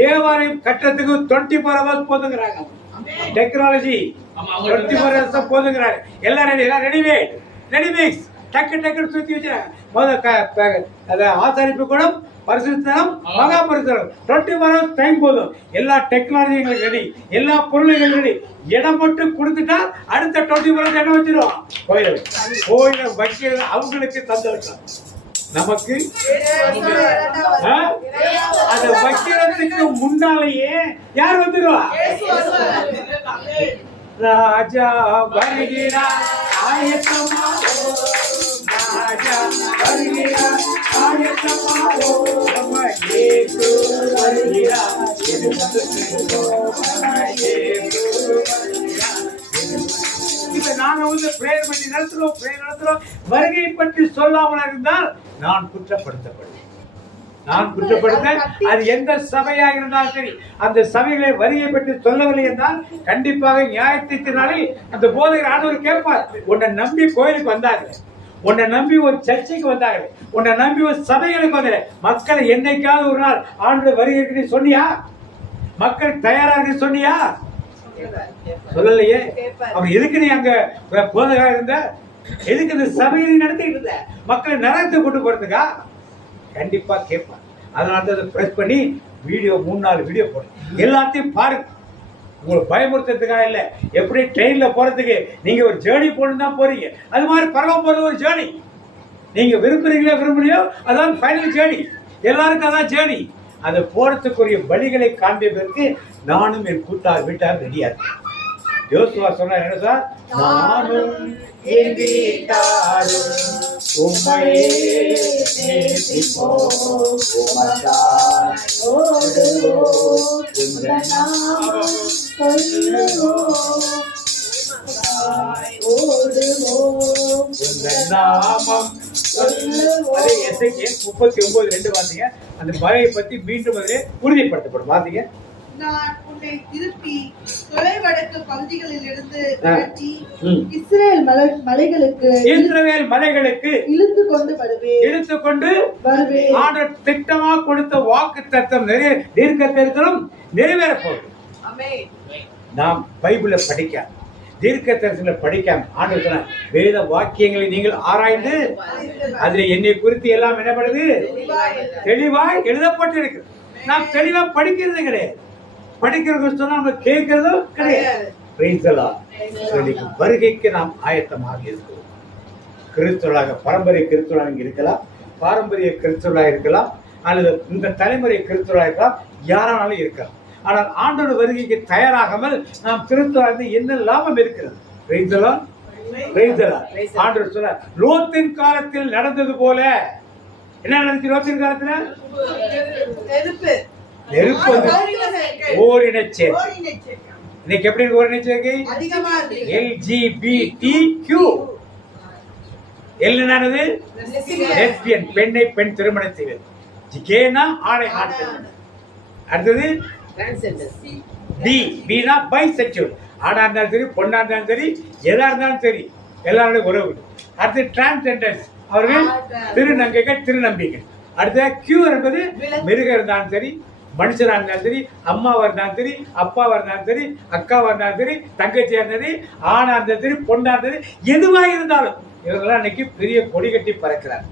தேவாலயம் கட்டுறதுக்கு 24 hours போதுங்கிறாங்க. டெக்னாலஜி 24 hours போதுங்கிறாங்க. எல்லாம் ரெடிமேட் ரெடிமிக்ஸ் டக்கு டக்குன்னு சுத்தி வச்சுறாங்க. ஆசாரிப்பு கூடம், பரிசுத்தம், மகா பரிசுத்தம் 24 hours டைம் போதும். எல்லா டெக்னாலஜிகளும் ரெடி, எல்லா பொருள்களும் ரெடி. இடம் மட்டும் கொடுத்துட்டா அடுத்த 24 hours இடம் வச்சிருவான். கோயில வைக்கிறது அவங்களுக்கு தந்துருக்கலாம். நமக்கு அத வைக்கிறதுக்கு முன்னாலேயே யார் வந்துருவா? ராஜா வருகிறார் ஆயத்தமாவோ, ராஜா வருகிறார் ஆயத்தமாவோ, நம்ம இயேசு வருகிறார். இப்ப நாங்க வந்து பிரேயர் பண்ணி நடத்துறோம். வருகை பற்றி சொல்லாமல் இருந்தால் நான் குற்றப்படுத்தப்படுவேன். அது எந்த சபையாக இருந்தாலும் சரி, அந்த சபைகளை வருகை பற்றி சொல்லவில்லை என்றால் கண்டிப்பாக நியாயத்தீர்ப்பு நாளில் அந்த போதகர் ஆண்டவர் கேட்பார். உன்னை நம்பி கோயிலுக்கு வந்தார்கள், உன்னை நம்பி ஒரு சர்ச்சைக்கு வந்தார்கள், உன்னை நம்பி ஒரு சபைகளுக்கு வந்தார்கள். மக்களை என்னைக்காவது ஒரு நாள் ஆண்டவர் வருகை சொன்னியா? மக்கள் தயாராக சொன்னியா? சொல்லலையே. அவர் எதுக்கு நீ அங்க போதகராக இருந்த? எதுக்கு இந்த சபையை நடத்திட்டு இருந்த? மக்களை நரகத்தை கொண்டு போறதுக்கா? கண்டிப்பா கேட்பார். அதனால தான் பிரஸ் பண்ணி வீடியோ 3-4 வீடியோ போடுறேன். எல்லாத்தையும் பாருங்க. உங்களுக்கு பயமுறுத்துறதுக்காக இல்லை. எப்படி ட்ரெயின்ல போறதுக்கு நீங்க ஒரு ஜேர்னி போகணும் தான் போறீங்க, அது மாதிரி பரவம் போறது ஒரு ஜேர்னி. நீங்க விரும்புறீங்களோ விரும்பலையோ அதான் ஃபைனல் ஜேர்னி. எல்லாருக்கும் அதான் ஜேர்னி. அதை போறதுக்குரிய வழிகளை காண்பிப்பதற்கு நானும் என் வீட்டார் ரெடியா இருக்கேன். யோசுவா சொன்னார் என்ன சார்? நானும் என் வீட்டாரும் உம்மையே நேசிப்போம், உமக்காய் ஓடுவோம், உந்தன் நாமம் சொல்லுவோம், ஓடுவோம், உந்தன் நாமம் சொல்லுவோம். அதே எசேக்கியேல் 39:2 வாசிங்க. அந்த மலையை பத்தி மீண்டும் அதிலே உறுதிப்படுத்தப்படும். வாசிங்க. நான் உன்னை திருப்பி தொலைவடக்கு பகுதிகளில் இருந்து விரட்டி இஸ்ரவேல் மலைகளுக்கு இழுத்து கொண்டு வருவேன். ஆண்டவர் திட்டமா கொடுத்த வாக்குத்தத்தம் தீர்க்க தரிசனம் நிறைவேற போகுது. நாம் பைபிளை படிக்காம, தீர்க்க தரிசனங்களை படிக்காம, ஆண்டவர் சொன்ன வேத வாக்கியங்களை நீங்கள் ஆராய்ந்து அதுல என்னை குறித்து எல்லாம் என்னப்படுது? தெளிவாய் எழுதப்பட்டிருக்கு. நாம் தெளிவா படிக்கிறது கிடையாது. படிக்கிறது சொன்னா நம்ம கேட்கறதும் கிடையாது. வருகைக்கு நாம் ஆயத்தமாக இருக்கிறோம். கிறிஸ்தவர்களாக, பாரம்பரிய கிறிஸ்தவர்களாக இருக்கலாம், பாரம்பரிய கிறிஸ்தவர்களாக இருக்கலாம், அல்லது இந்த தலைமுறை கிறிஸ்தவர்களாக இருக்கலாம், யாரானாலும் இருக்கலாம். ஆனால் ஆண்டோட வருகைக்கு தயாராகாமல் நாம் கிறிஸ்தவராக என்ன லாபம் இருக்கிறது? ஆண்டவர் சொல்றார், லோத்தின் காலத்தில் நடந்தது போல. என்ன நடந்துச்சு லோத்தின் காலத்துல? நெருப்பு ஓரின சேர்க்கை. இன்னைக்கு எப்படி இருக்கு ஓரின சேர்க்கை? LGBTQ. என்னது? லெஸ்பியன், பெண்ணை பெண் திருமணம் செய்வது. கேனா ஆடை ஆட்கள். அடுத்தது பீனா பைசெக்சுவல். ஆடா இருந்தாலும் சரி, பொண்ணா இருந்தாலும் சரி, எதா இருந்தாலும் சரி, எல்லாருடைய உறவு. அடுத்து டிரான்ஸ்ஜெண்டர்ஸ், அவர்கள் திருநங்கைகள், திருநம்பிக்கை. அடுத்த கியூர் என்பது மிருகம் இருந்தாலும் சரி, மனுஷனா இருந்தாலும் சரி, அம்மாவா இருந்தாலும் சரி, அப்பாவா இருந்தாலும் சரி, அக்காவா இருந்தாலும் சரி, தங்கச்சியா இருந்தாலும் சரி, ஆணா இருந்தாலும் சரி, பொண்ணா இருந்தாலும் எதுவா இருந்தாலும் இவங்கெல்லாம் இன்னைக்கு பெரிய கொடி கட்டி பறக்கிறார்.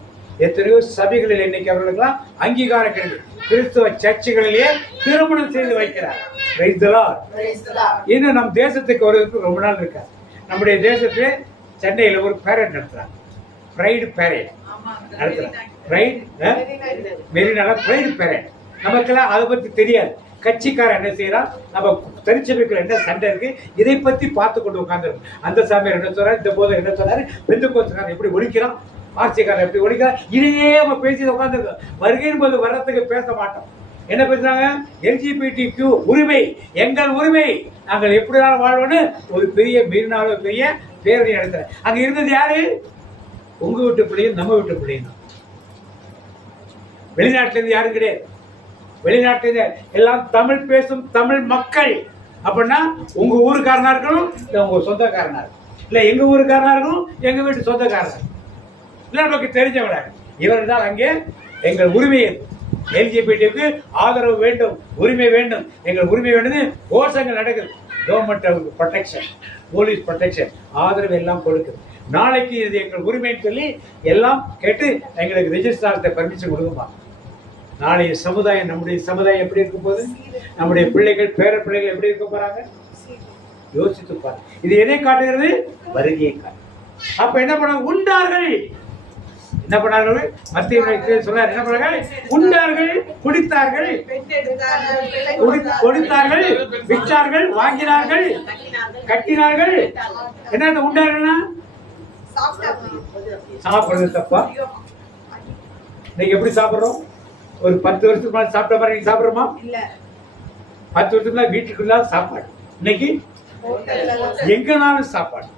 எத்தனையோ சபைகளில் இன்னைக்கு அவர்களுக்கெல்லாம் அங்கீகாரம் கிடையாது. கிறிஸ்தவ சர்ச்சுகளிலேயே திருமணம் செய்து வைக்கிறார். இன்னும் நம் தேசத்துக்கு வருவதற்கு ரொம்ப நாள் இருக்காது. நம்முடைய தேசத்திலே சென்னையில் ஒரு பேரட் நடத்துறாங்க. பிரைடு பேரட் நடத்துறாங்க. மெரினால பிரைடு பேரட். நமக்கெல்லாம் அதை பத்தி தெரியாது. கட்சிக்காரன் என்ன செய்யறான், நம்ம திருச்சபைக்குள்ள என்ன சண்டை இருக்கு, இதை பத்தி பார்த்து கொண்டு உட்கார்ந்துருக்கும். அந்த சாமியார் என்ன சொல்றாரு, இந்த போதை என்ன சொன்னாரு, பெந்தெக்கோஸ்துக்காரன் எப்படி ஒழிக்கிறான், ஆர்சிக்காரன் எப்படி ஒழிக்கிறான், இதையே நம்ம பேசி உட்காந்துருக்கோம். வருகையின் போது வர்றதுக்கு பேச மாட்டோம். என்ன பேசுறாங்க, LGBT உரிமை, எங்கள் உரிமை, நாங்கள் எப்படிதான் வாழ்வோன்னு ஒரு பெரிய மீறினாலும் பெரிய பேரணி நடத்துற. அங்க இருந்தது யாரு, உங்க வீட்டு பிள்ளையும் நம்ம வீட்டு பிள்ளையும் தான். வெளிநாட்டுல இருந்து யாரும் கிடையாது. வெளிநாட்டுல எல்லாம் தமிழ் பேசும் தமிழ் மக்கள். அப்படின்னா உங்க ஊருக்காரனா இருக்கணும், இல்ல உங்க சொந்தக்காரனா இருக்கும், இல்ல எங்க ஊருக்காரனா இருக்கணும், எங்க வீட்டு சொந்தக்காரனா, இல்ல நமக்கு தெரிஞ்சவங்க. இவர் தான் அங்கே எங்கள் உரிமையை, LGBT ஆதரவு வேண்டும், உரிமை வேண்டும், எங்கள் உரிமை வேண்டும், கோஷங்கள் நடக்குது. கவர்மெண்ட் ப்ரொடெக்ஷன், போலீஸ் ப்ரொடெக்ஷன், ஆதரவு எல்லாம் கொடுக்குது. நாளைக்கு இது எங்கள் உரிமைன்னு சொல்லி எல்லாம் கேட்டு எங்களுக்கு ரெஜிஸ்ட்ரார்ட்ட பர்மிஷன் கொடுக்குமா. நாளைய சமுதாயம், நம்முடைய சமுதாயம் எப்படி இருக்க போகுது, நம்முடைய பிள்ளைகள் பேர பிள்ளைகள் எப்படி இருக்க போறாங்க யோசித்து பாரு. இது எதை காட்டுகிறது, வருகையை காட்டு. அப்ப என்ன பண்ணாங்க, உண்டார்கள். என்ன பண்ணார்கள், மத்திய சொன்னார், என்ன பண்ணாங்க, உண்டார்கள், குடித்தார்கள், கொடுத்தார்கள், விற்றார்கள், வாங்கினார்கள், கட்டினார்கள். என்ன உண்டார்கள்னா சாப்பிடுறது தப்பா? இன்னைக்கு எப்படி சாப்பிடுறோம், ஒரு 10 வருஷத்துக்கு முன்னாடி சாப்பிட்ட மாதிரி சாப்பிடுறோமா? 10 வருஷத்துக்கு முன்னாடி வீட்டுக்குள்ள சாப்பாடு, இன்னைக்கு எங்கனாலும் சாப்பாடு,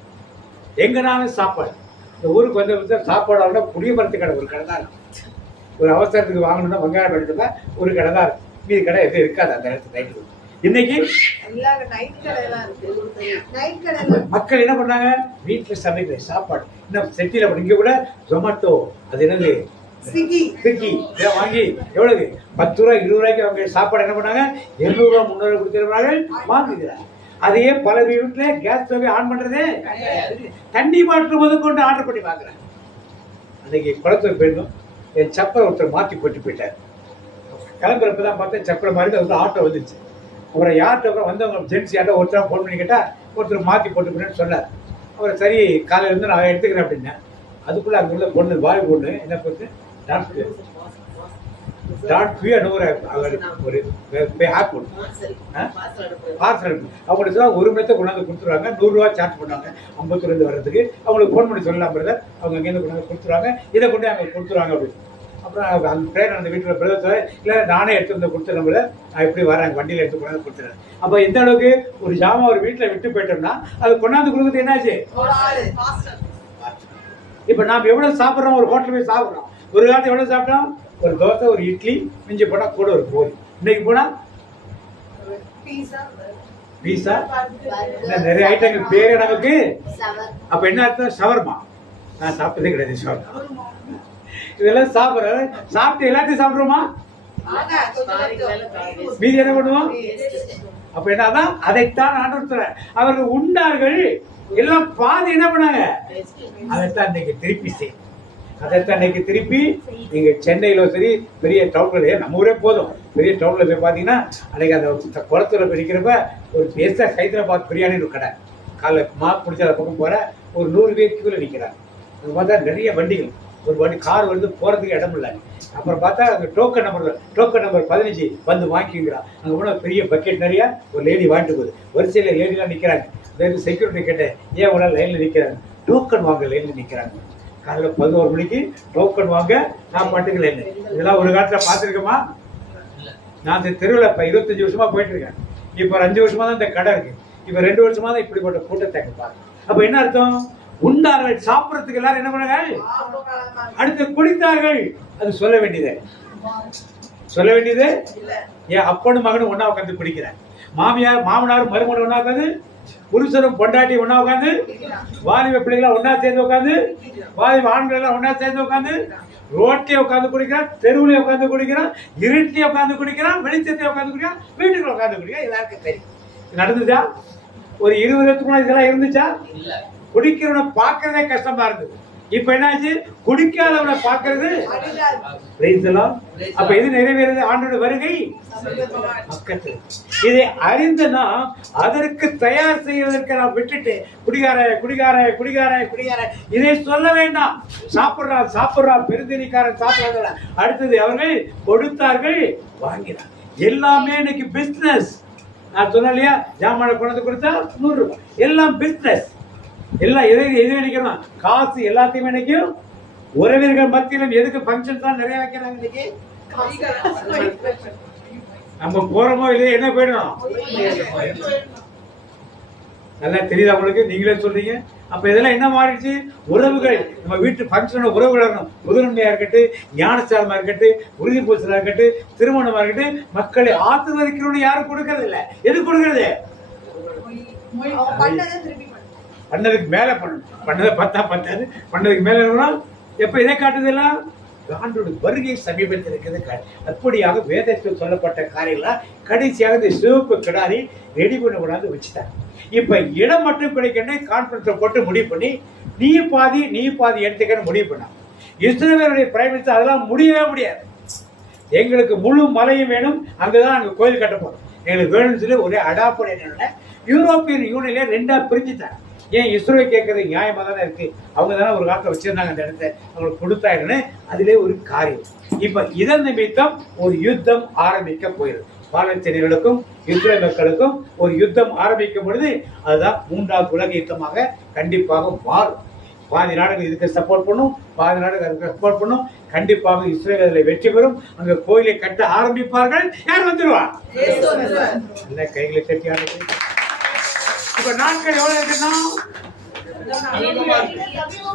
எங்கனாலும் சாப்பாடு. இந்த ஊருக்கு வந்த சாப்பாடோட புளிய மரத்து கடை ஒரு கடை தான் இருக்கும். ஒரு அவசரத்துக்கு வாங்கணும்னா வெங்காயம் எடுத்துப்ப ஒரு கடை தான் இருக்கும், மீதி கடை எதுவும் இருக்காது அந்த இடத்துல நைட்டு. இன்னைக்கு மக்கள் என்ன பண்ணாங்க, வீட்டுல சமைக்கிற சாப்பாடு இன்னும் செட்டில இங்க கூட ஜொமேட்டோ, அது என்னது ஸ்விக்கி, இதை வாங்கி எவ்வளவு 10 ரூபாய் 20 ரூபாய்க்கு அவங்க சாப்பாடு என்ன பண்ணாங்க, 200 ரூபாய் 300 ரூபாய் கொடுத்துருவாங்க, வாங்குகிறாங்க. அதையே பல வீட்டுல கேஸ் ஸ்டவ் ஆன் பண்றதே, தண்ணி பாட்டில் முதல் கொண்டு ஆர்டர் பண்ணி வாங்குறாங்க. அன்னைக்கு குளத்தூர் போயிருந்தோம், என் செப்பல் ஒருத்தர் மாற்றி போட்டு போயிட்டார். கிளம்புறப்பதான் பார்த்தா செப்பலை மாதிரி அது ஆட்டோ வந்துச்சு. அப்புறம் யார்கிட்ட அப்புறம் வந்தவங்க ஜென்ஸ் யார்ட்ட ஒருத்தர் ஃபோன் பண்ணி கேட்டால் ஒருத்தர் மாற்றி போட்டு போயின்னு சொன்னார். அப்புறம் சரி காலையில இருந்து நான் எடுத்துக்கிறேன் அப்படின்னேன். அதுக்குள்ள அங்கே உள்ள பொண்ணு வாய் பொண்ணு என்ன பொண்ணு அவங்க ஒரு மணி கொண்டாந்து கொடுத்துருவாங்க, 100 ரூபா சார்ஜ் பண்ணுவாங்க 52 வர்றதுக்கு. அவங்களுக்கு ஃபோன் பண்ணி சொல்லலாம் பிரதர், அவங்க அங்கேருந்து கொண்டாந்து கொடுத்துருவாங்க, இதை கொண்டு அங்கே கொடுத்துருவாங்க அப்படின்னு. அப்புறம் அந்த ட்ரெயின் அந்த வீட்டில் பிரதர் இல்லை நானே எடுத்து வந்து கொடுத்துருந்தோம்ல, நான் எப்படி வரேன் வண்டியில் எடுத்து கொண்டாந்து கொடுத்துறேன். அப்போ எந்த அளவுக்கு ஒரு ஜாமான் ஒரு வீட்டில் விட்டு போயிட்டோம்னா அது கொண்டாந்து கொடுக்குறது என்னாச்சு. இப்போ நாம் எவ்வளோ சாப்பிட்றோம், ஒரு ஹோட்டல் போய் சாப்பிட்றோம், ஒரு காலத்தில் எவ்வளோ சாப்பிட்டோம், ஒரு தோசை ஒரு இட்லி, மிஞ்சி போனால் கூட ஒரு கோழி. இன்னைக்கு போனால் பீஸா, நிறைய ஐட்டங்கள் பேரு நமக்கு. அப்ப என்ன அர்த்தம், ஷவர்மா. நான் சாப்பிட்டதே கிடையாது ஷவர்மா. இதெல்லாம் சாப்பிட்றோம், சாப்பிட்டு எல்லாத்தையும் சாப்பிடுறோமா, மீதி என்ன பண்ணுவோம். அப்ப என்னதான், அதைத்தான் ஆண்டவர் அவர்கள் உண்டார்கள், எல்லாம் பாதி என்ன பண்ணாங்க, அதைத்தான் இன்னைக்கு திருப்பி செய்யும். அதைத்தான் இன்னைக்கு திருப்பி நீங்க சென்னையில சரி பெரிய டவுன்ல, நம்ம ஊரே போதும், பெரிய டவுன்ல போய் பாத்தீங்கன்னா அன்னைக்கு அந்த குளத்துல போய் நிற்கிறப்ப ஒரு பெருசா ஹைதராபாத் பிரியாணி ஒரு கடை, காலைல மார்க் பிடிச்ச அந்த பக்கம் போற ஒரு 100 பேருக்குள்ள நிற்கிறாங்க. அங்கே பார்த்தா நிறைய வண்டிகள், ஒரு வண்டி கார் வந்து போறதுக்கு இடம் இல்லை. அப்புறம் பார்த்தா அங்கே டோக்கன் நம்பர் 15 வந்து வாங்கிக்கிறான். அங்கே போனால் பெரிய பக்கெட் நிறைய ஒரு லேடி வாங்கிட்டு போகுது. வரிசையில் லேடிலாம் நிற்கிறாங்க. வேறு செக்யூரிட்டி கேட்டேன், ஏன் உடனே லைனில் நிற்கிறாங்க, டோக்கன் வாங்க லைனில் நிற்கிறாங்க. காலையில் 11 மணிக்கு டோக்கன் வாங்க நான் பாட்டுக்கு லைன். இதெல்லாம் ஒரு காலத்தில் பார்த்துருக்கோமா? நான் இந்த தெருவில் இப்போ 25 வருஷமா போயிட்டு இருக்கேன். இப்போ 5 வருஷமா தான் இந்த கடை இருக்கு. இப்போ 2 வருஷமா தான் இப்படிப்பட்ட கூட்டத்தை பாருங்க. அப்போ என்ன அர்த்தம், உண்டார்கள், சாப்பிட்றதுக்கு எல்லாரும் என்ன பண்ணாங்க, அடுத்து குடித்தார்கள். அது சொல்ல வேண்டியது என் அப்பனும் மகனும் ஒன்னா உட்காந்து குடிக்கிறேன், மாமனாரும் மருமகனும் ஒன்னா உட்காந்து, புருஷனும் பொண்டாட்டி ஒன்னா உட்காந்து, வாலிப பிள்ளைகளா ஒன்னா சேர்ந்து உட்காந்து, வாலிப ஆண்கள் எல்லாம் ஒன்னா சேர்ந்து உட்காந்து, ரோட்லயே உட்காந்து குடிக்கிறான், தெருவுலயே உட்காந்து குடிக்கிறான், இருட்டிலே உட்காந்து குடிக்கிறான், வெளிச்சத்தையே உட்காந்து குடிக்கிறான், வீட்டுக்குள்ள உட்காந்து குடிக்கிறான். எல்லாருக்கும் தெரியும். நடந்துச்சா? ஒரு 20 வருஷத்துக்கு முன்னாடி இதெல்லாம் இருந்துச்சா? குடிக்கிறவனை பார்க்கறதே கஷ்டமா இருந்தது. இப்ப என்னாச்சு, குடிக்காதவனை பார்க்கறது. அப்ப எது நிறைவேறது, ஆண்டோட வருகை பக்கத்தில். இதை அறிந்தனா அதற்கு தயார் செய்வதற்கு நான் விட்டுட்டு குடிகார இதை சொல்ல வேண்டாம். சாப்பிடுறா பெருந்தினிக்காரன் சாப்பிடுறாங்க. அடுத்தது அவர்கள் கொடுத்தார்கள், வாங்கினார். எல்லாமே இன்னைக்கு பிசினஸ். நான் சொன்னேன் இல்லையா, ஜாமான கொண்டு கொடுத்தா 100 ரூபாய், எல்லாம் பிசினஸ். எல்லாம் எது நினைக்கணும், காசு எல்லாத்தையுமே நினைக்கும். உறவினர்கள் மத்தியிலும் எதுக்கு ஃபங்க்ஷன் தான் நிறைய வைக்கிறாங்க இன்னைக்கு. நம்ம போறோமோ இல்லையா, என்ன போயிடும் நல்லா தெரியுதா உங்களுக்கு? நீங்களே சொல்றீங்க. அப்ப இதெல்லாம் என்ன மாறிடுச்சு? உறவுகள். நம்ம வீட்டு ஃபங்க்ஷனோட உறவுகள், புதுநன்மையா இருக்கட்டும், ஞானஸ்தானமா இருக்கட்டும், உறுதி பூசலா இருக்கட்டும், திருமணமா இருக்கட்டும், மக்களை ஆசீர்வதிக்கணும்னு யாரும் கொடுக்கறது இல்ல. எது கொடுக்கறது? பண்ணதுக்கு மேல பண்ணதை பார்த்தா பத்தாது, பண்ணதுக்கு மேல இருக்கணும். எப்ப இதை காட்டுதெல்லாம் ஆண்டோட வருகை சமீபத்தில் இருக்கிறது. அப்படியாக வேதத்தில் சொல்லப்பட்ட காரியங்களாம் கடைசியாக இந்த சிவப்பு கிடாரி ரெடி பண்ண கூடாது வச்சுட்டாங்க. இப்ப இடம் மட்டும் கிடைக்கணும் கான்ஃபரன்ஸ்ல போட்டு முடிவு பண்ணி நீ பாதி எடுத்துக்கன்னு முடிவு பண்ணாங்க. இஸ்ரவேலுடைய பிரைம் மினிஸ்டர் அதெல்லாம் முடியவே முடியாது. எங்களுக்கு முழு மலையும் வேணும், அங்கதான் அங்க கோயில் கட்ட போறோம், எங்களுக்கு வேணும்னு சொல்லி ஒரே அடாப்படை. என்னன்னா யூரோப்பியன் யூனியன்ல 2ஆ பிரிஞ்சுட்டாங்க. ஏன் இஸ்ரேல் கேட்கறது நியாயமாக தானே இருக்கு. அவங்க தானே ஒரு காலத்தில் வச்சிருந்தாங்க அந்த இடத்த, அவங்களுக்கு கொடுத்தாங்கன்னு அதிலே ஒரு காரியம். இப்ப இதன் நிமித்தம் ஒரு யுத்தம் ஆரம்பிக்க போயிருது. பாலஸ்தீனர்களுக்கும் இஸ்ரேல் மக்களுக்கும் ஒரு யுத்தம் ஆரம்பிக்கும் பொழுது அதுதான் 3வது உலக யுத்தமாக கண்டிப்பாக மாறும். பாதி நாடுகள் இதுக்கு சப்போர்ட் பண்ணும், பாதி நாடுகள் அதுக்கு சப்போர்ட் பண்ணும். கண்டிப்பாக இஸ்ரேல் அதில் வெற்றி பெறும். அங்க கோயிலை கட்ட ஆரம்பிப்பார்கள். யார் வந்துருவா? கைகளை கட்டி ஆரம்பி. இப்ப நாட்கள் எவ்வளவு இருக்குன்னா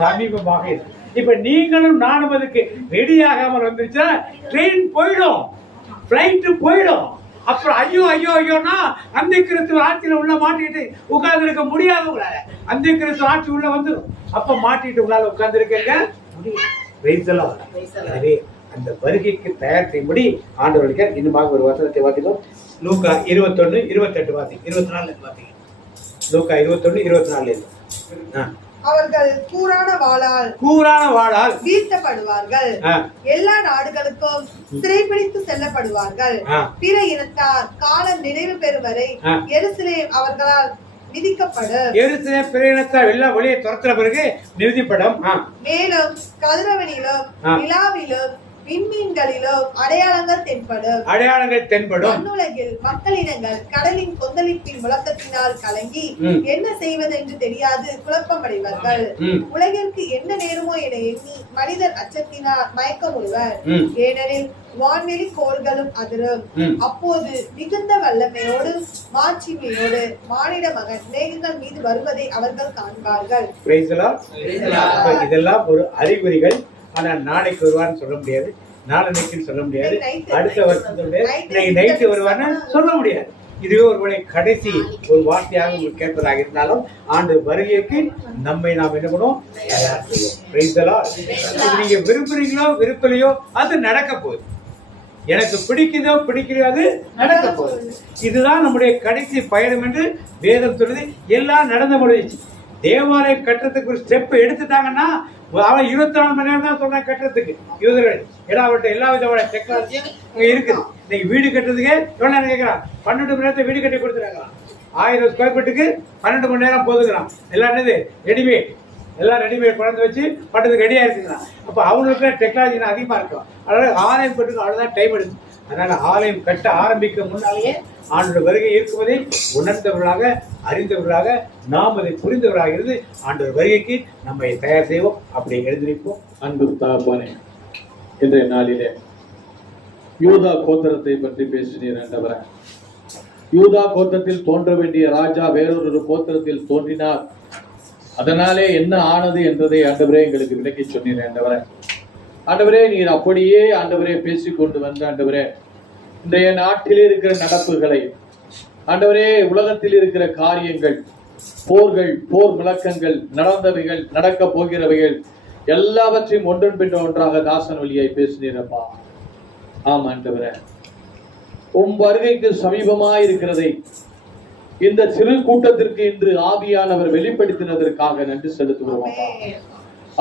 சமீபமாக இருக்கு. இப்ப நீங்களும் நானும் அதுக்கு ரெடி ஆகாமல் வந்துருச்சா ட்ரெயின் போயிடும், பிளைட் போயிடும். அப்புறம் ஐயோனா அந்த கிறிஸ்துவ ஆட்சியில உள்ள மாட்டிட்டு உட்கார்ந்து இருக்க முடியாது உங்களால. அந்த கிறிஸ்துவ ஆட்சி உள்ள வந்துடும். அப்ப மாட்டிட்டு உங்களால உட்கார்ந்து இருக்க முடியும். அந்த வருகைக்கு தயார் செய்யும்படி ஆண்டவர்களுக்கு இன்னுமாக ஒரு வசனத்தை வாசிக்கும். லூக்கா 21:28 வாசி, 24 வாசிங்க. லூக்கா 21:24. அவர்கள் கூரான வாளால் வீழ்த்தப்படுவார்கள். எல்லா நாடுகளுக்கும் சிறைபிடித்து செல்லப்படுவார்கள். பிற இனத்தார் காலம் நிறைவு பெறும் வரை எருசலேம் அவர்களால் விதிக்கப்படும். எருசலேம் பிற இனத்தார் எல்லாம் வெளியே துரத்துற பிறகு நிறுத்திப்படும். மேலும் கதிரவனிலும் நிலாவிலும் விண்மீன்களிலும் அடையாளங்கள் தென்படும். மண்ணுலகில் மக்களினங்கள் கடலின் கொந்தளிப்பின் முழக்கத்தினால் கலங்கி என்ன செய்வதென்று தெரியாது குழப்பமடைவார்கள். உலகிற்கு என்ன நேருமோ என எண்ணி மனிதர் அச்சத்தினால் மயக்கமுறுவர். ஏனெனில் வான்வெளி கோள்களும் அதிரும். அப்போது மிகுந்த வல்லமையோடு மாட்சிமையோடு மானிட மகன் மேகங்கள் மீது வருவதை அவர்கள் காண்பார்கள். இதெல்லாம் ஒரு அறிகுறிகள். ஆனா நாளைக்கு வருவான்னு சொல்ல முடியாது, நாளைக்குன்னு சொல்ல முடியாது, அடுத்த வருஷம் சொல்ல முடியாது, நைட்டு வருவான்னு சொல்ல முடியாது. இதுவே ஒருவேளை கடைசி ஒரு வார்த்தையாக உங்களுக்கு கேட்பதாக இருந்தாலும் ஆண்டு வருகைக்கு நம்மை நாம் என்ன பண்ணுவோம், தயார் செய்வோம். நீங்க விரும்புறீங்களோ விருப்பலையோ அது நடக்க போகுது. எனக்கு பிடிக்குதோ பிடிக்கலையோ அது நடக்க போகுது. இதுதான் நம்முடைய கடைசி பயணம் என்று வேதம் சொல்லுது. எல்லாம் நடந்து முடிஞ்சிச்சு. தேவாலயம் கட்டுறதுக்கு ஒரு ஸ்டெப் எடுத்துட்டாங்கன்னா அவன் 24 மணி நேரம் தான் சொல்றான் கட்டுறதுக்கு யூதர்கள். ஏன்னா அவர்கிட்ட எல்லா விதமான டெக்னாலஜியும் அங்கே இருக்குது. இன்னைக்கு வீடு கட்டுறதுக்கு எவ்வளோ நேரம் கேட்கறான்? 12 மணி நேரத்தை வீடு கட்டி கொடுத்துறாங்க. 1000 ஸ்கொயர் ஃபீட்டுக்கு 12 மணி நேரம் போதுங்கிறான். எல்லாம் என்னது ரெடிமேட், எல்லாம் ரெடிமேட் குழந்தை வச்சு பட்டதுக்கு ரெடியாக இருக்குங்கிறான். அப்போ அவங்களுக்கு டெக்னாலஜி அதிகமாக இருக்கும். அதனால ஆலயம் கட்டுக்கு அவ்வளோதான் டைம் எடுக்கும். அதனால ஆலயம் கட்ட ஆரம்பிக்க முன்னாலேயே ஆண்டோட வருகை இருக்குவதை உணர்ந்தவர்களாக அறிந்தவர்களாக நாம் அதை புரிந்தவர்களாக இருந்து ஆண்டோட வருகைக்கு நம்மை தயார் செய்வோம். அப்படி எழுந்திருப்போம். அன்பு தகப்பனே, இன்றைய நாளிலே யூதா கோத்திரத்தை பற்றி பேசினீர் ஆண்டவரே. யூதா கோத்திரத்தில் தோன்ற வேண்டிய ராஜா வேறொரு கோத்திரத்தில் தோன்றினார். அதனாலே என்ன ஆனது என்பதை ஆண்டவரே எங்களுக்கு விளக்கி சொன்னீர் ஆண்டவரே. ஆண்டவரே, நீர் அப்படியே ஆண்டவரே பேசிக்கொண்டு வந்த ஆண்டவரே, இன்றைய நாட்டில் இருக்கிற நடப்புகளை ஆண்டவரே, உலகத்தில் இருக்கிற காரியங்கள், போர்கள், போர் முழக்கங்கள், நடந்தவைகள், நடக்க போகிறவைகள் எல்லாவற்றையும் ஒன்றன் பின் ஒன்றாக தாசன் வழியாய் பேசினீரப்பா. ஆமா ஆண்டவரே, உம் வருகைக்கு சமீபமாய் இருக்கிறதை இந்த சிறு கூட்டத்திற்கு இன்று ஆவியானவர் வெளிப்படுத்தினதற்காக நன்றி செலுத்துகிறோம் அப்பா.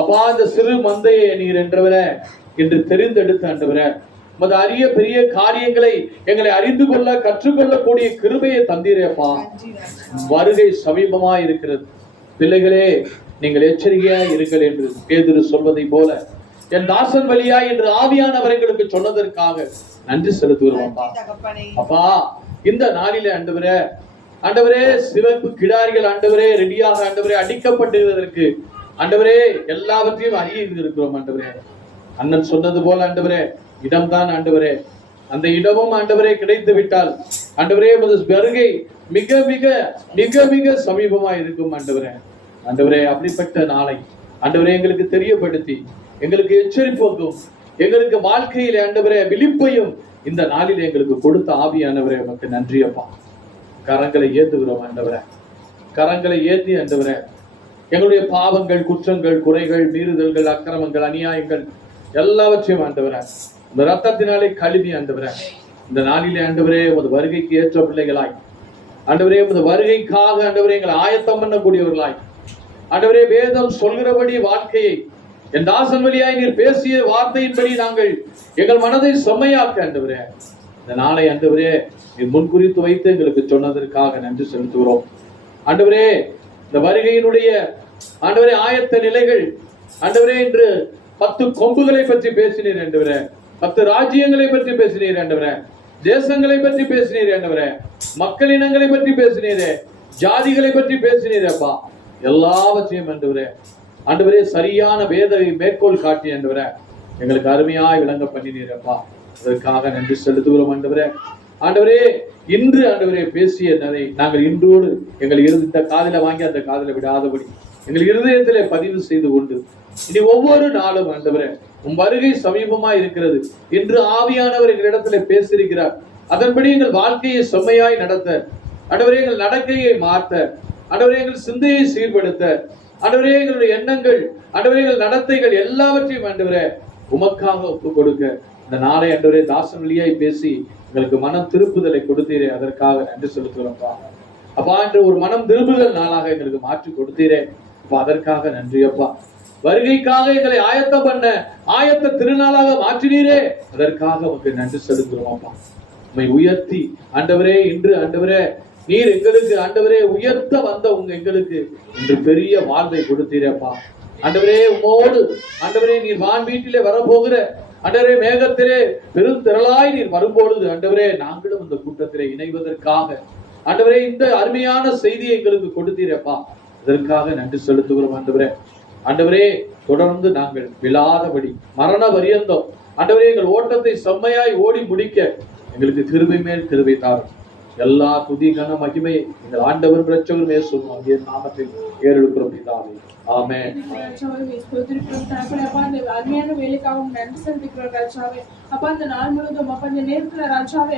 அப்பா, இந்த சிறு மந்தையை நீர் என்றவரை இன்று தெரிந்தெடுத்த ஆண்டவரே, உமது அரிய பெரிய காரியங்களை எங்களை அறிந்து கொள்ள கற்றுக்கொள்ளக்கூடிய கிருபையை தந்தீரேப்பா. வருகை சமீபமா இருக்கிறது. பிள்ளைகளே, நீங்கள் எச்சரிக்கையா இருங்கள் என்று பேதுரு சொல்வதை போல என் தாசன் வழியா என்று ஆவியானவர் எங்களுக்கு சொன்னதற்காக நன்றி செலுத்துகிறோம் அப்பா. அப்பா இந்த நாளிலே ஆண்டவரே சிவப்பு கிடாரிகள் ஆண்டவரே ரெடியாக ஆண்டவரே அடிக்கப்படுவதற்கு ஆண்டவரே எல்லாவற்றையும் அறிய இருக்கிறோம் ஆண்டவரே. அண்ணன் சொன்னது போல ஆண்டவரே இடம்தான் ஆண்டவரே, அந்த இடமும் ஆண்டவரே கிடைத்து விட்டால் ஆண்டவரே வருகை மிக மிக மிக மிக சமீபமா இருக்கும் ஆண்டவரே. அப்படிப்பட்ட நாளை ஆண்டவரே எங்களுக்கு தெரியப்படுத்தி எங்களுக்கு எச்சரிப்புக்கும் எங்களுக்கு வாழ்க்கையில ஆண்டவரே விழிப்பையும் இந்த நாளில் எங்களுக்கு கொடுத்த ஆவியானவரே உமக்கு நன்றி அப்பா. கரங்களை ஏத்துகிறோம் ஆண்டவரே, கரங்களை ஏத்தி ஆண்டவரே எங்களுடைய பாவங்கள், குற்றங்கள், குறைகள், மீறுதல்கள், அக்கிரமங்கள், அநியாயங்கள் எல்லாவற்றையும் ஆண்டவரே இந்த ரத்தத்தினாலே கழுவி ஆண்டவரே இந்த நாளிலே ஆண்டவரே உமது வருகைக்கு ஏற்ற பிள்ளைகளாய் ஆண்டவரே உமது வருகைக்காக ஆண்டவரே எங்களை ஆயத்தம் பண்ணக்கூடியவர்களாய் ஆண்டவரே வேதம் சொல்கிறபடி வாழ்க்கையை என் தாசன் வழியாய் நீர் பேசிய வார்த்தையின்படி நாங்கள் எங்கள் மனதை செம்மையாக்க ஆண்டவரே இந்த நாளை ஆண்டவரே நீர் முன்குறித்து வைத்து எங்களுக்கு சொன்னதற்காக நன்றி செலுத்துகிறோம் ஆண்டவரே. இந்த வருகையினுடைய ஆண்டவரே ஆயத்த நிலைகள் ஆண்டவரே இன்று 10 கொம்புகளை பற்றி பேசினீர் ஆண்டவரே, 10 ராஜ்யங்களை பற்றி பேசினீர் ஆண்டவரே, தேசங்களை பற்றி பேசினீர் ஆண்டவரே, மக்கள் இனங்களை பற்றி பேசினீரே, ஜாதிகளை பற்றி பேசினீரப்பா. எல்லாவற்றையும் ஆண்டவரே சரியான வேதை மேற்கோள் காட்டி ஆண்டவரே எங்களுக்கு அருமையாய் விளங்க பண்ணினீரப்பா. அதற்காக நன்றி செலுத்துகிறோம் ஆண்டவரே. ஆண்டவரே இன்று ஆண்டவரே பேசிய நாங்கள் இன்றோடு எங்கள் இந்த காதில வாங்கி அந்த காதில விடாதபடி எங்கள் இருதயத்திலே பதிவு செய்து கொண்டு இனி ஒவ்வொரு நாளும் ஆண்டவரே உம் வருகை சமீபமா இருக்கிறது என்று ஆவியானவர் எங்களிடத்துல பேசியிருக்கிறார். அதன்படி எங்கள் வாழ்க்கையை செம்மையாய் நடத்த ஆண்டவரே எங்கள் நடக்கையை மாற்ற ஆண்டவரே எங்கள் சிந்தையை சீர்படுத்த ஆண்டவரே எங்களுடைய எண்ணங்கள் ஆண்டவரே எங்கள் நடத்தைகள் எல்லாவற்றையும் ஆண்டவரே உமக்காக ஒப்புக் கொடுக்க இந்த நாளை ஆண்டவரே தாசன் வழியாய் பேசி எங்களுக்கு மனம் திருப்புதலை கொடுத்தீரே, அதற்காக நன்றி செலுத்துகிறோம்ப்பா. அப்பா என்று ஒரு மனம் திரும்புதல் நாளாக எங்களுக்கு மாற்றி கொடுத்தீரே அப்பா, அதற்காக நன்றி அப்பா. வருகைக்காக எங்களை ஆயத்தம் பண்ண ஆயத்த திருநாளாக மாற்றினீரே, அதற்காக உங்களுக்கு நன்றி செலுத்துகிறோம் அப்பா. உம்மை உயர்த்தி ஆண்டவரே இன்று ஆண்டவரே நீர் எங்களுக்கு ஆண்டவரே உயர்த்த வந்த எங்களுக்கு இன்று பெரிய வாழ்வை கொடுத்தீரப்பா. ஆண்டவரே உமோடு ஆண்டவரே நீர் வான் வீட்டிலே வரப்போகிற ஆண்டவரே மேகத்திலே பெரும் திரளாய் நீர் வரும்பொழுது ஆண்டவரே நாங்களும் இந்த கூட்டத்திலே இணைவதற்காக ஆண்டவரே இந்த அருமையான செய்தியை எங்களுக்கு கொடுத்தீரப்பா, அதற்காக நன்றி செலுத்துகிறோம் ஆண்டவரே. ஆண்டவரே தொடர்ந்து நாங்கள் விழாதபடி மரண பரியந்தம் ஆண்டவரே எங்கள் ஓட்டத்தை செம்மையாய் ஓடி முடிக்க எங்களுக்கு கிருபை மேல் கிருபை தாரும். எல்லா துதி கன மகிமை எங்கள் ஆண்டவர் பிரச்சனை சொல்லுவாங்க நாமத்தில் ஏறெடுக்கிறோம் பிதாவே. ஆமென். அருமையான வேலைக்காகவும் நன்றி செலுத்துகிறோம் ராஜாவே. அப்பா இந்த நாள் முழுவதும் அப்பா இந்த நேரத்துல ராஜாவே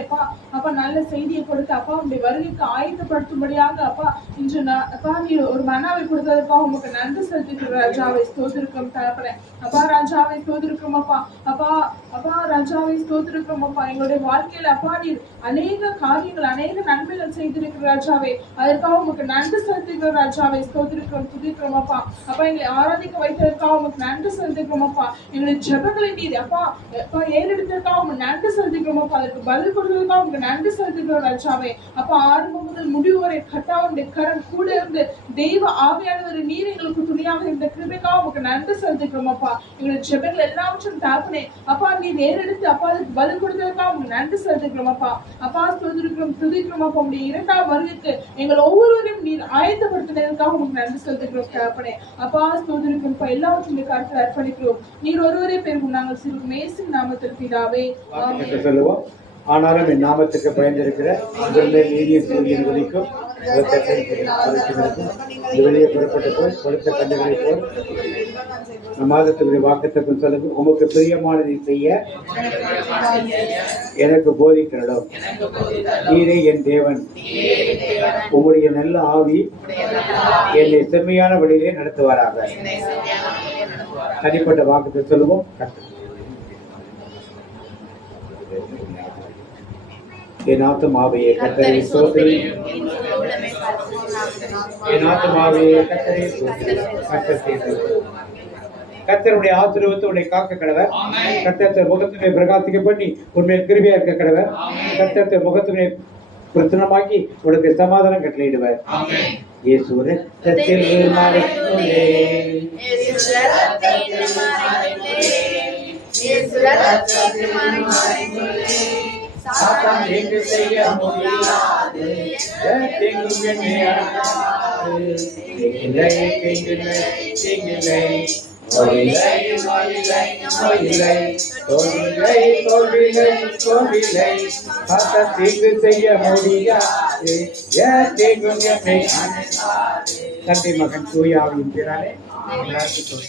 அப்பா நல்ல செய்தியை கொடுத்து அப்பா உங்களுடைய வருகைக்கு ஆயத்தப்படுத்தும்படியாக அப்பா இன்று அப்பா நீ ஒரு மனாவை கொடுத்ததுக்காக உங்களுக்கு நன்றி செலுத்துகிறோம் ராஜாவை. ஸ்தோத்திரிக்கிறோம் தகப்பனே. அப்பா ராஜாவை ஸ்தோத்திரிக்கிறோம் அப்பா. அப்பா ராஜாவை ஸ்தோத்திரிக்கிறோம் அப்பா. எங்களுடைய வாழ்க்கையில அப்பா நீர் அநேக காரியங்கள் அநேக நன்மைகள் செய்திருக்கிற ராஜாவே, அதற்காக உங்களுக்கு நன்றி செலுத்துகிறோம் ராஜாவை. ஸ்தோத்திரிக்கிறோம் துதிக்கிறோம் அப்பா. அப்பா எங்களை ஆராதிக்க வைத்ததற்காக உங்களுக்கு நன்றி செலுத்துகிறோம் அப்பா. எங்களுடைய ஜெபங்களை நீர் அப்பா ஏறெடுத்ததற்காக உங்களுக்கு நன்றி செலுத்துகிறோம் அப்பா. அதற்கு பதில் கொடுத்ததற்காக உங்களுக்கு நன்றி செலுத்துகிறோம் ராஜாவே. அப்பா ஆரம்பம் முதல் முடிவு வரை கட்டாவுடைய கரம் கூட இருந்து தெய்வ ஆவியானவர் நீர் எங்களுக்கு துணையாக இருந்த கிருபைக்காக உங்களுக்கு நன்றி செலுத்துகிறோம் அப்பா. எங்களுடைய ஜெபங்கள் எல்லாவற்றும் தாப்பனே அப்பா நீர் ஏறெடுத்து அப்பா அதுக்கு பதில் கொடுத்ததற்காக உங்களுக்கு நன்றி செலுத்துகிறோம் அப்பா. அப்பா துதிக்கிறோம் அப்பா. உங்களுடைய 2ஆம் வருகைக்கு எங்கள் ஒவ்வொருவரையும் நீர் ஆயத்தப்படுத்தினதற்காக உங்களுக்கு நன்றி செலுத்துகிறோம் தகப்பனே. அப்பா ஸ்தோத்திரிக்கிறோம் அப்பா. எல்லாவற்றையும் கருத்தில் அர்ப்பணிக்கிறோம். நீர் ஒருவரே பெருகும் நாங்கள் சிறு மேசின் நாமத்தில் பிதாவே. சொல்லுவோம். ஆனாலும் என் நாமத்துக்கு பயந்திருக்கிற நீதியின் சூரியன் ஒலிக்கும் வெளியே புறப்பட்டு போய் கொடுத்த கண்ணுகளை போல் நம் மாதத்துடைய வாக்குத்தத்தம் சொல்லுங்க. உமக்கு பிரியமானதை செய்ய எனக்கு போதிக்கிறோம். நீரே என் தேவன், உங்களுடைய நல்ல ஆவி என்னை செம்மையான வழியிலே நடத்துவாராக. தனிப்பட்ட வாக்குத்தத்தம் சொல்லுவோம். என் ஆத்துமாவையே கர்த்தரை ஸ்தோத்திரி, என் ஆத்துமாவையே கர்த்தரை ஸ்தோத்திரி. கர்த்தருடைய ஆசீர்வாதத்தை உன்னை காக்க கடவர். கர்த்தர் முகத்தினை பிரகாசிக்க பண்ணி உன்மேல் கிருபையா இருக்க கடவர். கர்த்தர் முகத்தினை பிரச்சனமாக்கி உனக்கு சமாதானம் கட்டளையிடுவார். இயேசு ரத்தத்தில் சாத்தான் எங்கு செய்ய முடியாது தீங்கும் என்னை அணுகாது. இல்லை தீங்கில்லை தீங்கில்லை நோயில்லை நோயில்லை நோயில்லை தோல்வில்லை தோல்வில்லை தோல்வில்லை சாத்தான் தீங்கு செய்ய முடியாது தீங்கும் என்னை அணுகாது. தந்தை மகன் தூய ஆவியின் பேராலே எல்லாருக்கும்